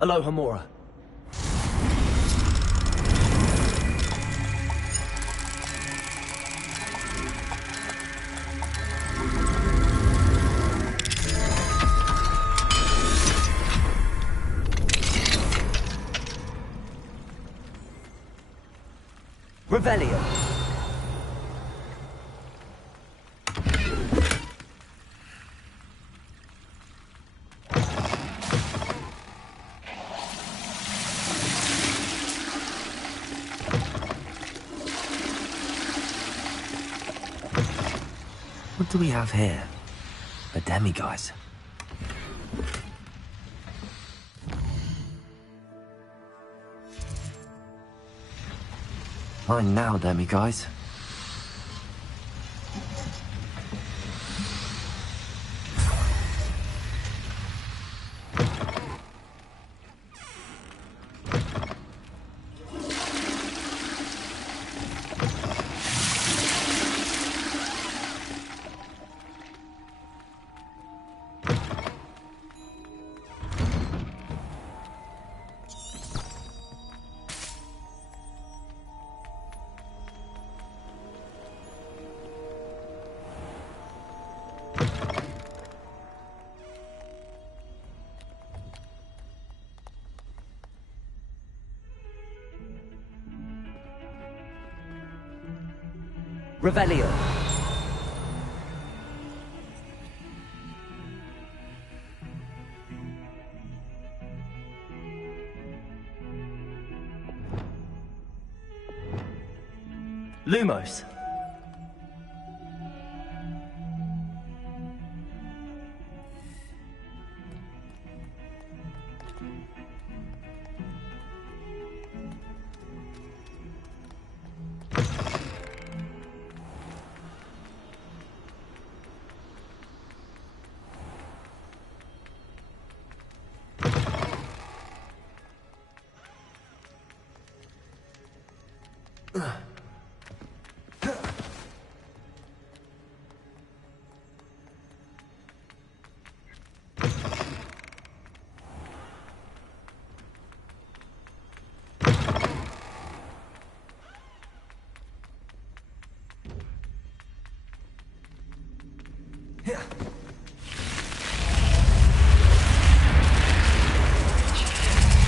Alohomora. Revelio. What do we have here? A demiguise. Fine now, demiguise. Revelio. Lumos.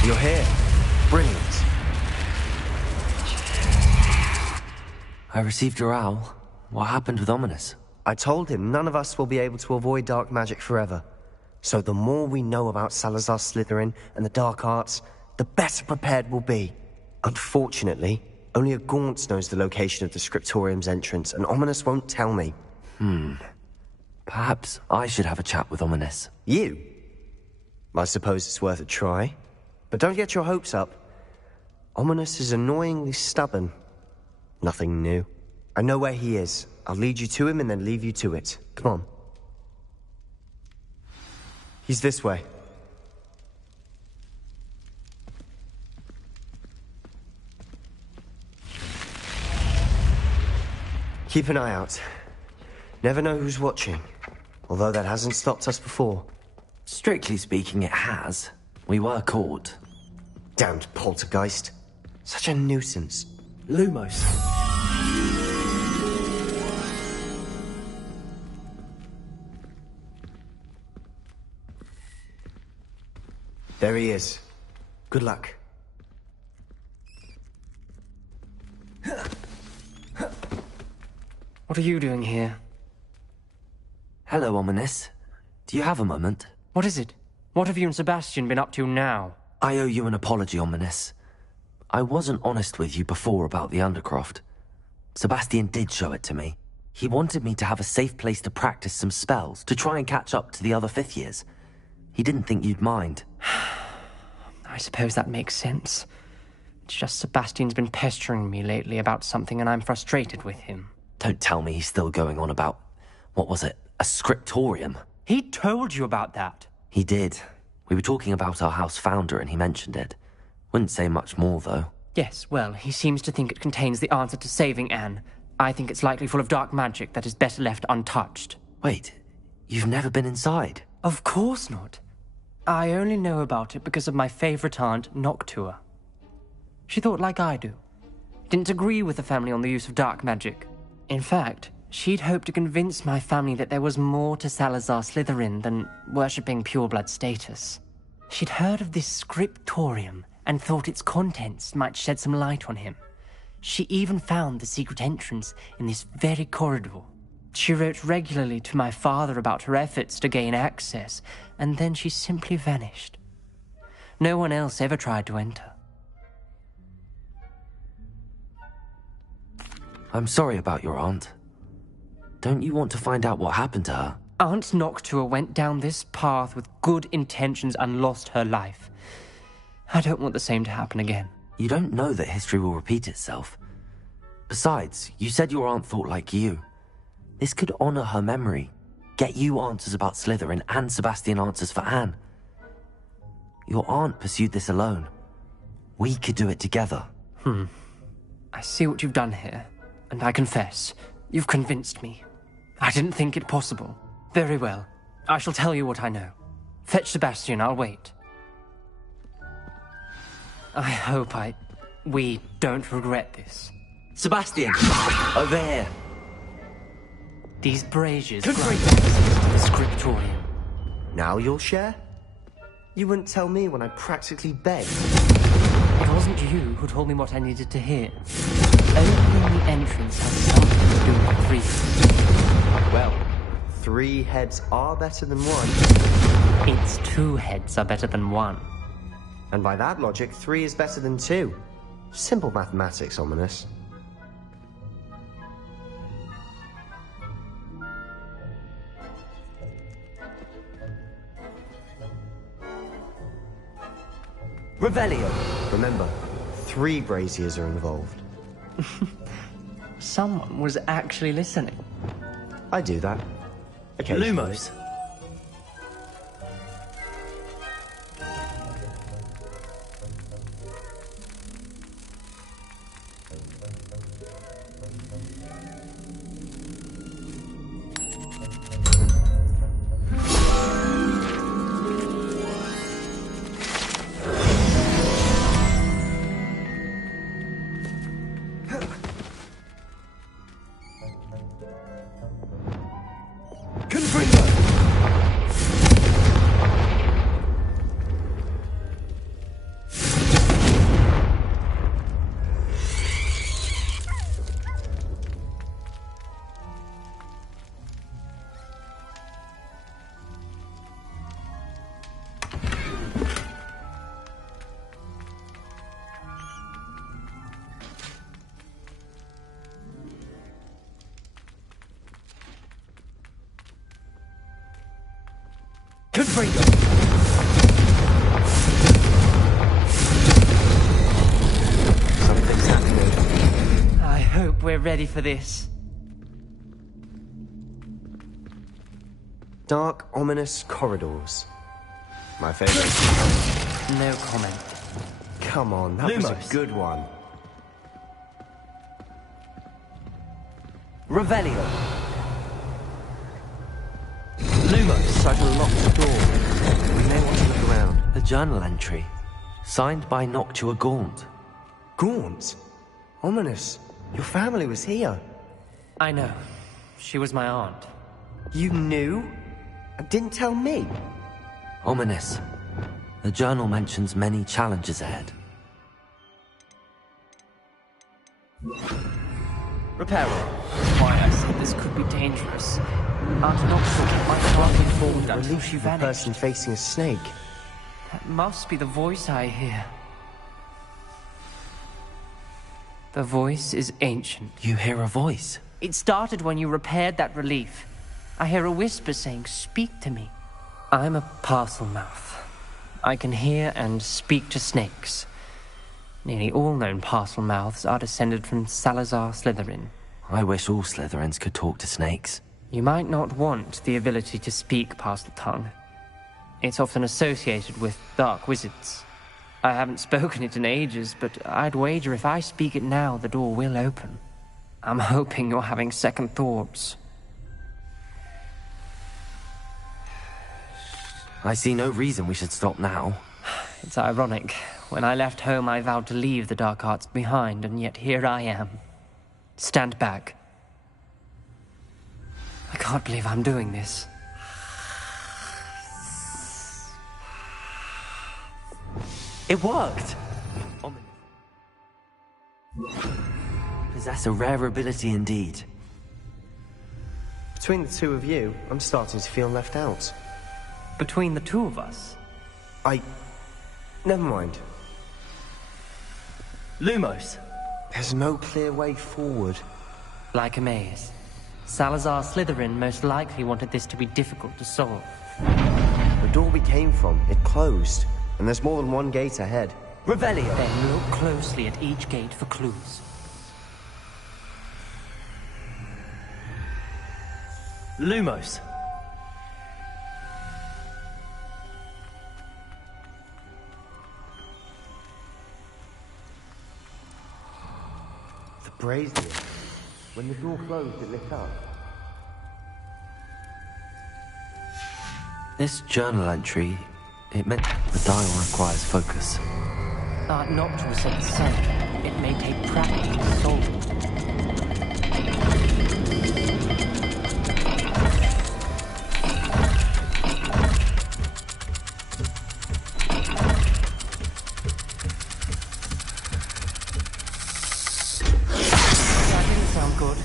You're here. Brilliant. I received your owl. What happened with Ominous? I told him none of us will be able to avoid dark magic forever. So the more we know about Salazar Slytherin and the dark arts, the better prepared we'll be. Unfortunately, only a Gaunt knows the location of the Scriptorium's entrance, and Ominous won't tell me. Perhaps I should have a chat with Ominous. You? I suppose it's worth a try. But don't get your hopes up. Ominous is annoyingly stubborn. Nothing new. I know where he is. I'll lead you to him and then leave you to it. Come on. He's this way. Keep an eye out. Never know who's watching. Although that hasn't stopped us before. Strictly speaking, it has. We were caught. Damned poltergeist. Such a nuisance. Lumos. There he is. Good luck. What are you doing here? Hello, Ominous. Do you have a moment? What is it? What have you and Sebastian been up to now? I owe you an apology, Ominous. I wasn't honest with you before about the Undercroft. Sebastian did show it to me. He wanted me to have a safe place to practice some spells, to try and catch up to the other fifth years. He didn't think you'd mind. I suppose that makes sense. It's just Sebastian's been pestering me lately about something and I'm frustrated with him. Don't tell me he's still going on about, what was it, a scriptorium? He told you about that. He did. We were talking about our house founder and he mentioned it. Wouldn't say much more, though. Yes, well, he seems to think it contains the answer to saving Anne. I think it's likely full of dark magic that is better left untouched. Wait, you've never been inside? Of course not. I only know about it because of my favorite aunt, Noctua. She thought like I do. Didn't agree with the family on the use of dark magic. In fact, she'd hoped to convince my family that there was more to Salazar Slytherin than worshipping pureblood status. She'd heard of this scriptorium and thought its contents might shed some light on him. She even found the secret entrance in this very corridor. She wrote regularly to my father about her efforts to gain access, and then she simply vanished. No one else ever tried to enter. I'm sorry about your aunt. Don't you want to find out what happened to her? Aunt Noctua went down this path with good intentions and lost her life. I don't want the same to happen again. You don't know that history will repeat itself. Besides, you said your aunt thought like you. This could honor her memory, get you answers about Slytherin and Sebastian answers for Anne. Your aunt pursued this alone. We could do it together. I see what you've done here, and I confess, you've convinced me. I didn't think it possible. Very well. I shall tell you what I know. Fetch Sebastian, I'll wait. I hope we don't regret this. Sebastian! Over here! These braziers grant access to the scriptorium. Now you'll share? You wouldn't tell me when I practically begged. It wasn't you who told me what I needed to hear. Opening the entrance has something to do with 3 heads. Well, 3 heads are better than 1. It's 2 heads are better than 1. And by that logic, 3 is better than 2. Simple mathematics, Ominous. Revelio. Remember, 3 braziers are involved. Someone was actually listening. I do that. Okay. Lumos. Confringo! Something's happening. I hope we're ready for this. Dark, ominous corridors. My favorite. No comment. Come on, that was Lumos. a good one. Revelio. Lumos. Such a locked door. We may want to look around. A journal entry. Signed by Noctua Gaunt. Gaunt? Ominous. Your family was here. I know. She was my aunt. You knew? And didn't tell me? Ominous. The journal mentions many challenges ahead. Reparo. Why I said this could be dangerous. Aunt Noctua kept my heart informed until she The vanished. person facing a snake. That must be the voice I hear. The voice is ancient. You hear a voice? It started when you repaired that relief. I hear a whisper saying, "Speak to me." I'm a parcel mouth. I can hear and speak to snakes. Nearly all known parcel mouths are descended from Salazar Slytherin. I wish all Slytherins could talk to snakes. You might not want the ability to speak past the tongue. It's often associated with dark wizards. I haven't spoken it in ages, but I'd wager if I speak it now, the door will open. I'm hoping you're having second thoughts. I see no reason we should stop now. It's ironic. When I left home, I vowed to leave the dark arts behind, and yet here I am. Stand back. I can't believe I'm doing this. It worked! Possess a rare ability indeed. Between the two of you, I'm starting to feel left out. Between the two of us? Never mind. Lumos. There's no clear way forward. Like a maze. Salazar Slytherin most likely wanted this to be difficult to solve. The door we came from, it closed. And there's more than one gate ahead. Revelio. Then look closely at each gate for clues. Lumos. The brazier. When the door closed, it lit up. This journal entry, it meant the dial requires focus. Aunt Noctua said the same. It may take practice to solve it. That didn't sound good.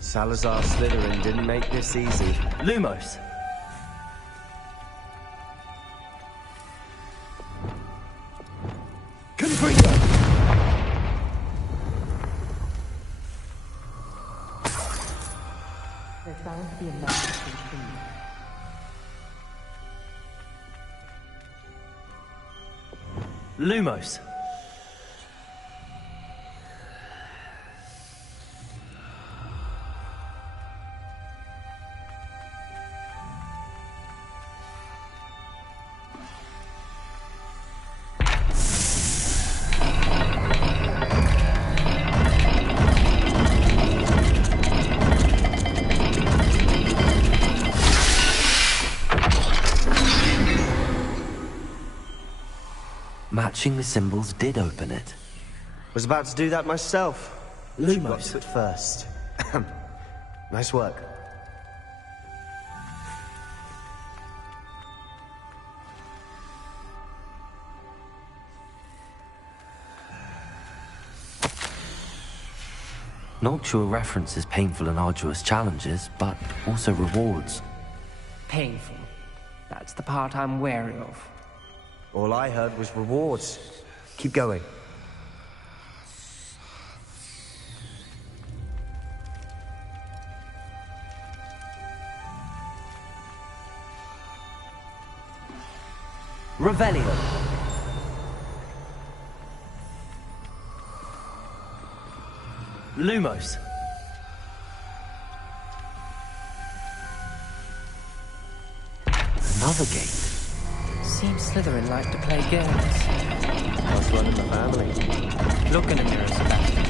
Salazar Slytherin didn't make this easy. Lumos. Confringo. There's bound to be a message between Lumos. Matching the symbols did open it. Was about to do that myself. Lumos. But first. Nice work. Noctua references painful and arduous challenges, but also rewards. Painful. That's the part I'm wary of. All I heard was rewards. Keep going. Revelio. Lumos. Another gate. Seems Slytherin like to play games. That's one in the family. Look in the mirror, Sebastian.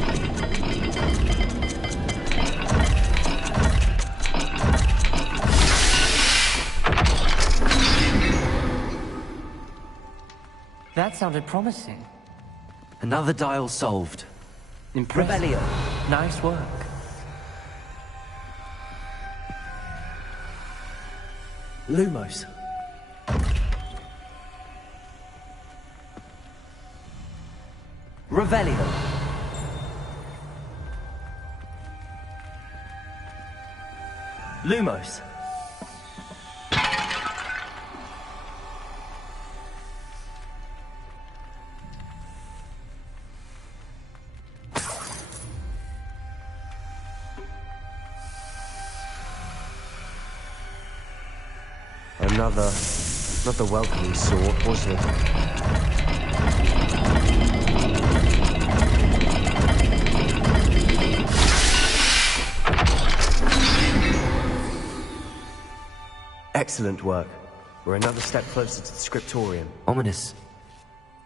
That sounded promising. Another dial solved. Impressive. Revelio. Nice work. Lumos. Revelio. Lumos. Another welcoming sword, was it? Excellent work. We're another step closer to the scriptorium. Ominous.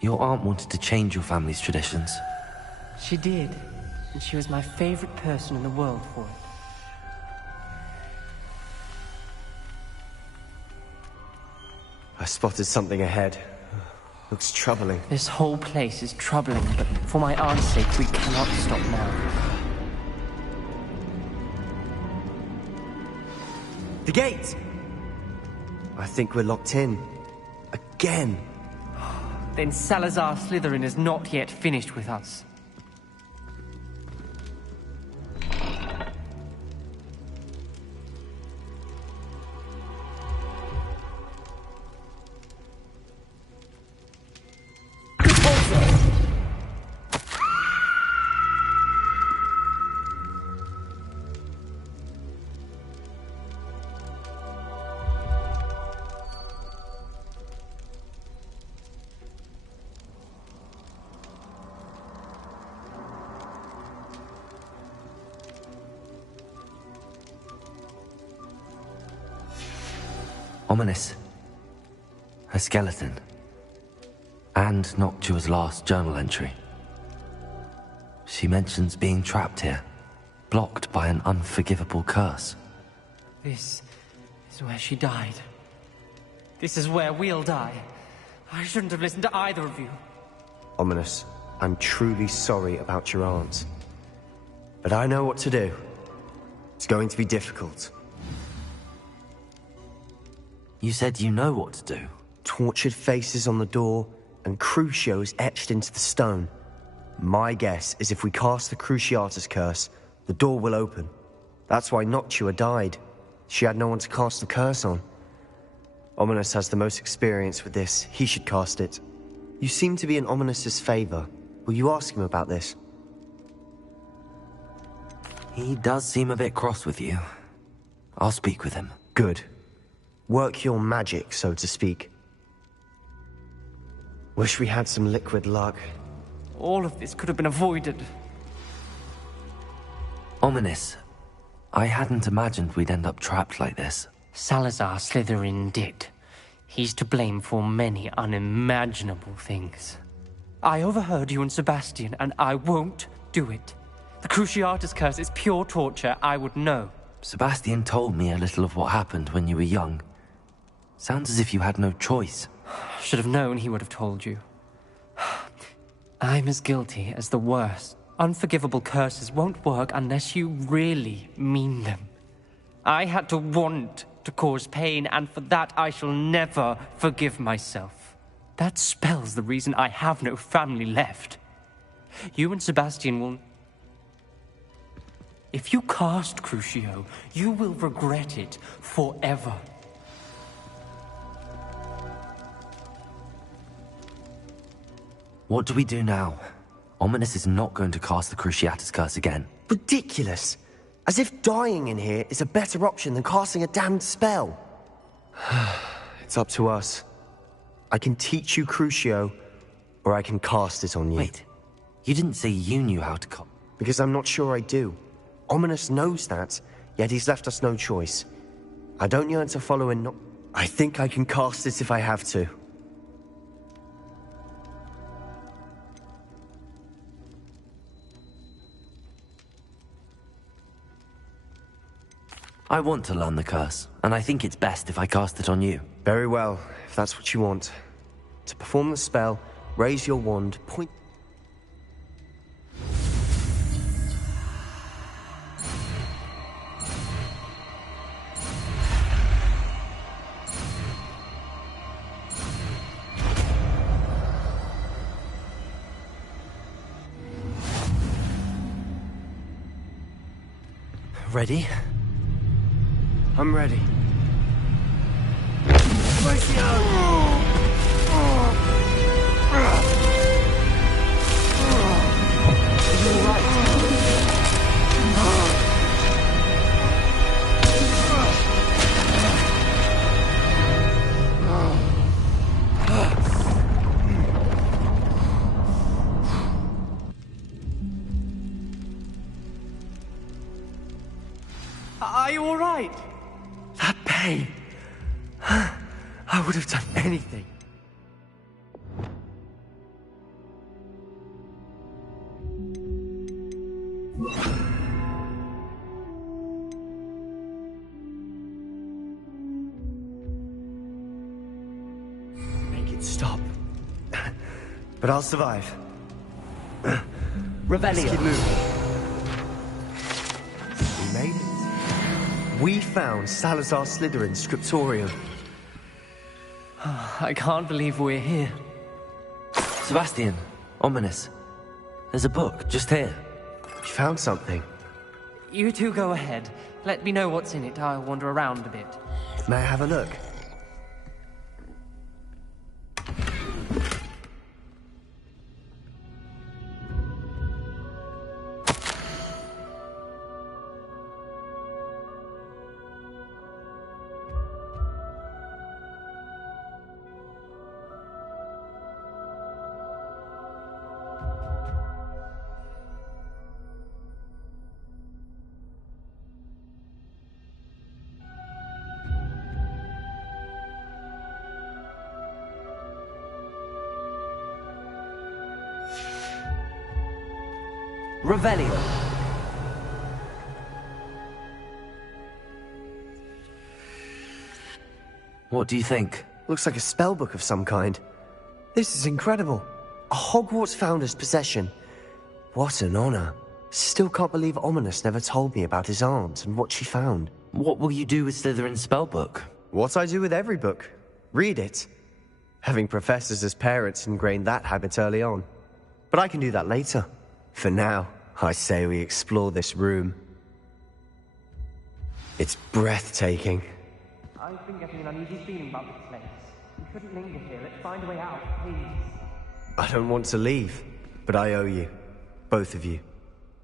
Your aunt wanted to change your family's traditions. She did. And she was my favorite person in the world for it. I spotted something ahead. Looks troubling. This whole place is troubling, but for my aunt's sake, we cannot stop now. The gate! I think we're locked in. Again. Then Salazar Slytherin is not yet finished with us. Ominous. A skeleton. And Noctua's last journal entry. She mentions being trapped here, blocked by an unforgivable curse. This is where she died. This is where we'll die. I shouldn't have listened to either of you. Ominous, I'm truly sorry about your aunt. But I know what to do. It's going to be difficult. You said you know what to do. Tortured faces on the door, and Crucios etched into the stone. My guess is if we cast the Cruciatus curse, the door will open. That's why Noctua died. She had no one to cast the curse on. Ominous has the most experience with this. He should cast it. You seem to be in Ominous's favor. Will you ask him about this? He does seem a bit cross with you. I'll speak with him. Good. Work your magic, so to speak. Wish we had some liquid luck. All of this could have been avoided. Ominous. I hadn't imagined we'd end up trapped like this. Salazar Slytherin did. He's to blame for many unimaginable things. I overheard you and Sebastian, and I won't do it. The Cruciatus curse is pure torture, I would know. Sebastian told me a little of what happened when you were young. Sounds as if you had no choice. Should have known he would have told you. I'm as guilty as the worst. Unforgivable curses won't work unless you really mean them. I had to want to cause pain, and for that I shall never forgive myself. That spells the reason I have no family left. You and Sebastian will... If you cast Crucio, you will regret it forever. What do we do now? Ominous is not going to cast the Cruciatus Curse again. Ridiculous! As if dying in here is a better option than casting a damned spell. It's up to us. I can teach you Crucio, or I can cast it on you. Wait, you didn't say you knew how to cast... Because I'm not sure I do. Ominous knows that, yet he's left us no choice. I don't yearn to follow in no... I think I can cast it if I have to. I want to learn the curse, and I think it's best if I cast it on you. Very well, if that's what you want. To perform the spell, raise your wand, point... Ready? I'm ready. Are you all right? That pain. I would have done anything. Make it stop. But I'll survive. Revelio. Let's keep moving. We made it. We found Salazar Slytherin's scriptorium. I can't believe we're here. Sebastian, Ominous. There's a book just here. You found something. You two go ahead. Let me know what's in it. I'll wander around a bit. May I have a look? Revelio. What do you think? Looks like a spellbook of some kind. This is incredible. A Hogwarts founder's possession. What an honor. Still can't believe Ominous never told me about his aunt and what she found. What will you do with Slytherin's spellbook? What I do with every book. Read it. Having professors as parents ingrained that habit early on. But I can do that later. For now, I say we explore this room. It's breathtaking. I've been getting an uneasy feeling about this place. We shouldn't linger here. Let's find a way out, please. I don't want to leave, but I owe you. Both of you.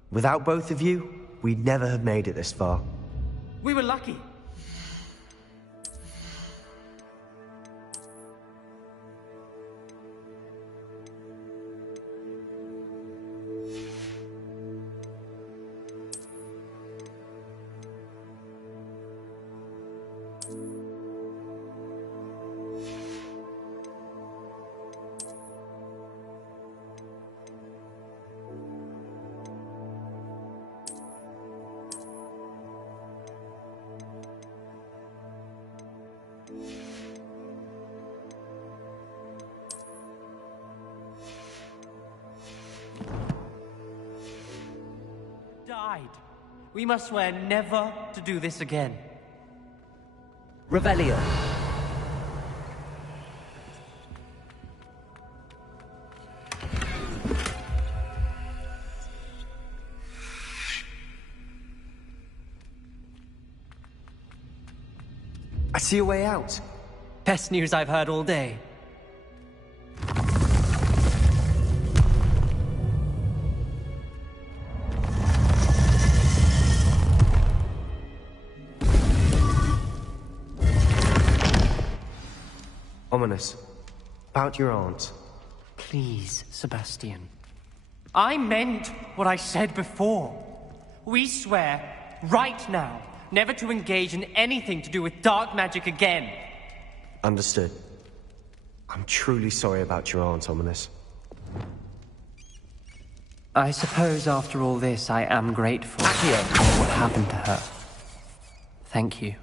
Without both of you, we'd never have made it this far. We were lucky. Died. We must swear never to do this again. Revelio. I see a way out. Best news I've heard all day. Ominous. About your aunt. Please, Sebastian. I meant what I said before. We swear, right now, never to engage in anything to do with dark magic again. Understood. I'm truly sorry about your aunt, Ominous. I suppose after all this, I am grateful for what happened to her. Thank you.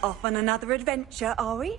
Off on another adventure, are we?